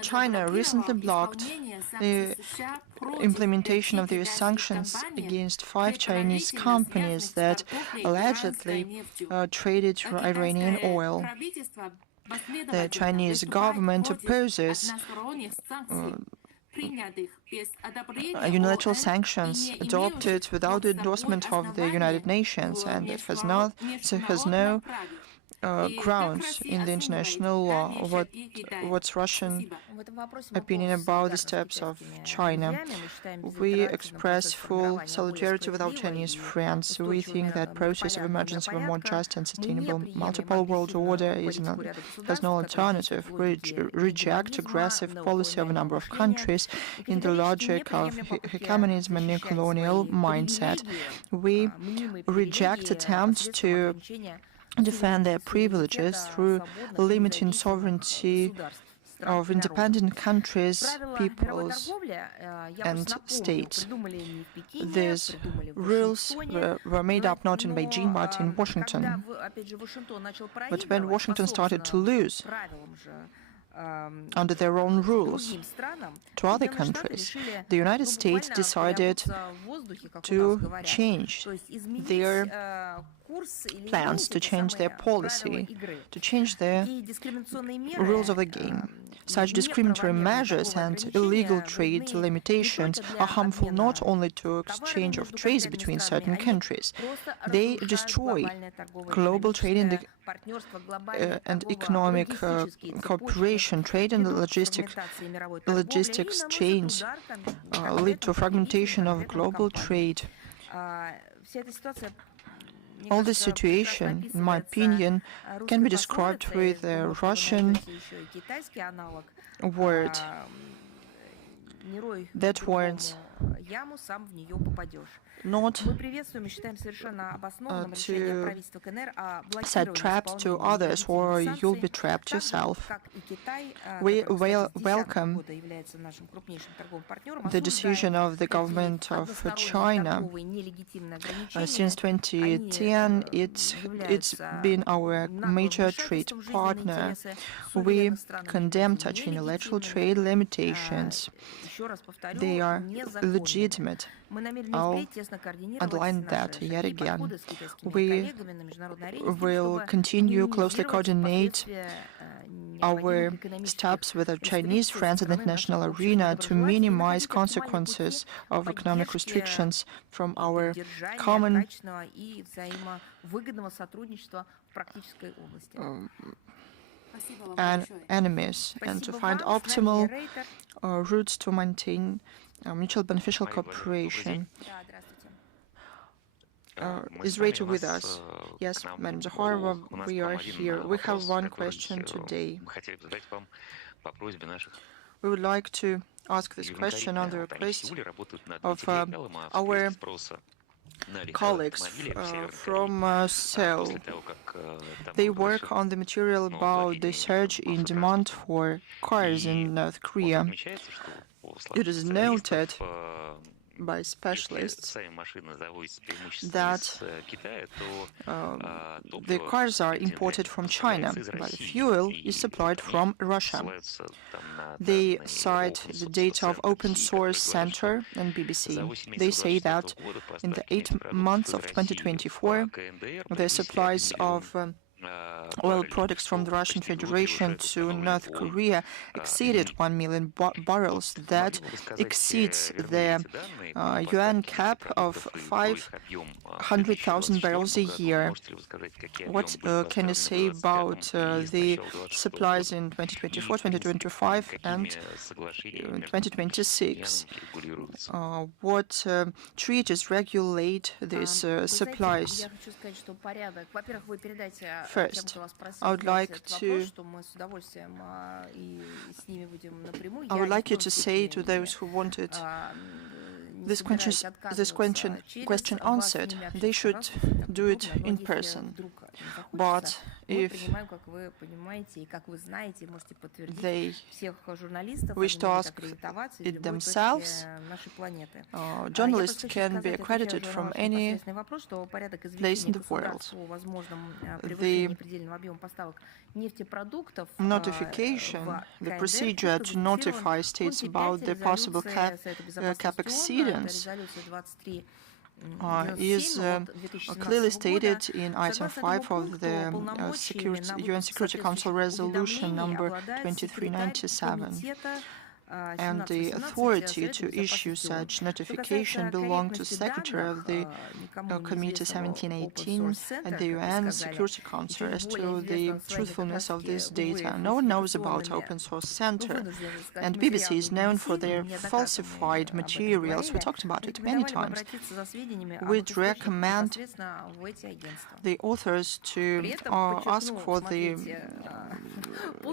China recently blocked the implementation of the sanctions against 5 Chinese companies that allegedly traded Iranian oil. The Chinese government opposes unilateral sanctions adopted without the endorsement of the United Nations, and it has no grounds in the international law. What's Russian opinion about the steps of China? We express full solidarity with our Chinese friends. We think that process of emergence of a more just and sustainable multiple world order has no alternative. We reject aggressive policy of a number of countries in the logic of hegemonism and neocolonial mindset. We reject attempts to defend their privileges through limiting sovereignty of independent countries, peoples, and states. These rules were made up not in Beijing but in Washington. But when Washington started to lose under their own rules to other countries, the United States decided to change their plans, to change their policy, to change the rules of the game. Such discriminatory measures and illegal trade limitations are harmful not only to exchange of trades between certain countries. They destroy global trade and economic cooperation. Trade and logistics chains lead to fragmentation of global trade. All this situation, in my opinion, can be described with a Russian word that warns not to set traps to others, or you'll be trapped yourself. We welcome the decision of the government of China. Since 2010, it's been our major trade partner. We condemn such unilateral trade limitations. They are legitimate. I'll underline that yet again. We will continue closely coordinate our steps with our Chinese friends in the international arena to minimize consequences of economic restrictions from our common enemies, and to find optimal routes to maintain mutual beneficial cooperation. Is Rachel with us? Yes, Madam Zakharova, we are here. We have one question today. We would like to ask this question on the request of our colleagues from Seoul. They work on the material about the surge in demand for cars in North Korea. It is noted by specialists that the cars are imported from China, but the fuel is supplied from Russia. They cite the data of Open Source Center and BBC. They say that in the 8 months of 2024, the supplies of oil products from the Russian Federation to North Korea exceeded 1 million barrels. That exceeds the UN cap of 500,000 barrels a year. What can you say about the supplies in 2024, 2025, and 2026? What treaties regulate these supplies? First, I would like you to say to those who wanted this question answered, they should do it in person. But if they wish to ask it themselves, journalists can be accredited from any place in the world. The notification, the procedure to notify states about the possible cap exceedance is clearly stated in item 5 of the UN Security Council resolution number 2397. And the authority to issue such notification belonged to Secretary of the Committee 1718 at the UN Security Council as to the truthfulness of this data. No one knows about Open Source Center, and BBC is known for their falsified materials. We talked about it many times. We'd recommend the authors to ask for the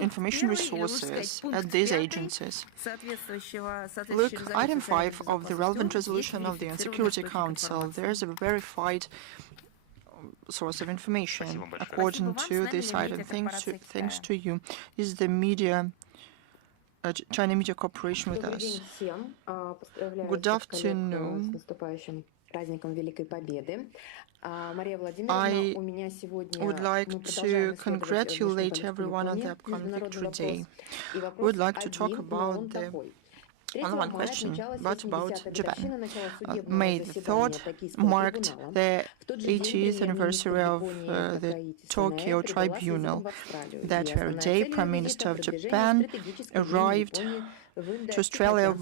information resources at these agencies. Look, item 5 of the relevant resolution of the UN Security Council. There's a verified source of information. According to this item, thanks to you, is the media, China Media Corporation with us. Good afternoon. I would like to congratulate everyone on the upcoming Victory Day. We would like to talk about the one question, but about Japan. May the 3rd marked the 80th anniversary of the Tokyo Tribunal. That very day, Prime Minister of Japan arrived to Australia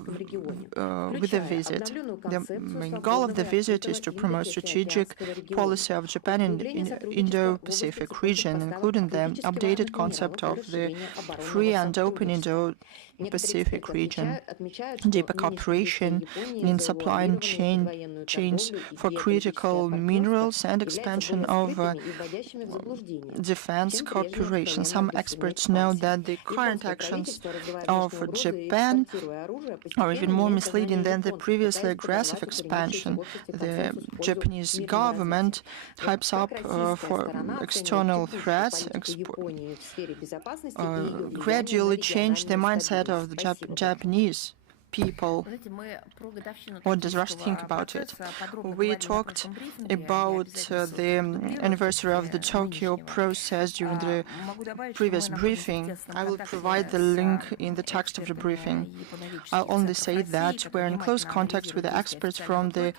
with a visit. The main goal of the visit is to promote strategic policy of Japan in Indo-Pacific region, including the updated concept of the free and open Indo-Pacific region, deeper cooperation in supply and chains for critical minerals, and expansion of defense cooperation. Some experts know that the current actions of Japan are even more misleading than the previously aggressive expansion. The Japanese government hypes up for external threats, gradually change the mindset of the Japanese people. What does Russia think about it? We talked about the anniversary of the Tokyo process during the previous briefing. I will provide the link in the text of the briefing. I'll only say that we're in close contact with the experts from the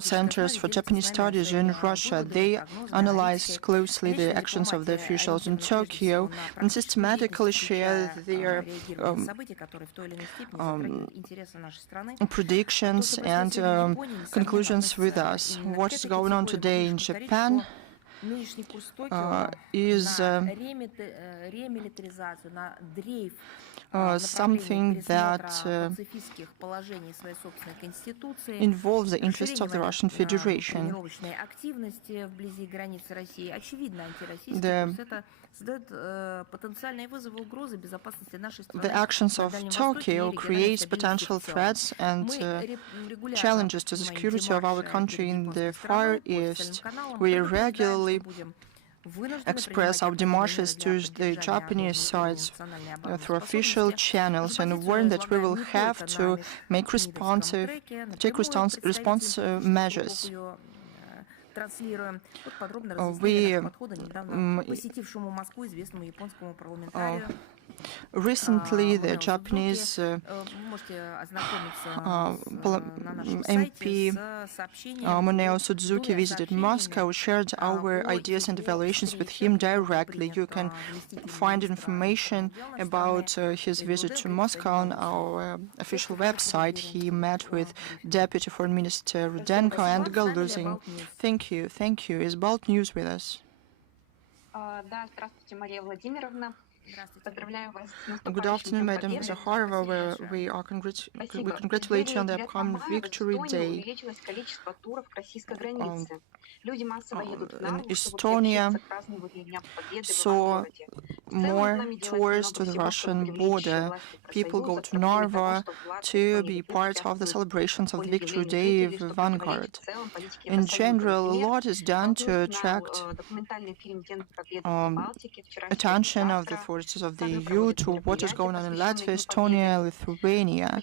Centers for Japanese Studies in Russia. They analyze closely the actions of the officials in Tokyo and systematically share their predictions and conclusions with us. What is going on today in Japan is something that involves the interests of the Russian Federation. The actions of Tokyo create potential threats and challenges to the security of our country in the Far East. We regularly express our demarches to the Japanese sides through official channels and warn that we will have to make response measures. We recently, the Japanese MP Moneo Suzuki visited Moscow, shared our ideas and evaluations with him directly. You can find information about his visit to Moscow on our official website. He met with Deputy Foreign Minister Rudenko and Galuzin. Thank you. Thank you. Is Balt News with us? Good afternoon, Madam Zakharova. We congratulate you on the upcoming Victory Day. In Estonia, saw more tours to the Russian border. People go to Narva to be part of the celebrations of the Victory Day vanguard. In general, a lot is done to attract attention of the authorities of the EU to what is going on in Latvia, Estonia, Lithuania.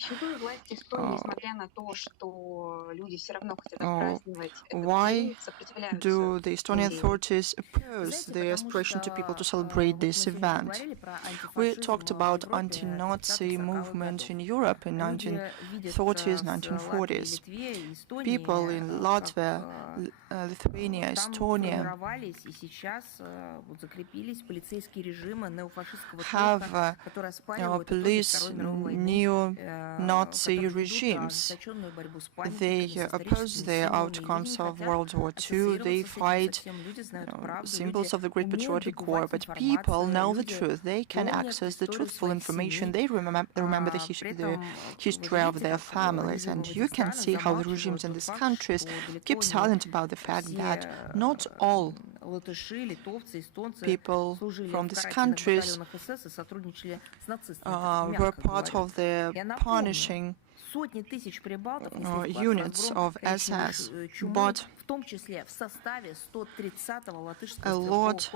Why do the Estonian authorities oppose the aspiration to people to celebrate this event? We talked about anti-Nazi movement in Europe in 1930s, 1940s. People in Latvia, Lithuania, Estonia have police neo-Nazi regimes. They oppose the outcomes of World War II. They fight symbols of the Great Patriotic War. But people know the truth. They can access the truthful information. They remember the history of their families. And you can see how the regimes in these countries keep silent about the fact that not all people from these countries were part of the punishing units of SS, but a lot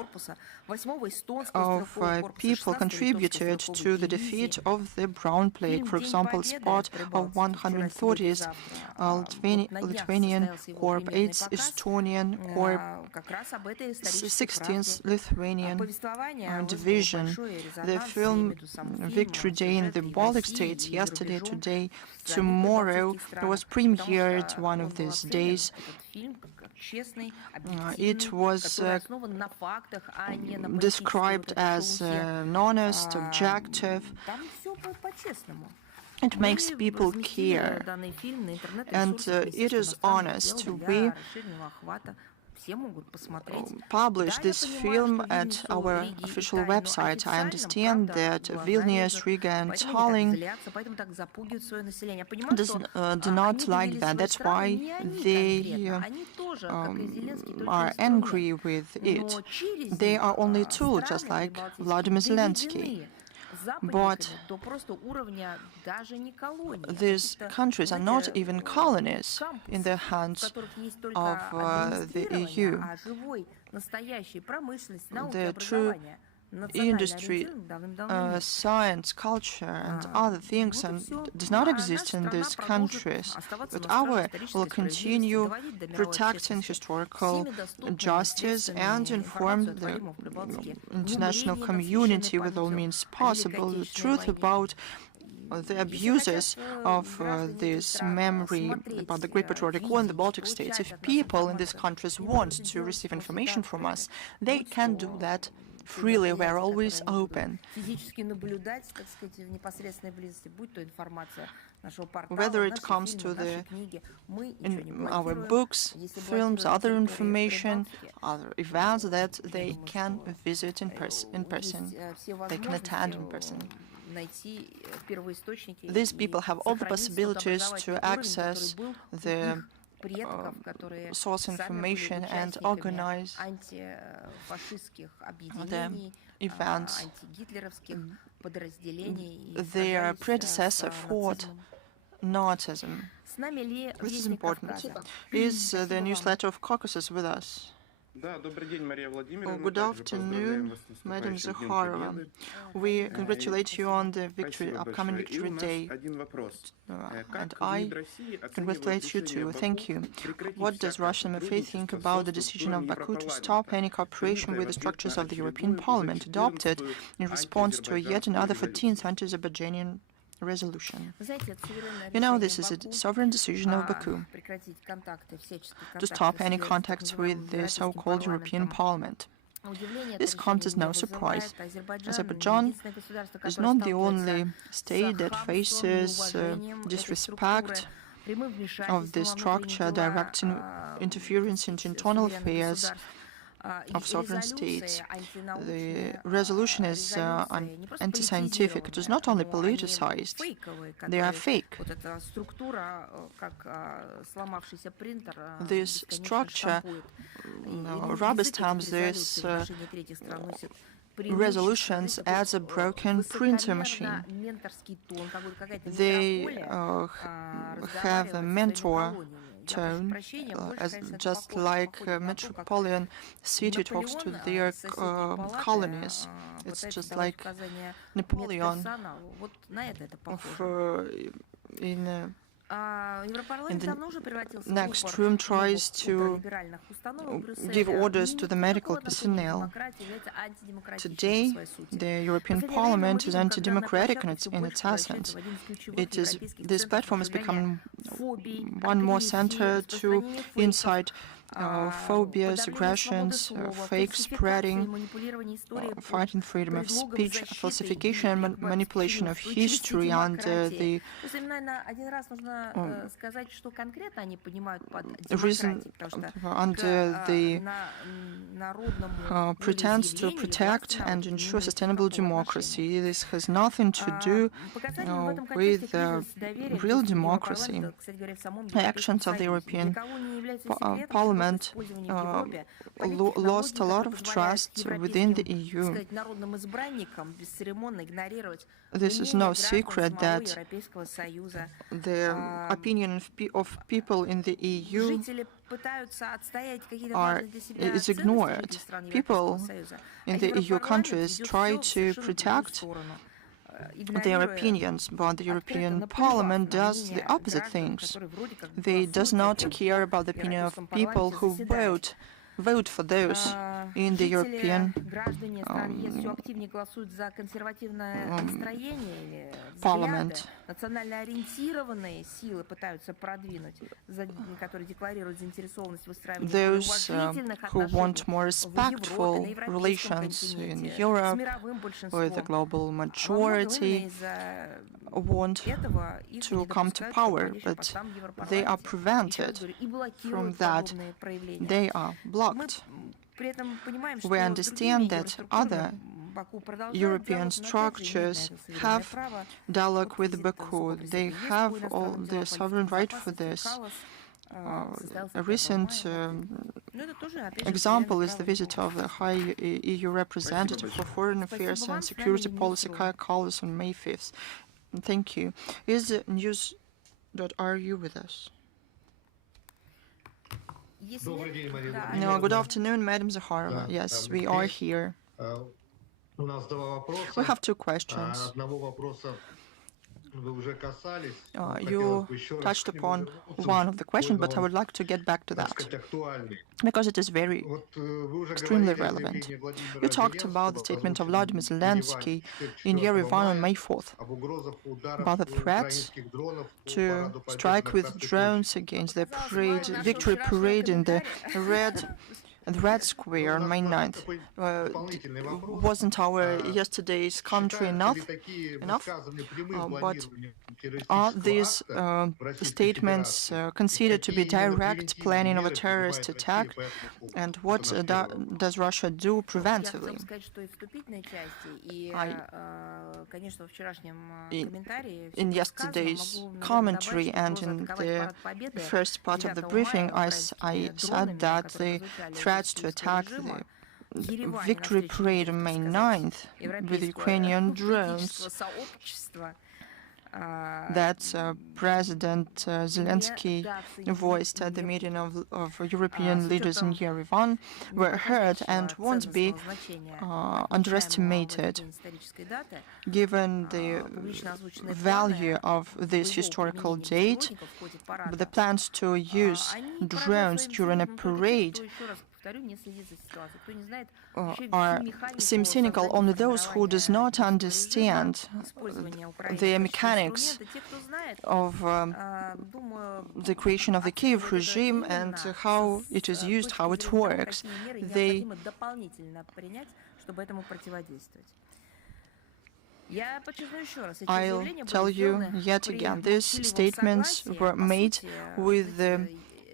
of people contributed to the defeat of the Brown Plague. For example, as part of 130th Lithuanian Corps, 8th Estonian Corps, 16th Lithuanian Division. The film Victory Day in the Baltic States, yesterday, today, tomorrow, was premiered one of these days. It was described as honest, objective. It makes people care, and it is honest. We publish this film at our official website. I understand that Vilnius, Riga, and Tallinn do not like that. That's why they are angry with it. They are only a tool, just like Vladimir Zelenskyy. But these countries are not even colonies in the hands of the EU. The true industry, science, culture, and other things does not exist in these countries. But our will continue protecting historical justice and inform the international community with all means possible the truth about the abuses of this memory about the Great Patriotic War in the Baltic States. If people in these countries want to receive information from us, they can do that freely. We are always open. Whether it comes to our books, films, other information, other events that they can visit in person. They can attend in person. These people have all the possibilities to access the source information and organize the events. Their predecessor fought Nazism. This is important. Is the newsletter of Caucasus with us? Good afternoon, Madam Zakharova. We congratulate you on the upcoming Victory Day, and I congratulate you too. Thank you. What does Russian MFA think about the decision of Baku to stop any cooperation with the structures of the European Parliament, adopted in response to yet another 14th anti-Azerbaijani resolution? You know, this is a sovereign decision of Baku to stop any contacts with the so-called European Parliament. This comes as no surprise. Azerbaijan is not the only state that faces disrespect of the structure, direct interference into internal affairs of sovereign states. The resolution is anti-scientific. It is not only politicized, they are fake. This structure rubber stamps these resolutions as a broken printer machine. They have a mentor tone, just like a metropolitan city talks to their colonies. It's just like Napoleon in the next room tries to give orders to the medical personnel. Today, the European Parliament is anti-democratic in its essence. This platform has become one more center to incite phobias, aggressions, fake spreading, fighting freedom of speech, falsification and manipulation of history under the pretense to protect and ensure sustainable democracy. This has nothing to do with real democracy. The actions of the European Parliament lost a lot of trust within the EU. This is no secret that the opinion of people in the EU is ignored. People in the EU countries try to protect their opinions, but the European Parliament does the opposite things. They does not care about the opinion of people who vote for those in the European Parliament. Those who want more respectful relations in Europe, where the global majority want to come to power, but they are prevented from that. They are blocked. We understand that other European structures have dialogue with Baku. They have all the sovereign right for this. A recent example is the visit of the High EU Representative for Foreign Affairs and Security Policy, Kaja Kallas, on May 5th. Thank you. Is news.ru with us? No, good afternoon, Madam Zakharova. Yes, we are here. We have two questions. You touched upon one of the questions, but I would like to get back to that, because it is extremely relevant. You talked about the statement of Vladimir Zelenskyy in Yerevan on May 4th, about the threats to strike with drones against the victory parade in the Red Square on May 9th. Wasn't our yesterday's commentary enough? But are these statements considered to be direct planning of a terrorist attack? And what does Russia do preventively? In yesterday's commentary and in the first part of the briefing, I said that the threats to attack the victory parade on May 9th with Ukrainian drones that President Zelenskyy voiced at the meeting of European leaders in Yerevan were heard and won't be underestimated. Given the value of this historical date, the plans to use drones during a parade seem cynical only those who does not understand the mechanics of the creation of the Kyiv regime and how it is used, how it works. I'll tell you yet again, these statements were made with the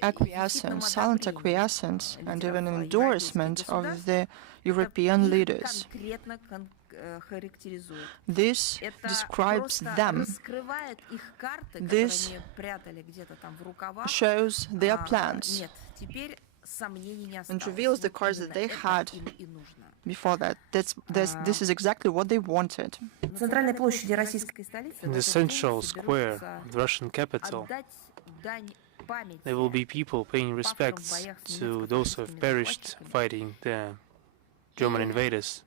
acquiescence, silent acquiescence, and even endorsement of the European leaders. This describes them. This shows their plans and reveals the cards that they had before that. This is exactly what they wanted. In the central square of the Russian capital, there will be people paying respects to those who have perished fighting the German invaders.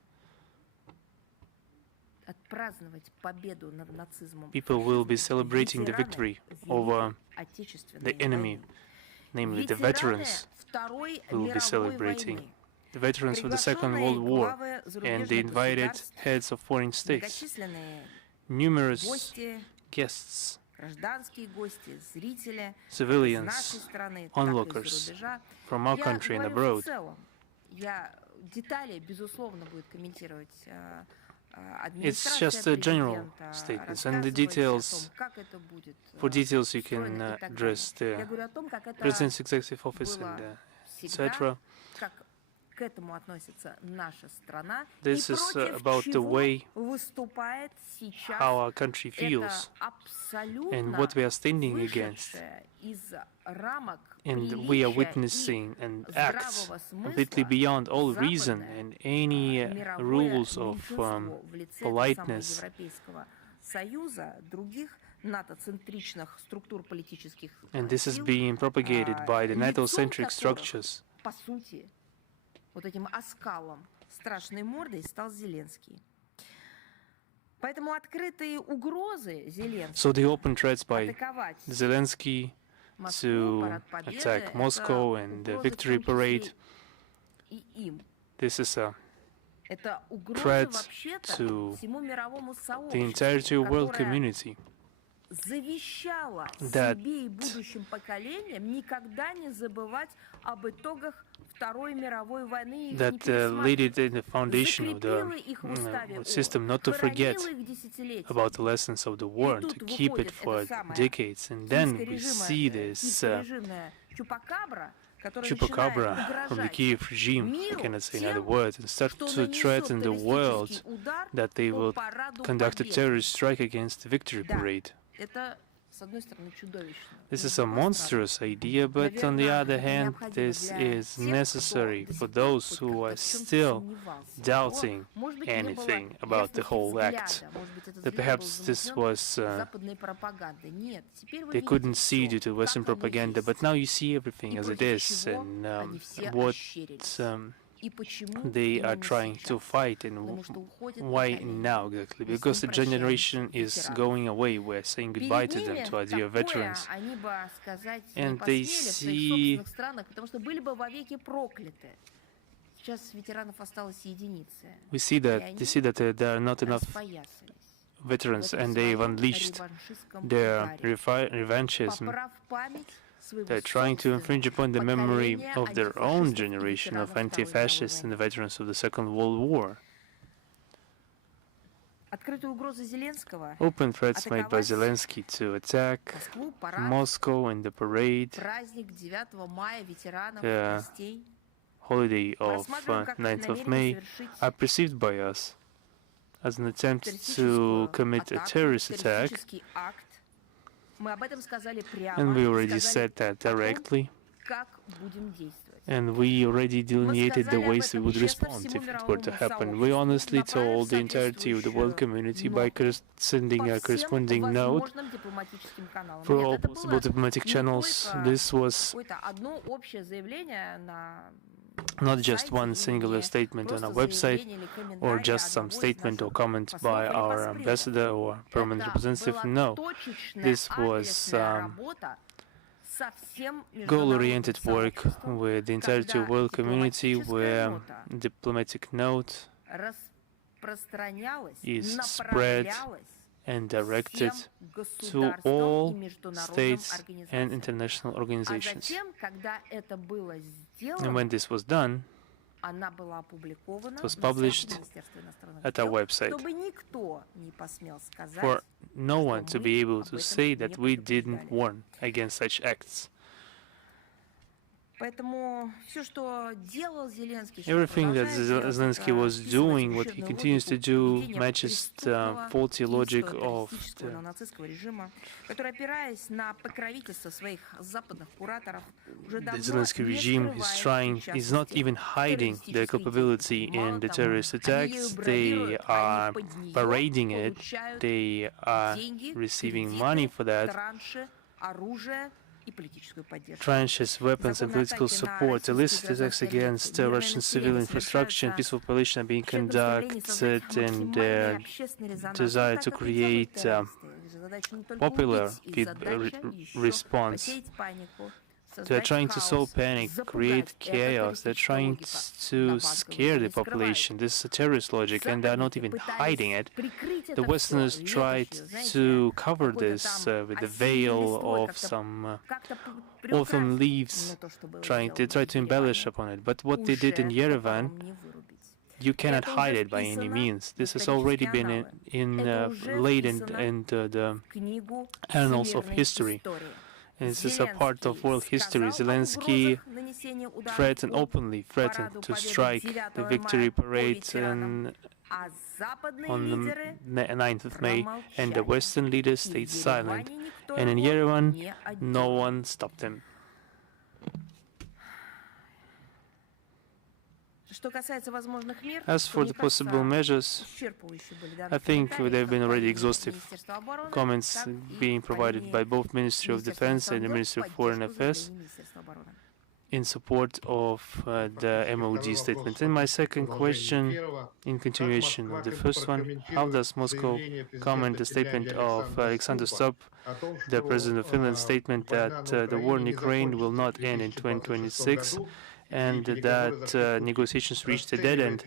People will be celebrating the victory over the enemy, namely the veterans will be celebrating. The veterans of the Second World War and the invited heads of foreign states. Numerous guests, civilians, onlookers from our country and abroad. It's just a general statements, and the details, for details you can address the President's Executive Office and etc. This is about the way how our country feels and what we are standing against. And we are witnessing and acts completely beyond all reason and any rules of politeness. And this is being propagated by the NATO-centric structures. Вот этим оскалом, страшной мордой стал Зеленский. Поэтому открытые угрозы Зеленского So the open threats by Zelensky to attack Moscow and the victory parade, this is a threat to the entirety of world community. That laid it in the foundation of the system not to forget about the lessons of the war, to keep it for decades. And then we see this chupacabra from the Kyiv regime, I cannot say another word, and start to threaten the world that they will conduct a terrorist strike against the victory parade. This is a monstrous idea, but on the other hand, this is necessary for those who are still doubting anything about the whole act. That perhaps this was, they couldn't see due to Western propaganda, but now you see everything as it is, and what they are trying to fight, and why now exactly? Because the generation is going away. We're saying goodbye to them, to our dear veterans, and they see we see that there are not enough veterans, and they've unleashed their revanchism. They're trying to infringe upon the memory of their own generation of anti-fascists and the veterans of the Second World War. Open threats made by Zelensky to attack Moscow and the parade, the holiday of 9th of May, are perceived by us as an attempt to commit a terrorist attack. And we already said that directly. And we already delineated the ways we would respond if it were to happen. We honestly told the entirety of the world community by sending a corresponding note for all possible diplomatic channels. This was not just one singular statement on our website, or just some statement or comment by our ambassador or permanent representative. No, this was goal-oriented work with the entirety of the world community, where diplomatic note is spread and directed to all states and international organizations. And when this was done, it was published at our website for no one to be able to say that we didn't warn against such acts. Everything that Zelenskyy was doing, what he continues to do, matches the faulty logic of the Zelenskyy regime is not even hiding their culpability in the terrorist attacks. They are parading it. They are receiving money for that. Tranches, weapons and political support. Illicit attacks against Russian civil infrastructure and peaceful population are being conducted in their desire to create popular response. They're trying to sow panic, create chaos. They're trying to scare the population. This is a terrorist logic, and they're not even hiding it. The Westerners tried to cover this with the veil of some autumn leaves. They tried to embellish upon it. But what they did in Yerevan, you cannot hide it by any means. This has already been laid in the annals of history. And this is a part of world history. Zelenskyy openly threatened to strike the victory parade on the 9th of May, and the Western leaders stayed silent. And in Yerevan, no one stopped him. As for the possible measures, I think there have been already exhaustive comments being provided by both Ministry of Defense and the Ministry of Foreign Affairs in support of the MOD statement. And my second question, in continuation of the first one, how does Moscow comment the statement of Alexander Stubb, the President of Finland's statement that the war in Ukraine will not end in 2026? And that negotiations reached a dead end?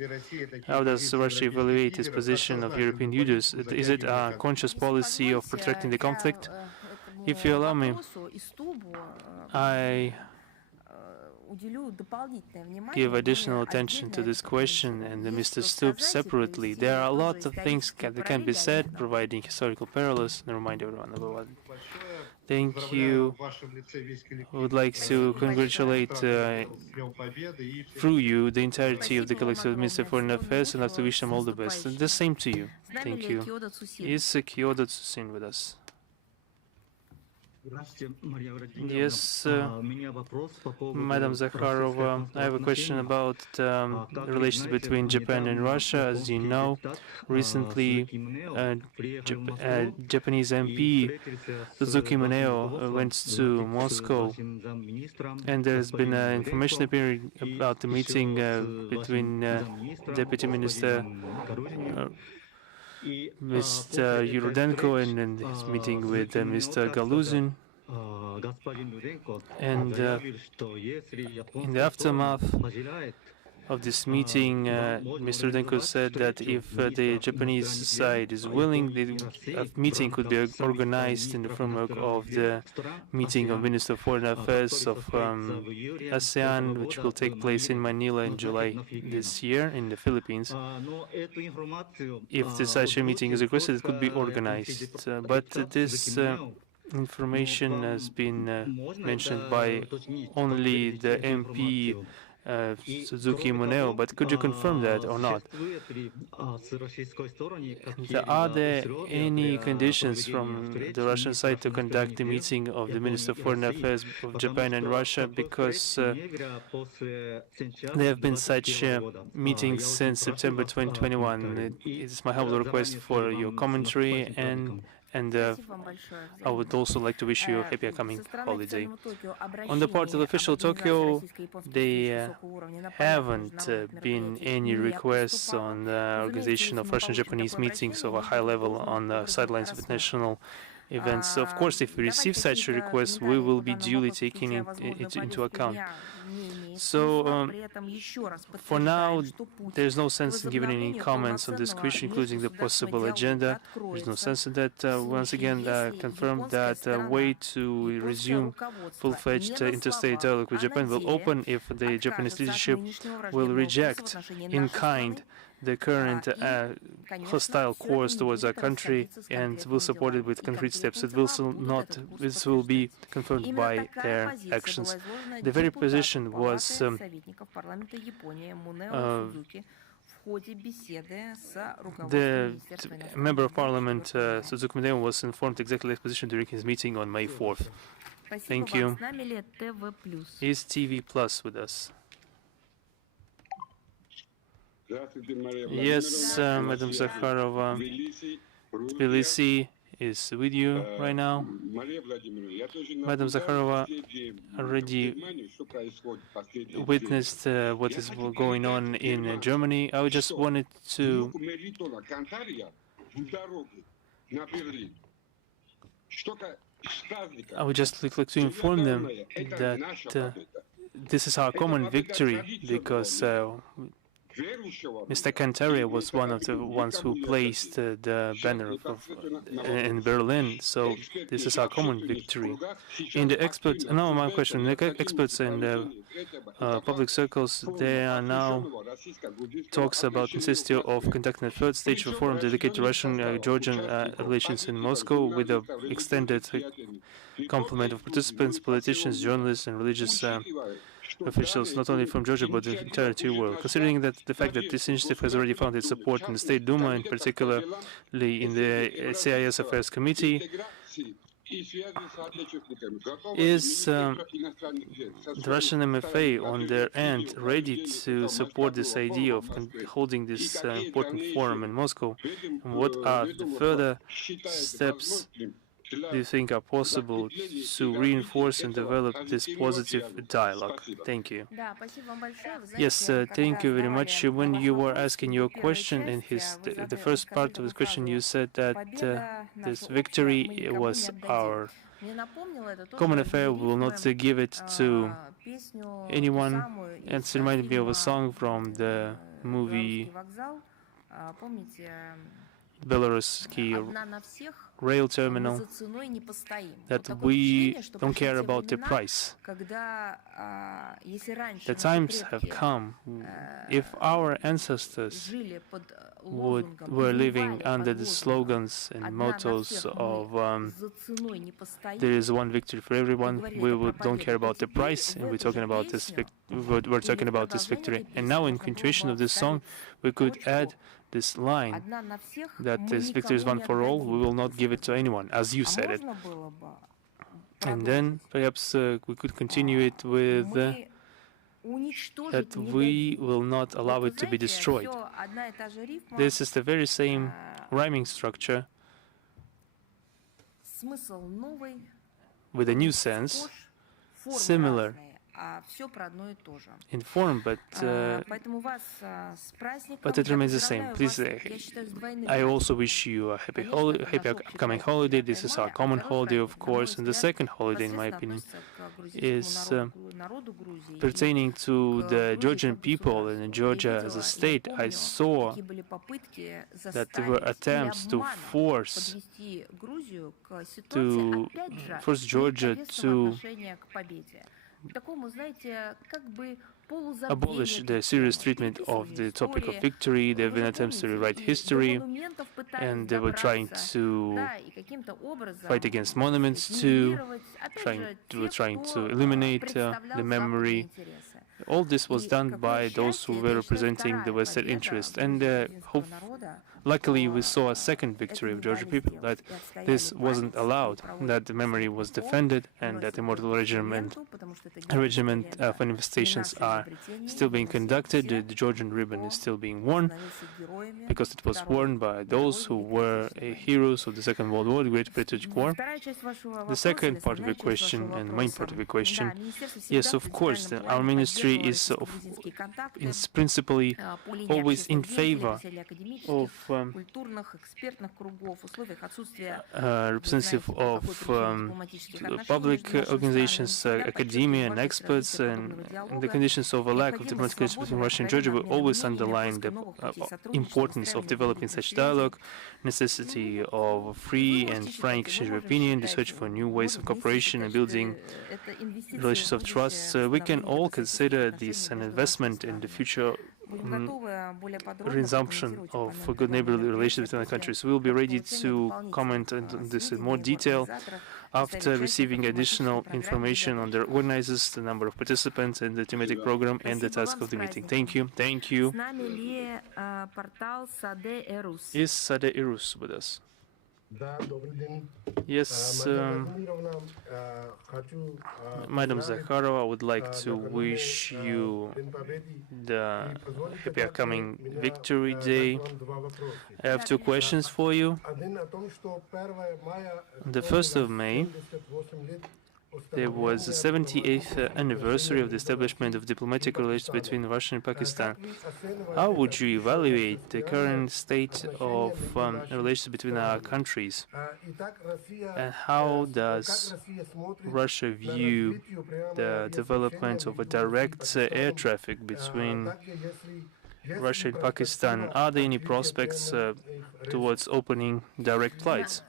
How does Russia evaluate its position of European leaders? Is it a conscious policy of protracting the conflict? If you allow me, I give additional attention to this question and Mr. Stubb separately. There are a lot of things that can be said, providing historical parallels, and remind everyone of what. Thank you. I would like to congratulate through you the entirety of the collective Ministry of Foreign Affairs, and I have to wish them all the best. And the same to you. Thank you. Is Kyoda Tsusin with us? Yes, Madam Zakharova, I have a question about relations between Japan and Russia. As you know, recently Japanese MP Suzuki Muneo went to Moscow, and there's been information appearing about the meeting between Deputy Minister Mr. Yurudenko and his meeting with Mr. Galuzin. And in the aftermath of this meeting, Mr. Rudenko said that if the Japanese side is willing, a meeting could be organized in the framework of the meeting of Minister of Foreign Affairs of ASEAN, which will take place in Manila in July this year in the Philippines. If such a meeting is requested, it could be organized. But this information has been mentioned by only the MP Suzuki Muneo, but could you confirm that or not? And are there any conditions from the Russian side to conduct the meeting of the Minister of Foreign Affairs of Japan and Russia? Because there have been such meetings since September 2021. It's my humble request for your commentary, and I would also like to wish you a happy upcoming holiday. On the part of official Tokyo, there haven't been any requests on the organization of Russian-Japanese meetings of a high level on the sidelines of international events. Of course, if we receive such a request, we will be duly taking it into account. So, for now, there's no sense in giving any comments on this question, including the possible agenda. There's no sense in that. Once again, confirm that way to resume full-fledged interstate dialogue with Japan will open if the Japanese leadership will reject in kind the current hostile course towards our country and will support it with concrete steps. This will be confirmed by their actions. The very position was the member of parliament, Suzuki Muneo, was informed exactly his position during his meeting on May 4th. Thank you. Is TV Plus with us? Yes, Madam Zakharova, Tbilisi is with you right now. Madam Zakharova already witnessed what is going on in Germany. I just wanted to inform them that this is our common victory, because Mr. Kantaria was one of the ones who placed the banner in Berlin, so this is our common victory. In the experts, now my question, the experts in the public circles, there are now talks about necessity of conducting a third stage of forum dedicated to Russian-Georgian relations in Moscow with an extended complement of participants, politicians, journalists, and religious officials, not only from Georgia but the entire world. Considering that the fact that this initiative has already found its support in the State Duma, and particularly in the CIS Affairs Committee, is the Russian MFA on their end ready to support this idea of holding this important forum in Moscow? And what are the further steps do you think are possible to reinforce and develop this positive dialogue? Thank you. Yes, thank you very much. When you were asking your question, in the first part of the question, you said that this victory was our common affair. We will not give it to anyone. And it reminded me of a song from the movie Belaruski rail terminal, that we don't care about the price. The times have come. If our ancestors were living under the slogans and mottos of there is one victory for everyone, we don't care about the price, and we're talking about this victory. And now, in continuation of this song, we could add this line that this victory is one for all, we will not give it to anyone, as you said it. And then perhaps we could continue it with that we will not allow it to be destroyed. This is the very same rhyming structure with a new sense, similar in form, but it remains the same. Please, I also wish you a happy upcoming holiday. This is our common holiday, of course, and the second holiday, in my opinion, is pertaining to the Georgian people and Georgia as a state. I saw that there were attempts to force Georgia to abolish the serious treatment of the topic of victory. There have been attempts to rewrite history, and they were trying to fight against monuments too, trying to eliminate the memory. All this was done by those who were representing the Western interest, and luckily we saw a second victory of Georgian people, that this wasn't allowed, that the memory was defended, and that immortal regiment manifestations are still being conducted. The Georgian ribbon is still being worn, because it was worn by those who were heroes of the Second World War, the Great Patriotic War. The second part of the question, and the main part of the question, yes, of course, our ministry is principally always in favor of representative of public organizations, academia and experts, and in the conditions of a lack of diplomatic relations between Russia and Georgia, we always underline the importance of developing such dialogue, necessity of free and frank exchange of opinion, the search for new ways of cooperation and building relations of trust. We can all consider this an investment in the future resumption of good neighborly relations between the countries. We will be ready to comment on this in more detail after receiving additional information on the organizers, the number of participants, and the thematic program and the task of the meeting. Thank you. Thank you. Is Sade Irus with us? Yes, Madam Zakharova, I would like to wish you the happy upcoming Victory Day. I have two questions for you. On the 1st of May, there was the 78th anniversary of the establishment of diplomatic relations between Russia and Pakistan. How would you evaluate the current state of relations between our countries? And how does Russia view the development of a direct air traffic between Russia and Pakistan? Are there any prospects towards opening direct flights?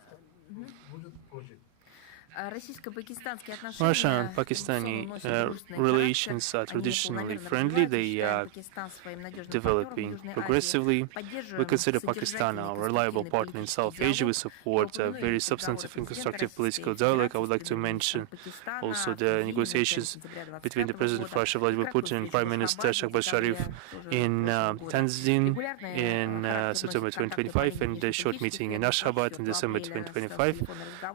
Russia and Pakistani relations are traditionally friendly. They are developing progressively. We consider Pakistan our reliable partner in South Asia. We support a very substantive and constructive political dialogue. I would like to mention also the negotiations between the President of Russia, Vladimir Putin, and Prime Minister Shahbaz Sharif in Tanzania in September 2025, and the short meeting in Ashgabat in December 2025.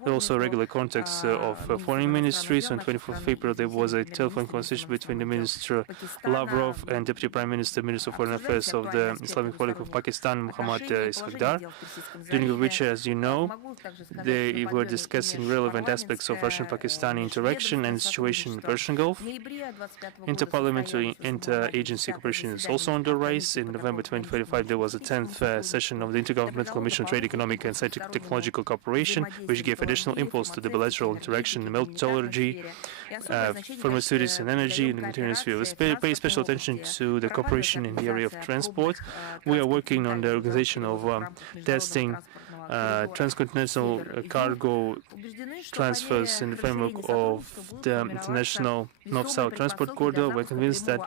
There are also regular contacts of foreign ministries. On 24th of April, there was a telephone conversation between the Minister Lavrov and Deputy Prime Minister, Minister of Foreign Affairs of the Islamic Republic of Pakistan, Muhammad Ishaqdar, during which, as you know, they were discussing relevant aspects of Russian-Pakistani interaction and situation in the Persian Gulf. Interparliamentary inter-agency cooperation is also on the rise. In November 2025, there was a 10th session of the Intergovernmental Commission on Trade, Economic and Scientific Technological Cooperation, which gave additional impulse to the bilateral interaction in metallurgy, pharmaceutics and energy in the materials field. We pay special attention to the cooperation in the area of transport. We are working on the organization of testing transcontinental cargo transfers in the framework of the international North-South transport corridor. We're convinced that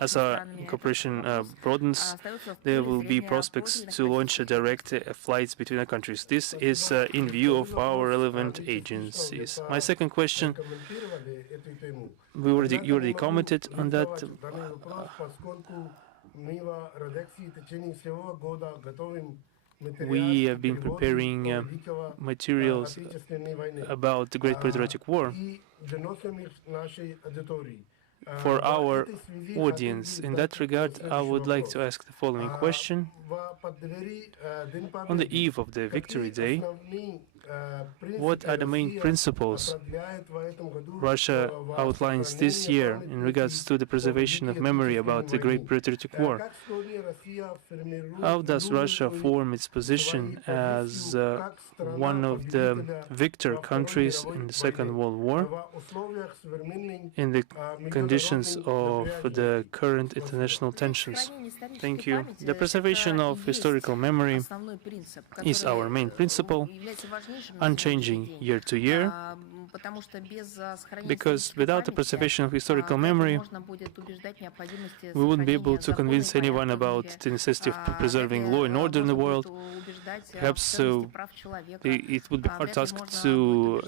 as our cooperation broadens, there will be prospects to launch direct flights between our countries. This is in view of our relevant agencies. My second question, you already commented on that. We have been preparing materials about the Great Patriotic War for our audience. In that regard, I would like to ask the following question. On the eve of the Victory Day, what are the main principles Russia outlines this year in regards to the preservation of memory about the Great Patriotic War? How does Russia form its position as one of the victor countries in the Second World War in the conditions of the current international tensions? Thank you. The preservation of historical memory is our main principle, unchanging year to year, because without the preservation of historical memory, we wouldn't be able to convince anyone about the necessity of preserving law and order in the world. Perhaps it would be our task to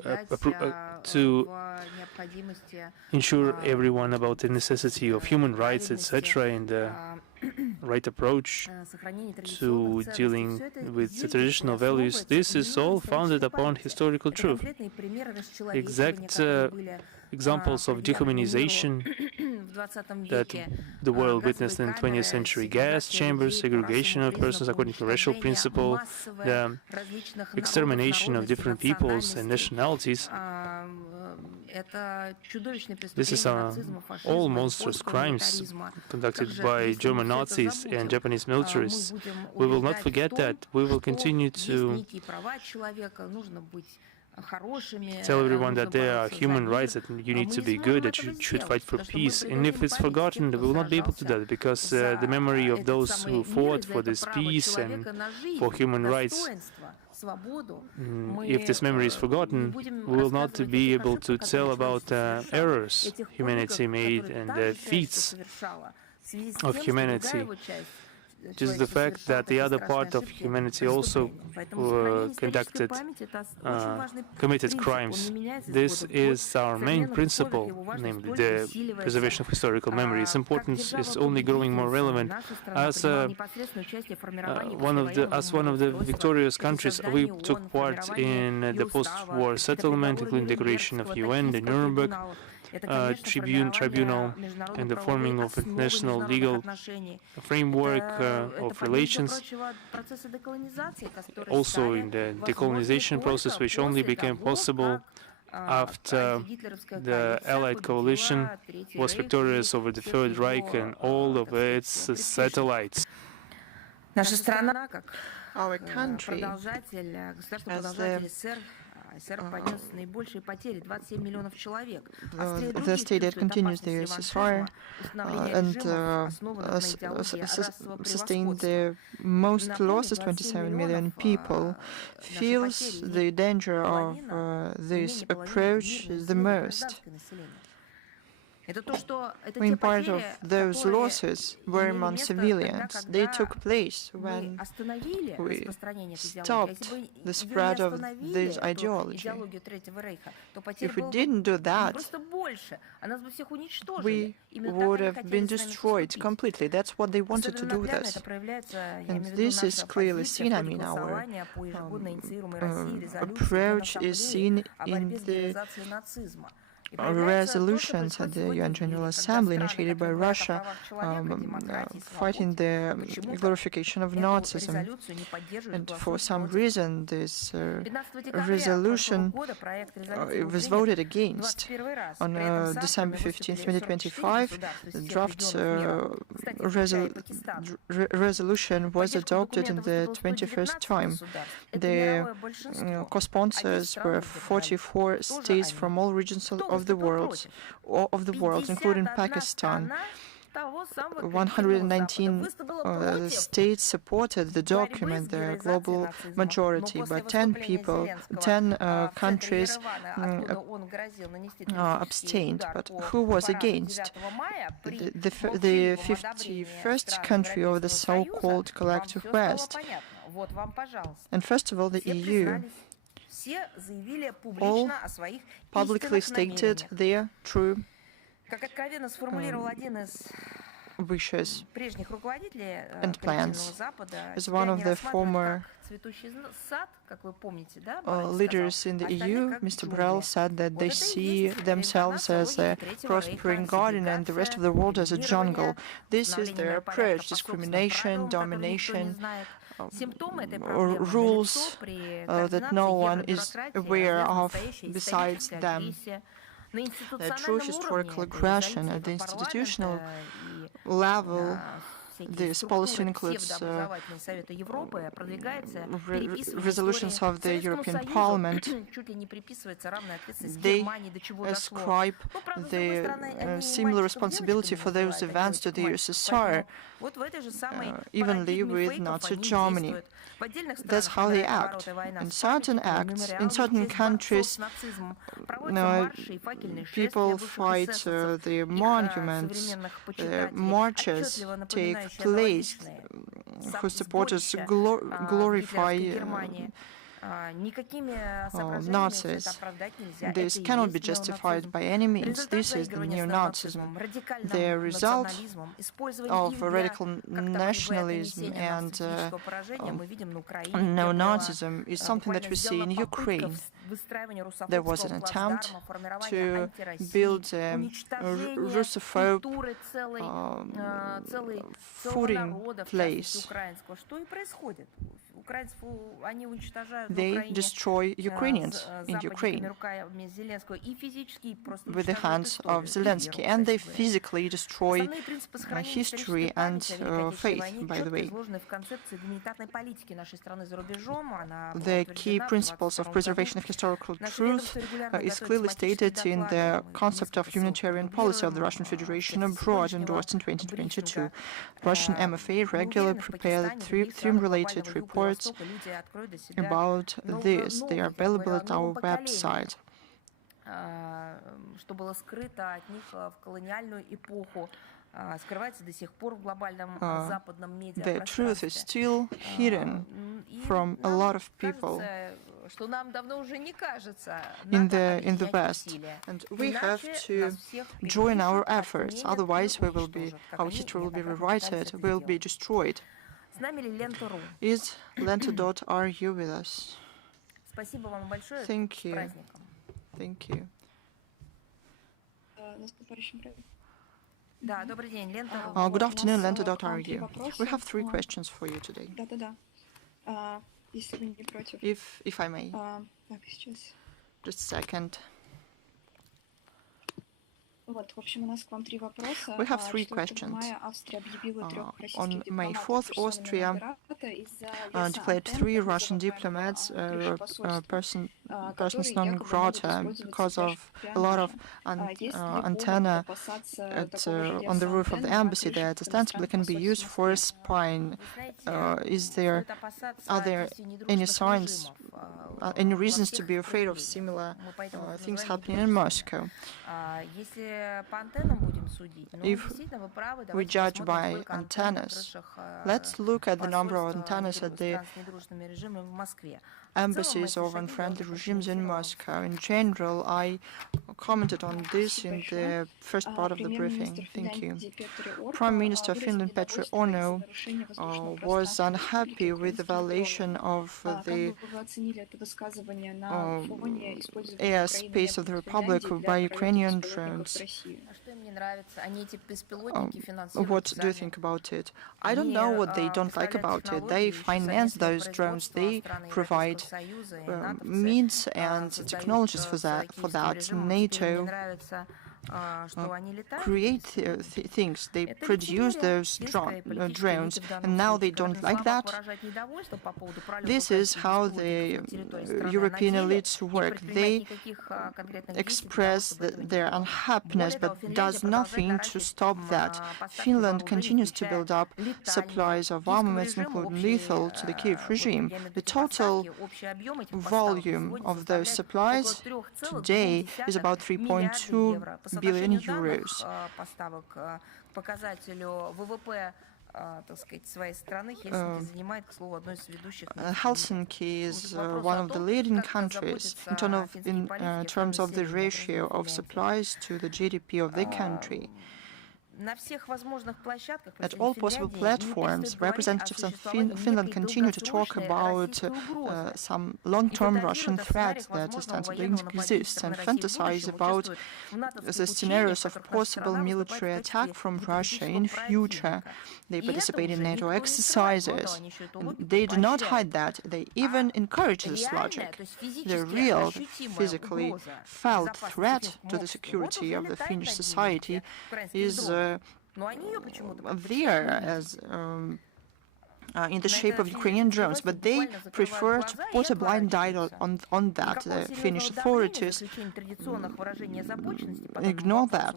ensure everyone about the necessity of human rights, etc., and the right approach to dealing with the traditional values. This is all founded upon historical truth. Exact examples of dehumanization that the world witnessed in the 20th century: gas chambers, segregation of persons according to racial principle, the extermination of different peoples and nationalities. This is all monstrous crimes conducted by German Nazis and Japanese militaries. We will not forget that. We will continue to tell everyone that there are human rights, that you need to be good, that you should fight for peace. And if it's forgotten, we will not be able to do that, because the memory of those who fought for this peace and for human rights, if this memory is forgotten, we will not be able to tell about errors humanity made and the feats of humanity. Just the fact that the other part of humanity also committed crimes. This is our main principle, namely the preservation of historical memory. Its importance is only growing more relevant. As one of the victorious countries, we took part in the post-war settlement, including the creation of UN, the Nuremberg Tribunal, and the forming of international legal framework of relations. Also in the decolonization process, which only became possible after the Allied coalition was victorious over the Third Reich and all of its satellites. Our country, as the state that continues the USSR and sustained the most losses, 27 million people, feels the danger of this approach the most. When part of those losses were among civilians, they took place when we stopped the spread of this ideology. If we didn't do that, we would have been destroyed completely. That's what they wanted to do with us. And this is clearly seen. I mean, our approach is seen in the resolutions at the UN General Assembly initiated by Russia fighting the glorification of Nazism. And for some reason, this resolution was voted against. On December 15, 2025, the draft resolution was adopted in the 21st time. The co-sponsors were 44 states from all regions of the world, including Pakistan. 119 states supported the document, the global majority, but 10 countries abstained. But who was against? The 51st country of the so-called collective West. And first of all, the EU. All publicly stated their true wishes and plans. As one of the former leaders in the EU, Mr. Borrell, said that they see themselves as a prospering garden and the rest of the world as a jungle. This is their approach: discrimination, domination, or rules that no one is aware of besides them. The true historical aggression at the institutional level. This policy includes resolutions of the European Parliament. They ascribe the similar responsibility for those events to the USSR, evenly with Nazi Germany. That's how they act. In certain acts, in certain countries, people fight the monuments, marches take place. whose supporters glorify Nazis. This cannot be justified by any means. This is the neo-Nazism. The result of radical nationalism and neo-Nazism is something that we see in Ukraine. There was an attempt to build a Russophobe footing place. They destroy Ukrainians in Ukraine with the hands of Zelenskyy, and they physically destroy history and faith, by the way. The key principles of preservation of historical truth is clearly stated in the concept of humanitarian policy of the Russian Federation abroad, endorsed in 2022. Russian MFA regularly prepare theme-related reports about this. They are available at our website. The truth is still hidden from a lot of people in the West, and we have to join our efforts. Otherwise, our history will be rewritten, will be destroyed. Is Lenta.ru with us? Thank you. Thank you. Good afternoon, Lenta.ru. We have 3 questions for you today. If I may. Just a second. We have 3 questions. On May 4th, Austria declared 3 Russian diplomats persons non grata because of a lot of antenna on the roof of the embassy that ostensibly can be used for spying. Are there any signs, any reasons to be afraid of similar things happening in Moscow? If we judge by antennas, let's look at the number of antennas at the embassies of unfriendly regimes in Moscow. In general, I commented on this in the first part of the briefing. Thank you. Prime Minister of Finland, Petri Orno, was unhappy with the violation of the airspace of the Republic by Ukrainian drones. What do you think about it? I don't know what they don't like about it. They finance those drones. They provide means and technologies for that. NATO create things. They produce those drones, and now they don't like that. This is how the European elites work. They express their unhappiness, but does nothing to stop that. Finland continues to build up supplies of armaments, including lethal, to the Kyiv regime. The total volume of those supplies today is about 3.2 billion euros. Helsinki is one of the leading countries in terms of the ratio of supplies to the GDP of the country. At all possible platforms, representatives of Finland continue to talk about some long-term Russian threat that ostensibly exists and fantasize about the scenarios of possible military attack from Russia in future. They participate in NATO exercises. They do not hide that. They even encourage this logic. The real, physically felt threat to the security of the Finnish society is there as in the shape of Ukrainian drones, but they prefer to put a blind eye on that. The Finnish authorities ignore that.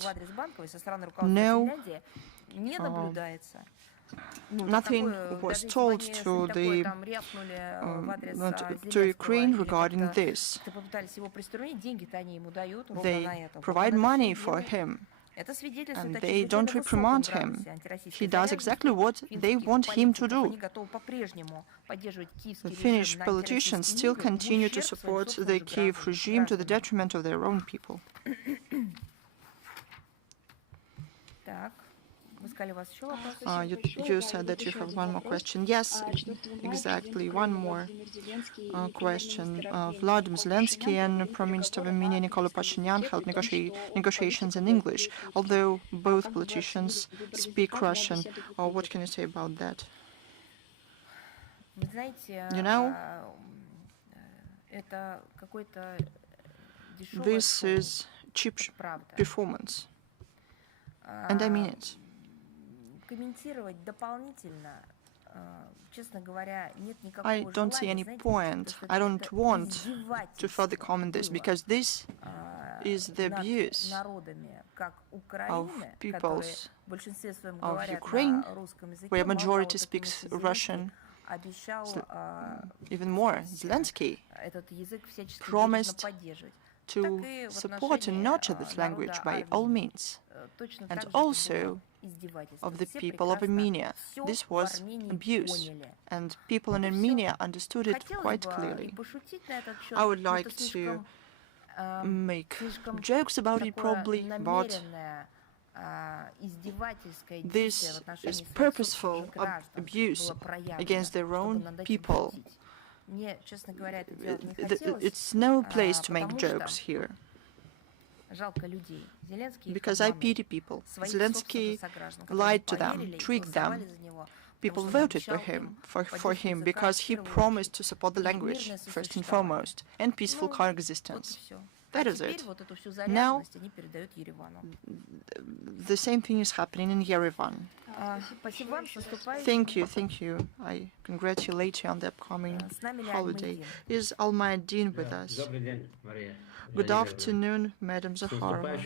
Nothing was told to Ukraine regarding this. They provide money for him, and they don't reprimand him. He does exactly what they want him to do. The Finnish politicians still continue to support the Kyiv regime to the detriment of their own people. You said that you have one more question. Yes, exactly, one more question. Vladimir Zelenskyy and Prime Minister of Armenia Nikol Pashinyan held negotiations in English, although both politicians speak Russian. What can you say about that? You know, this is cheap performance, and I mean it. I don't see any point. I don't want to further comment this, because this is the abuse of peoples of Ukraine, where majority speaks Russian. Even more, Zelenskyy promised to support and nurture this language by all means, and also of the people of Armenia. This was abuse, and people in Armenia understood it quite clearly. I would like to make jokes about it probably, but this is purposeful abuse against their own people. It's no place to make jokes here, because I pity people. Zelenskyy lied to them, tricked them. People voted for him because he promised to support the language, first and foremost, and peaceful coexistence. That is it. Now, the same thing is happening in Yerevan. Thank you. I congratulate you on the upcoming holiday. Is Almaydin with us? Good afternoon, Madam Zakharova.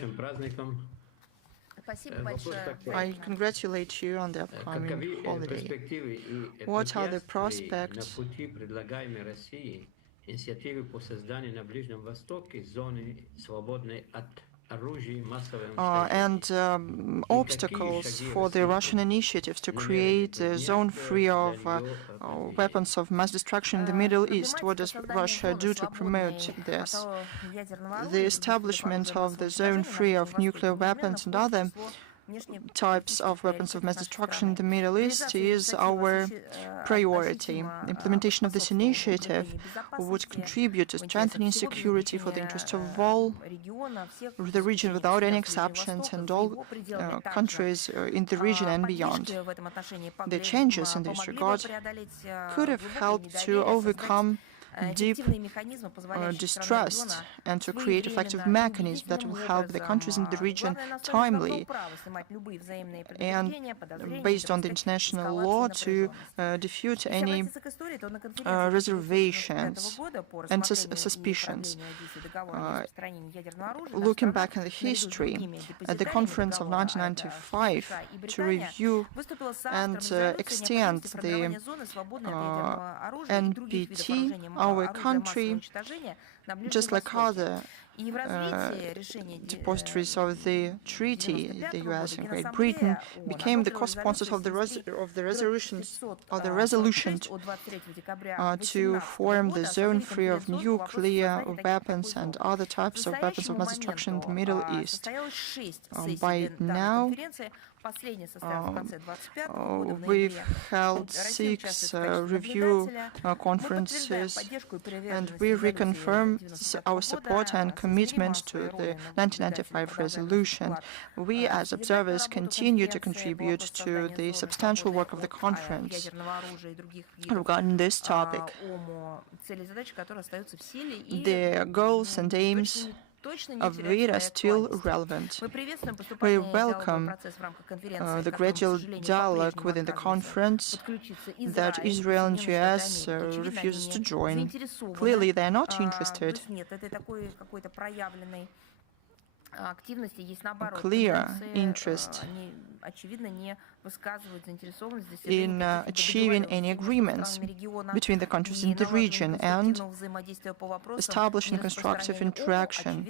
I congratulate you on the upcoming holiday. What are the prospects and obstacles for the Russian initiatives to create a zone free of weapons of mass destruction in the Middle East? What does Russia do to promote this? The establishment of the zone free of nuclear weapons and other types of weapons of mass destruction in the Middle East is our priority. Implementation of this initiative would contribute to strengthening security for the interests of all the region without any exceptions, and all countries in the region and beyond. The changes in this regard could have helped to overcome deep distrust and to create effective mechanisms that will help the countries in the region timely and based on the international law to defute any reservations and suspicions. Looking back in the history, at the conference of 1995, to review and extend the NPT, our country, just like other depositories of the treaty, the US and Great Britain, became the co-sponsors of the resolution to form the zone free of nuclear weapons and other types of weapons of mass destruction in the Middle East. By now, we've held 6 review conferences, and we reconfirm our support and commitment to the 1995 resolution. We, as observers, continue to contribute to the substantial work of the conference regarding this topic. The goals and aims of it are still relevant. We welcome the gradual dialogue within the conference that Israel and US refuses to join. Clearly, they are not interested clear interest in achieving any agreements between the countries in the region and establishing constructive interaction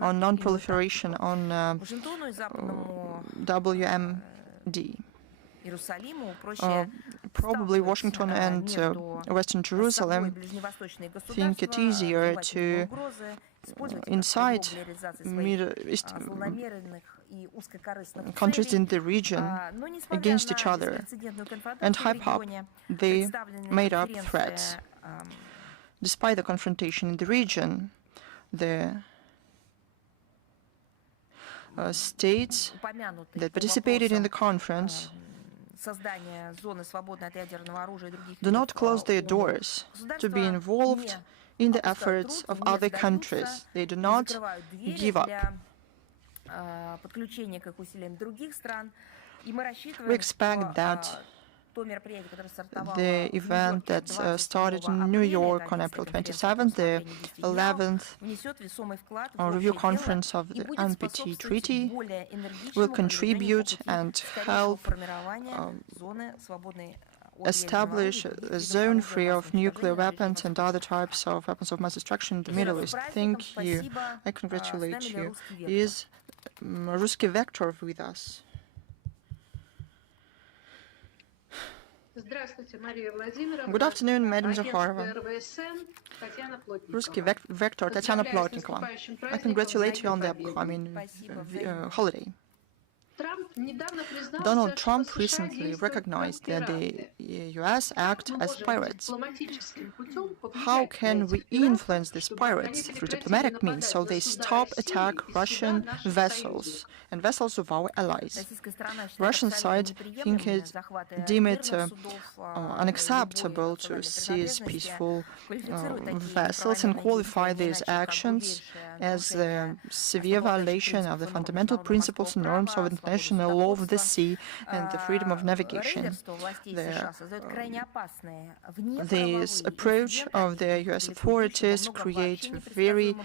on non-proliferation on WMD. Probably Washington and Western Jerusalem think it easier to incite Middle East countries in the region against each other and hype up the made-up threats. Despite the confrontation in the region, the states that participated in the conference do not close their doors to be involved in the efforts of other countries. They do not give up. We expect that the event that started in New York on April 27th, the 11th review conference of the NPT treaty, will contribute and help establish a zone free of nuclear weapons and other types of weapons of mass destruction in the Middle East. Thank you. I congratulate you. Is Russian Vector with us? Good afternoon, Madam Zakharova. Russian Vector, Tatiana Plotnikova. I congratulate you on the upcoming holiday. Donald Trump recently recognized that the U.S. act as pirates. How can we influence these pirates through diplomatic means so they stop attack Russian vessels and vessels of our allies? Russian side deem it unacceptable to seize peaceful vessels and qualify these actions as a severe violation of the fundamental principles and norms of international law of the sea and the freedom of navigation. This approach of the U.S. authorities creates very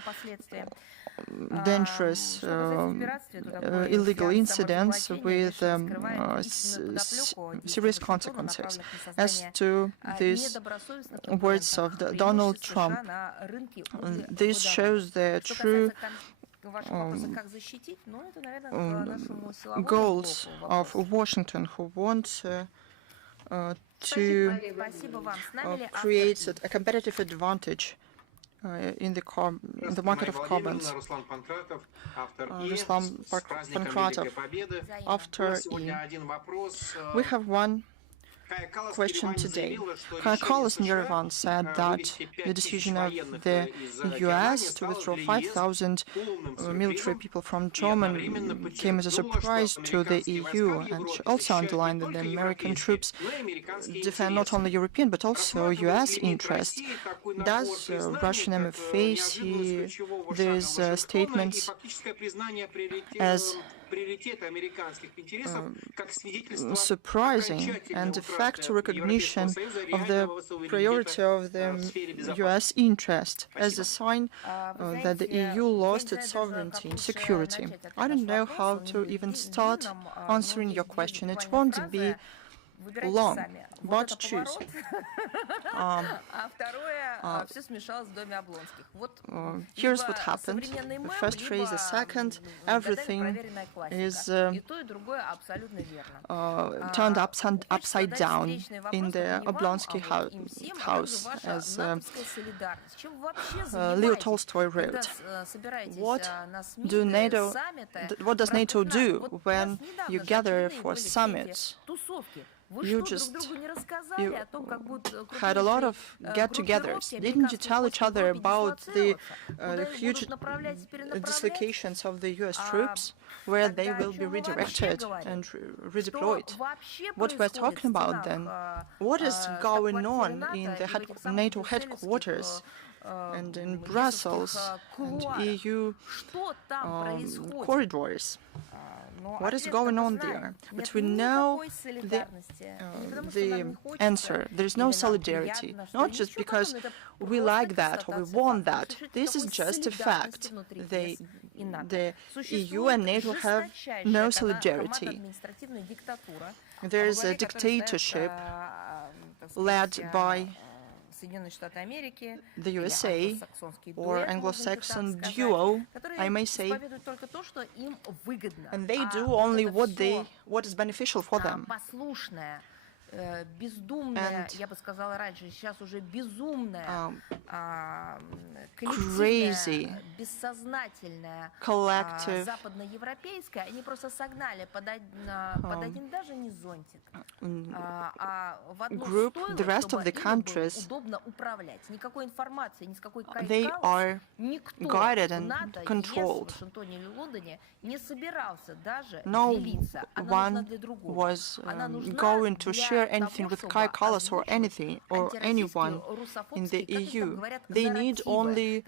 dangerous illegal incidents with serious consequences. As to these words of Donald Trump, this shows the true goals of Washington, who wants to create a competitive advantage in the market of carbons. Ruslan Pankratov, after we have one question today. Kaya Kallas in Yerevan said that the decision of the U.S. to withdraw 5,000 military people from Germany came as a surprise to the EU, and she also underlined that the American troops defend not only European but also U.S. interests. Does Russian MFA see these statements as surprising and de facto recognition of the priority of the U.S. interest as a sign that the EU lost its sovereignty and security? I don't know how to even start answering your question. It won't be long, but choose. Here's what happened. The first phrase, the second, everything is turned upside down in the Oblonsky house, as Leo Tolstoy wrote. What does NATO do when you gather for summits? You had a lot of get-togethers. Didn't you tell each other about the huge dislocations of the U.S. troops, where they will be redirected and redeployed? What we're talking about then? What is going on in the NATO headquarters and in Brussels and EU corridors? What is going on there? But we know the answer. There is no solidarity, not just because we like that or we want that. This is just a fact. the EU and NATO have no solidarity. There is a dictatorship led by the USA, or Anglo-Saxon duo, I may say, and they do only what is beneficial for them. бездумная, я бы сказала раньше, сейчас уже безумная, crazy, бессознательная, западноевропейская, они просто согнали под один даже не зонтик, а в одно стойло, чтобы им было удобно управлять. Никакой информации, ни с какой кайкалос, никто в НАТО, ЕС, в Вашингтоне или Лондоне не собирался даже делиться. Она нужна для другого. Она нужна для anything with Kai Kallas or anything or anyone in the EU. They need only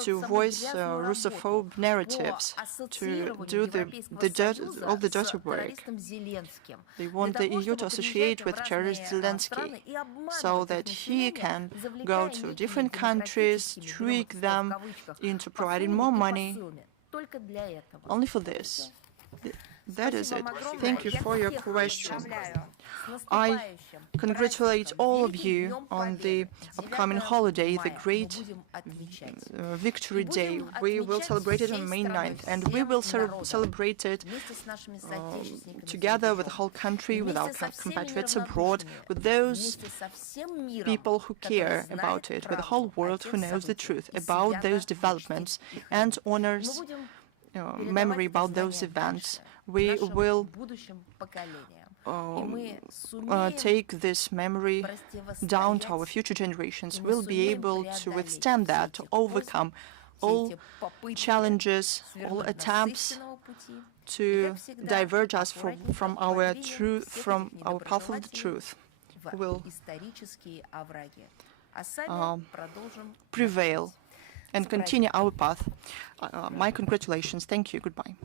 to voice Russophobe narratives, to do all the dirty work. They want the EU to associate with terrorist Zelenskyy so that he can go to different countries, trick them into providing more money. Only for this. That is it. Thank you for your question. I congratulate all of you on the upcoming holiday, the great Victory Day. We will celebrate it on May 9th, and we will celebrate it together with the whole country, with our compatriots abroad, with those people who care about it, with the whole world who knows the truth about those developments and honors memory about those events. We will take this memory down to our future generations. We'll be able to withstand that, to overcome all challenges, all attempts to diverge us from our path of the truth. We'll prevail and continue our path. My congratulations. Thank you. Goodbye.